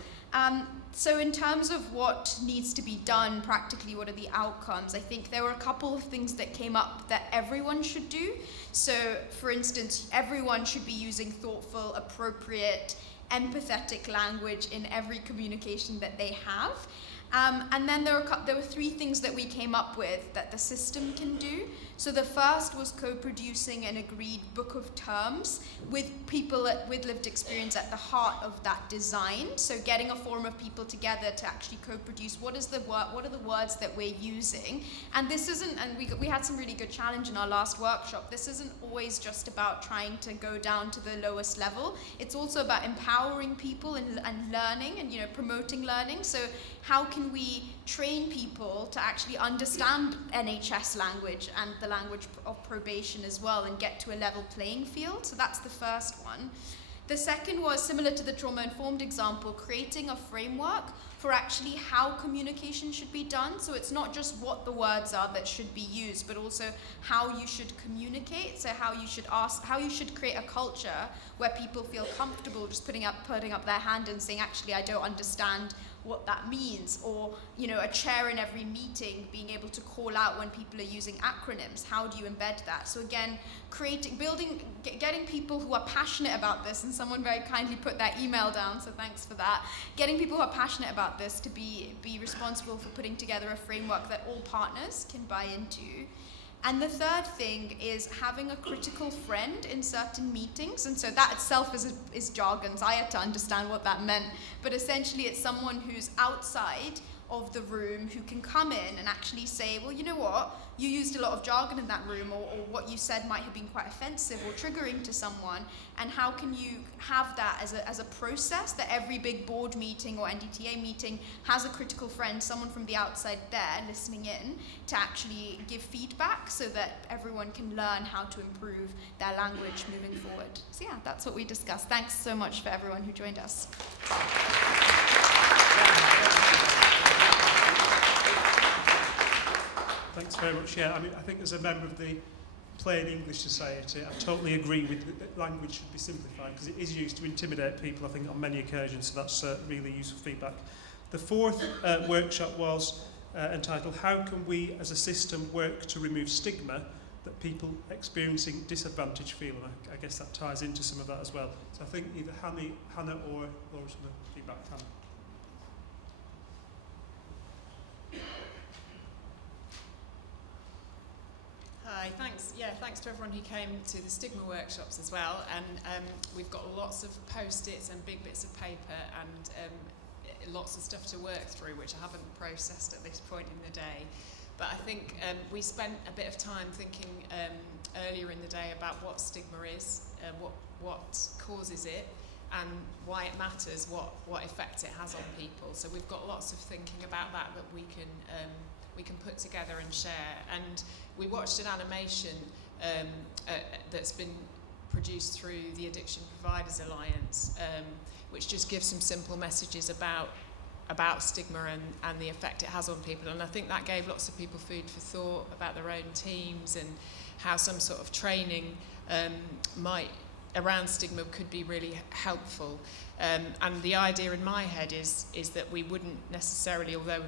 So in terms of what needs to be done practically, what are the outcomes, I think there were a couple of things that came up that everyone should do. So for instance, everyone should be using thoughtful, appropriate, empathetic language in every communication that they have. And then there were three things that we came up with that the system can do. So the first was co-producing an agreed book of terms with people with lived experience at the heart of that design. So getting a forum of people together to actually co-produce what are the words that we're using. And this isn't, and we had some really good challenge in our last workshop. This isn't always just about trying to go down to the lowest level. It's also about empowering people and learning and promoting learning. So how can we train people to actually understand NHS language and the language of probation as well, and get to a level playing field? So that's the first one. The second was similar to the trauma-informed example, creating a framework for actually how communication should be done. So it's not just what the words are that should be used, but also how you should communicate. So how you should create a culture where people feel comfortable just putting up their hand and saying, actually, I don't understand what that means. Or a chair in every meeting being able to call out when people are using acronyms. How do you embed that? So again, getting people who are passionate about this, and someone very kindly put that email down, so thanks for that. Getting people who are passionate about this to be responsible for putting together a framework that all partners can buy into. And the third thing is having a critical friend in certain meetings. And so that itself is jargon. So I had to understand what that meant. But essentially it's someone who's outside of the room who can come in and actually say, well, you know what, you used a lot of jargon in that room, or what you said might have been quite offensive or triggering to someone, and how can you have that as a process, that every big board meeting or NDTA meeting has a critical friend, someone from the outside there listening in to actually give feedback so that everyone can learn how to improve their language moving forward. So yeah, that's what we discussed. Thanks so much for everyone who joined us. Thanks very much. Yeah, I think as a member of the plain English society. I totally agree with that language should be simplified because it is used to intimidate people, I think, on many occasions, so that's really useful feedback. The fourth workshop was entitled How Can We as a System Work to Remove Stigma that People Experiencing Disadvantage Feel? And I guess that ties into some of that as well. So I think either Hannah or Laura's going to feedback. Hannah. Hi, thanks. Yeah, thanks to everyone who came to the stigma workshops as well. And we've got lots of post-its and big bits of paper and lots of stuff to work through, which I haven't processed at this point in the day. But I think we spent a bit of time thinking earlier in the day about what stigma is, what causes it, and why it matters, what effect it has on people. So we've got lots of thinking about that we can put together and share. And we watched an animation that's been produced through the Addiction Providers Alliance, which just gives some simple messages about stigma and the effect it has on people. And I think that gave lots of people food for thought about their own teams and how some sort of training around stigma could be really helpful. And the idea in my head is that we wouldn't necessarily, although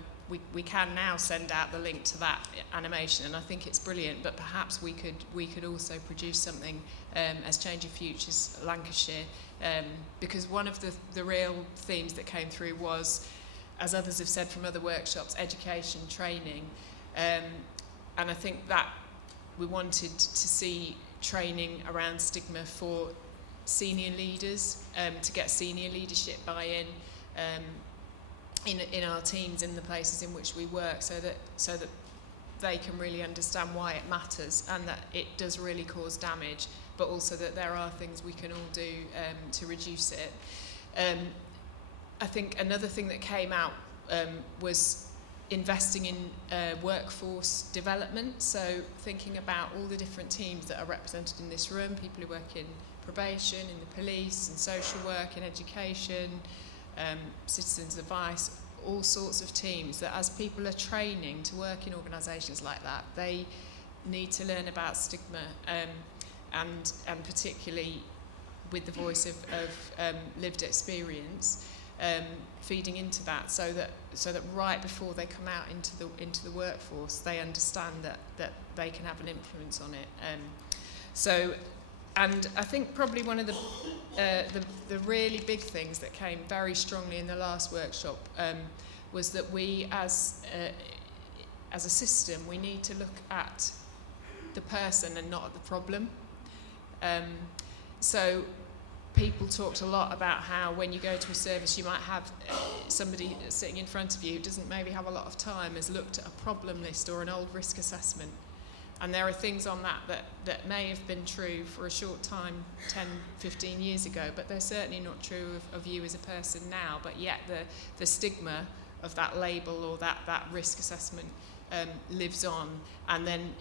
we can now send out the link to that animation, and I think it's brilliant, but perhaps we could also produce something as Changing Futures Lancashire, because one of the real themes that came through was, as others have said from other workshops, education, training, and I think that we wanted to see training around stigma for senior leaders, to get senior leadership buy-in in our teams, in the places in which we work, so that they can really understand why it matters and that it does really cause damage, but also that there are things we can all do to reduce it. I think another thing that came out was investing in workforce development, so thinking about all the different teams that are represented in this room, people who work in probation, in the police, in social work, in education, citizens advice, all sorts of teams, that as people are training to work in organisations like that, they need to learn about stigma, and particularly with the voice of lived experience, feeding into that, so that right before they come out into the workforce, they understand that they can have an influence on it. And I think probably one of the really big things that came very strongly in the last workshop was that we, as a system, we need to look at the person and not at the problem. So people talked a lot about how when you go to a service, you might have somebody sitting in front of you who doesn't maybe have a lot of time, has looked at a problem list or an old risk assessment. And there are things on that may have been true for a short time, 10, 15 years ago, but they're certainly not true of you as a person now. But yet the stigma of that label or that risk assessment lives on, and then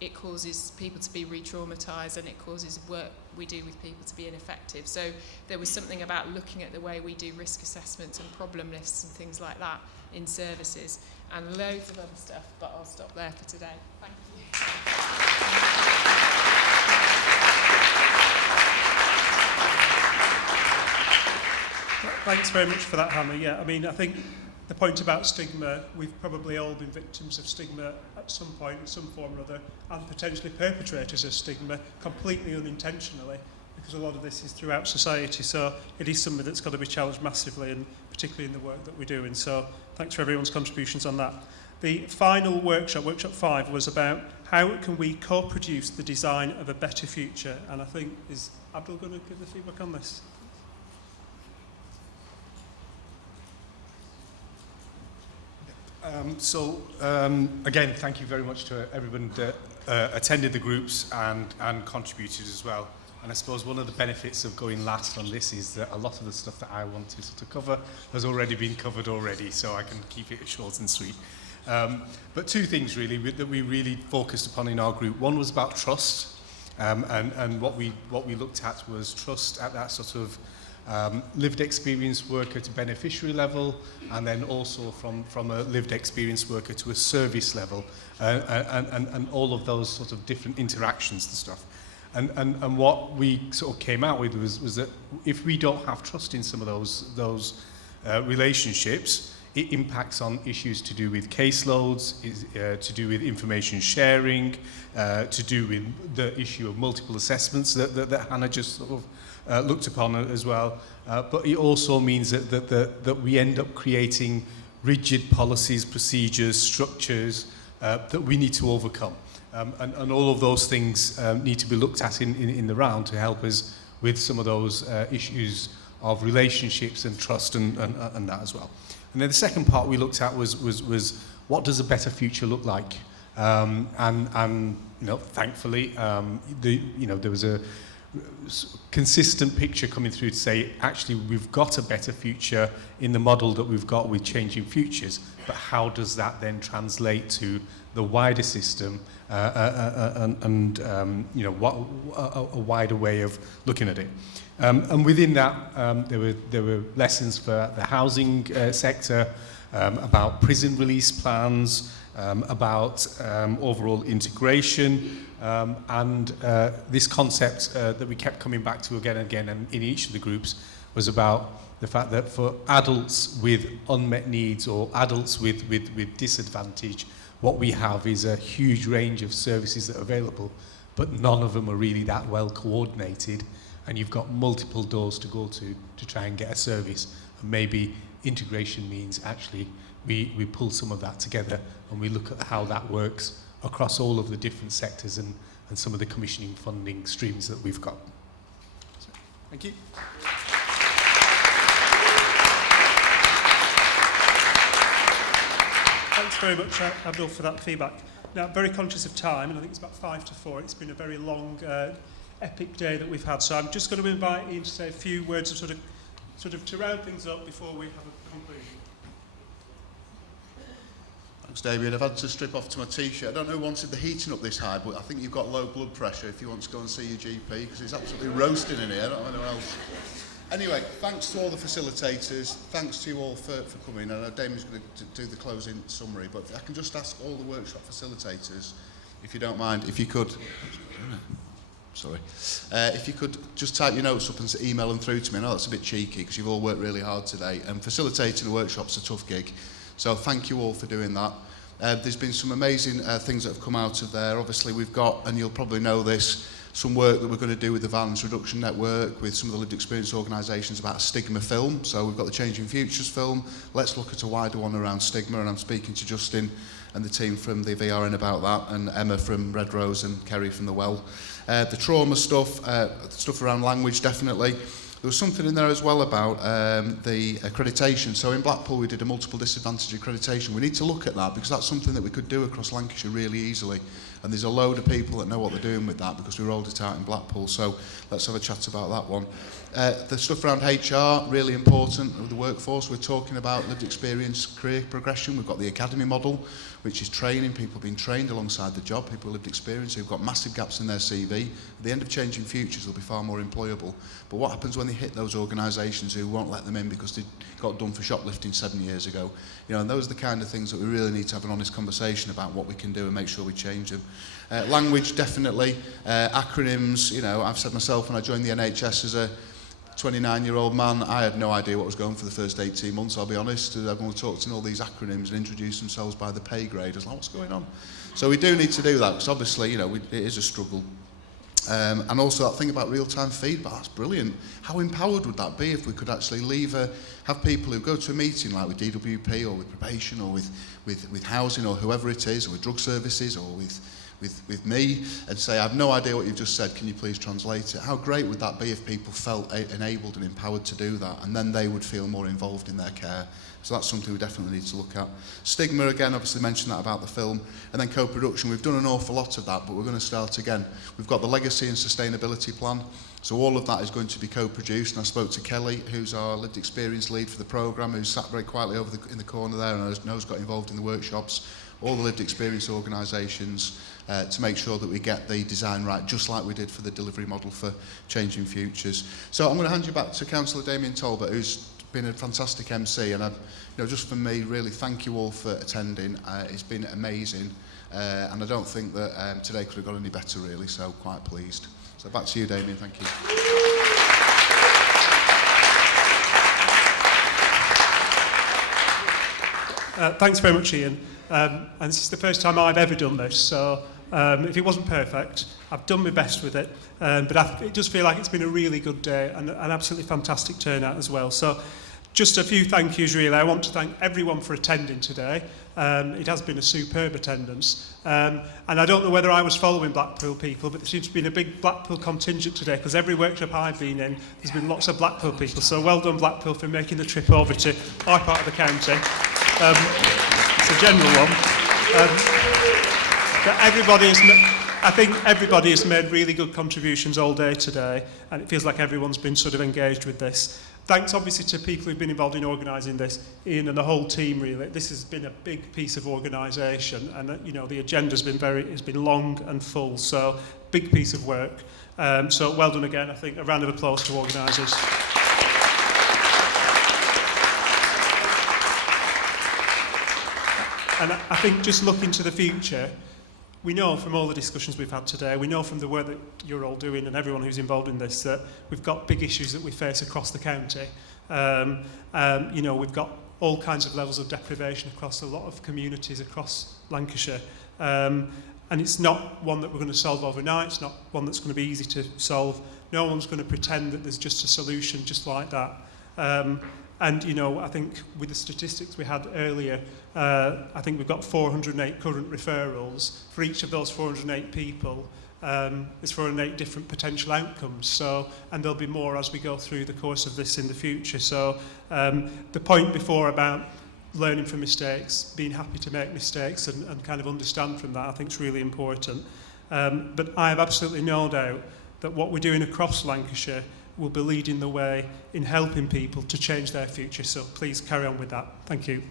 it causes people to be re-traumatised, and it causes work we do with people to be ineffective. So there was something about looking at the way we do risk assessments and problem lists and things like that in services, and loads of other stuff, but I'll stop there for today. Thank you. Thanks very much for that, Hannah. Yeah, I mean, I think the point about stigma, we've probably all been victims of stigma at some point, in some form or other, and potentially perpetrators of stigma completely unintentionally, because a lot of this is throughout society. So it is something that's got to be challenged massively, and particularly in the work that we're doing. So thanks for everyone's contributions on that. The final workshop, workshop 5, was about how can we co-produce the design of a better future. And I think, is Abdul going to give the feedback on this? Again, thank you very much to everyone that attended the groups and contributed as well. And I suppose one of the benefits of going last on this is that a lot of the stuff that I wanted to cover has already been covered already, so I can keep it short and sweet. But two things really that we really focused upon in our group. One was about trust, and what we looked at was trust at that sort of lived experience worker to beneficiary level, and then also from a lived experience worker to a service level, and all of those sort of different interactions and stuff. And what we sort of came out with was that if we don't have trust in some of those relationships, it impacts on issues to do with caseloads, to do with information sharing, to do with the issue of multiple assessments that Hannah just sort of looked upon as well. But it also means that we end up creating rigid policies, procedures, structures that we need to overcome. And all of those things need to be looked at in the round to help us with some of those issues of relationships and trust and that as well. And then the second part we looked at was what does a better future look like? And you know, thankfully, there was a consistent picture coming through to say, actually, we've got a better future in the model that we've got with Changing Futures, but how does that then translate to the wider system and you know, what a wider way of looking at it? And within that, there were lessons for the housing sector, about prison release plans, about overall integration, and this concept that we kept coming back to again and again and in each of the groups was about the fact that for adults with unmet needs or adults with disadvantage, what we have is a huge range of services that are available, but none of them are really that well coordinated, and you've got multiple doors to go to try and get a service. And maybe integration means actually we pull some of that together and we look at how that works across all of the different sectors and some of the commissioning funding streams that we've got. So, thank you. Thanks very much, Abdul, for that feedback. Now, I'm very conscious of time, and I think it's about 5 to 4. It's been a very long, epic day that we've had. So I'm just going to invite Ian to say a few words of sort of to round things up before we have a conclusion. Thanks, David. I've had to strip off to my T-shirt. I don't know who wanted the heating up this high, but I think you've got low blood pressure if you want to go and see your GP, because it's absolutely roasting in here. I don't know anyone else. Anyway, thanks to all the facilitators. Thanks to you all for coming. I know Damien's going to do the closing summary, but I can just ask all the workshop facilitators, if you don't mind, if you could... Sorry. If you could just type your notes up and email them through to me. I know that's a bit cheeky because you've all worked really hard today. And facilitating a workshop's a tough gig. So thank you all for doing that. There's been some amazing things that have come out of there. Obviously, we've got, and you'll probably know this, some work that we're going to do with the Violence Reduction Network, with some of the lived experience organisations about a stigma film. So we've got the Changing Futures film. Let's look at a wider one around stigma, and I'm speaking to Justin and the team from the VRN about that, and Emma from Red Rose and Kerry from the Well. The trauma stuff, stuff around language, definitely. There was something in there as well about the accreditation. So in Blackpool, we did a multiple disadvantage accreditation. We need to look at that because that's something that we could do across Lancashire really easily. And there's a load of people that know what they're doing with that because we rolled it out in Blackpool. So let's have a chat about that one. The stuff around HR, really important with the workforce. We're talking about lived experience, career progression. We've got the academy model, which is training, people being trained alongside the job, people with lived experience who've got massive gaps in their CV. At the end of Changing Futures, they'll be far more employable. But what happens when they hit those organisations who won't let them in because they got done for shoplifting 7 years ago? You know, and those are the kind of things that we really need to have an honest conversation about what we can do and make sure we change them. Language, definitely. Acronyms, you know, I've said myself when I joined the NHS as a 29-year-old man, I had no idea what was going for the first 18 months, I'll be honest. Everyone talked in all these acronyms and introduced themselves by the pay grade. I was like, what's going on? So we do need to do that, because obviously, you know, it is a struggle. And also that thing about real-time feedback, that's brilliant. How empowered would that be if we could actually have people who go to a meeting like with DWP or with probation or with housing or whoever it is, or with drug services or with me, and say, I have no idea what you've just said, can you please translate it? How great would that be if people felt enabled and empowered to do that, and then they would feel more involved in their care? So that's something we definitely need to look at. Stigma, again, obviously mentioned that about the film. And then co-production, we've done an awful lot of that, but we're going to start again. We've got the legacy and sustainability plan. So all of that is going to be co-produced, and I spoke to Kelly, who's our lived experience lead for the programme, who's sat very quietly in the corner there and knows got involved in the workshops. all the lived experience organisations to make sure that we get the design right, just like we did for the delivery model for Changing Futures. So I'm going to hand you back to Councillor Damien Talbot, who's been a fantastic MC, and just for me, really thank you all for attending. It's been amazing, and I don't think that today could have got any better, really, so quite pleased. So back to you, Damien, thank you. Thanks very much, Ian. And this is the first time I've ever done this, so if it wasn't perfect, I've done my best with it. But it does feel like it's been a really good day and an absolutely fantastic turnout as well. So just a few thank yous, really. I want to thank everyone for attending today. It has been a superb attendance. And I don't know whether I was following Blackpool people, but there seems to be a big Blackpool contingent today, because every workshop I've been in, there's been lots of Blackpool people. So well done, Blackpool, for making the trip over to our part of the county. It's a general one. But I think everybody has made really good contributions all day today, and it feels like everyone's been sort of engaged with this. Thanks obviously to people who've been involved in organising this, Ian and the whole team really. This has been a big piece of organisation, and the agenda's been it's been long and full, so big piece of work. So well done again. I think a round of applause to organisers. And I think just looking to the future, we know from all the discussions we've had today, we know from the work that you're all doing and everyone who's involved in this, that we've got big issues that we face across the county. We've got all kinds of levels of deprivation across a lot of communities across Lancashire. And it's not one that we're going to solve overnight. It's not one that's going to be easy to solve. No one's going to pretend that there's just a solution just like that. I think with the statistics we had earlier, I think we've got 408 current referrals. For each of those 408 people, there's 408 different potential outcomes. So, and there'll be more as we go through the course of this in the future. So the point before about learning from mistakes, being happy to make mistakes and kind of understand from that, I think is really important. But I have absolutely no doubt that what we're doing across Lancashire will be leading the way in helping people to change their future. So please carry on with that. Thank you.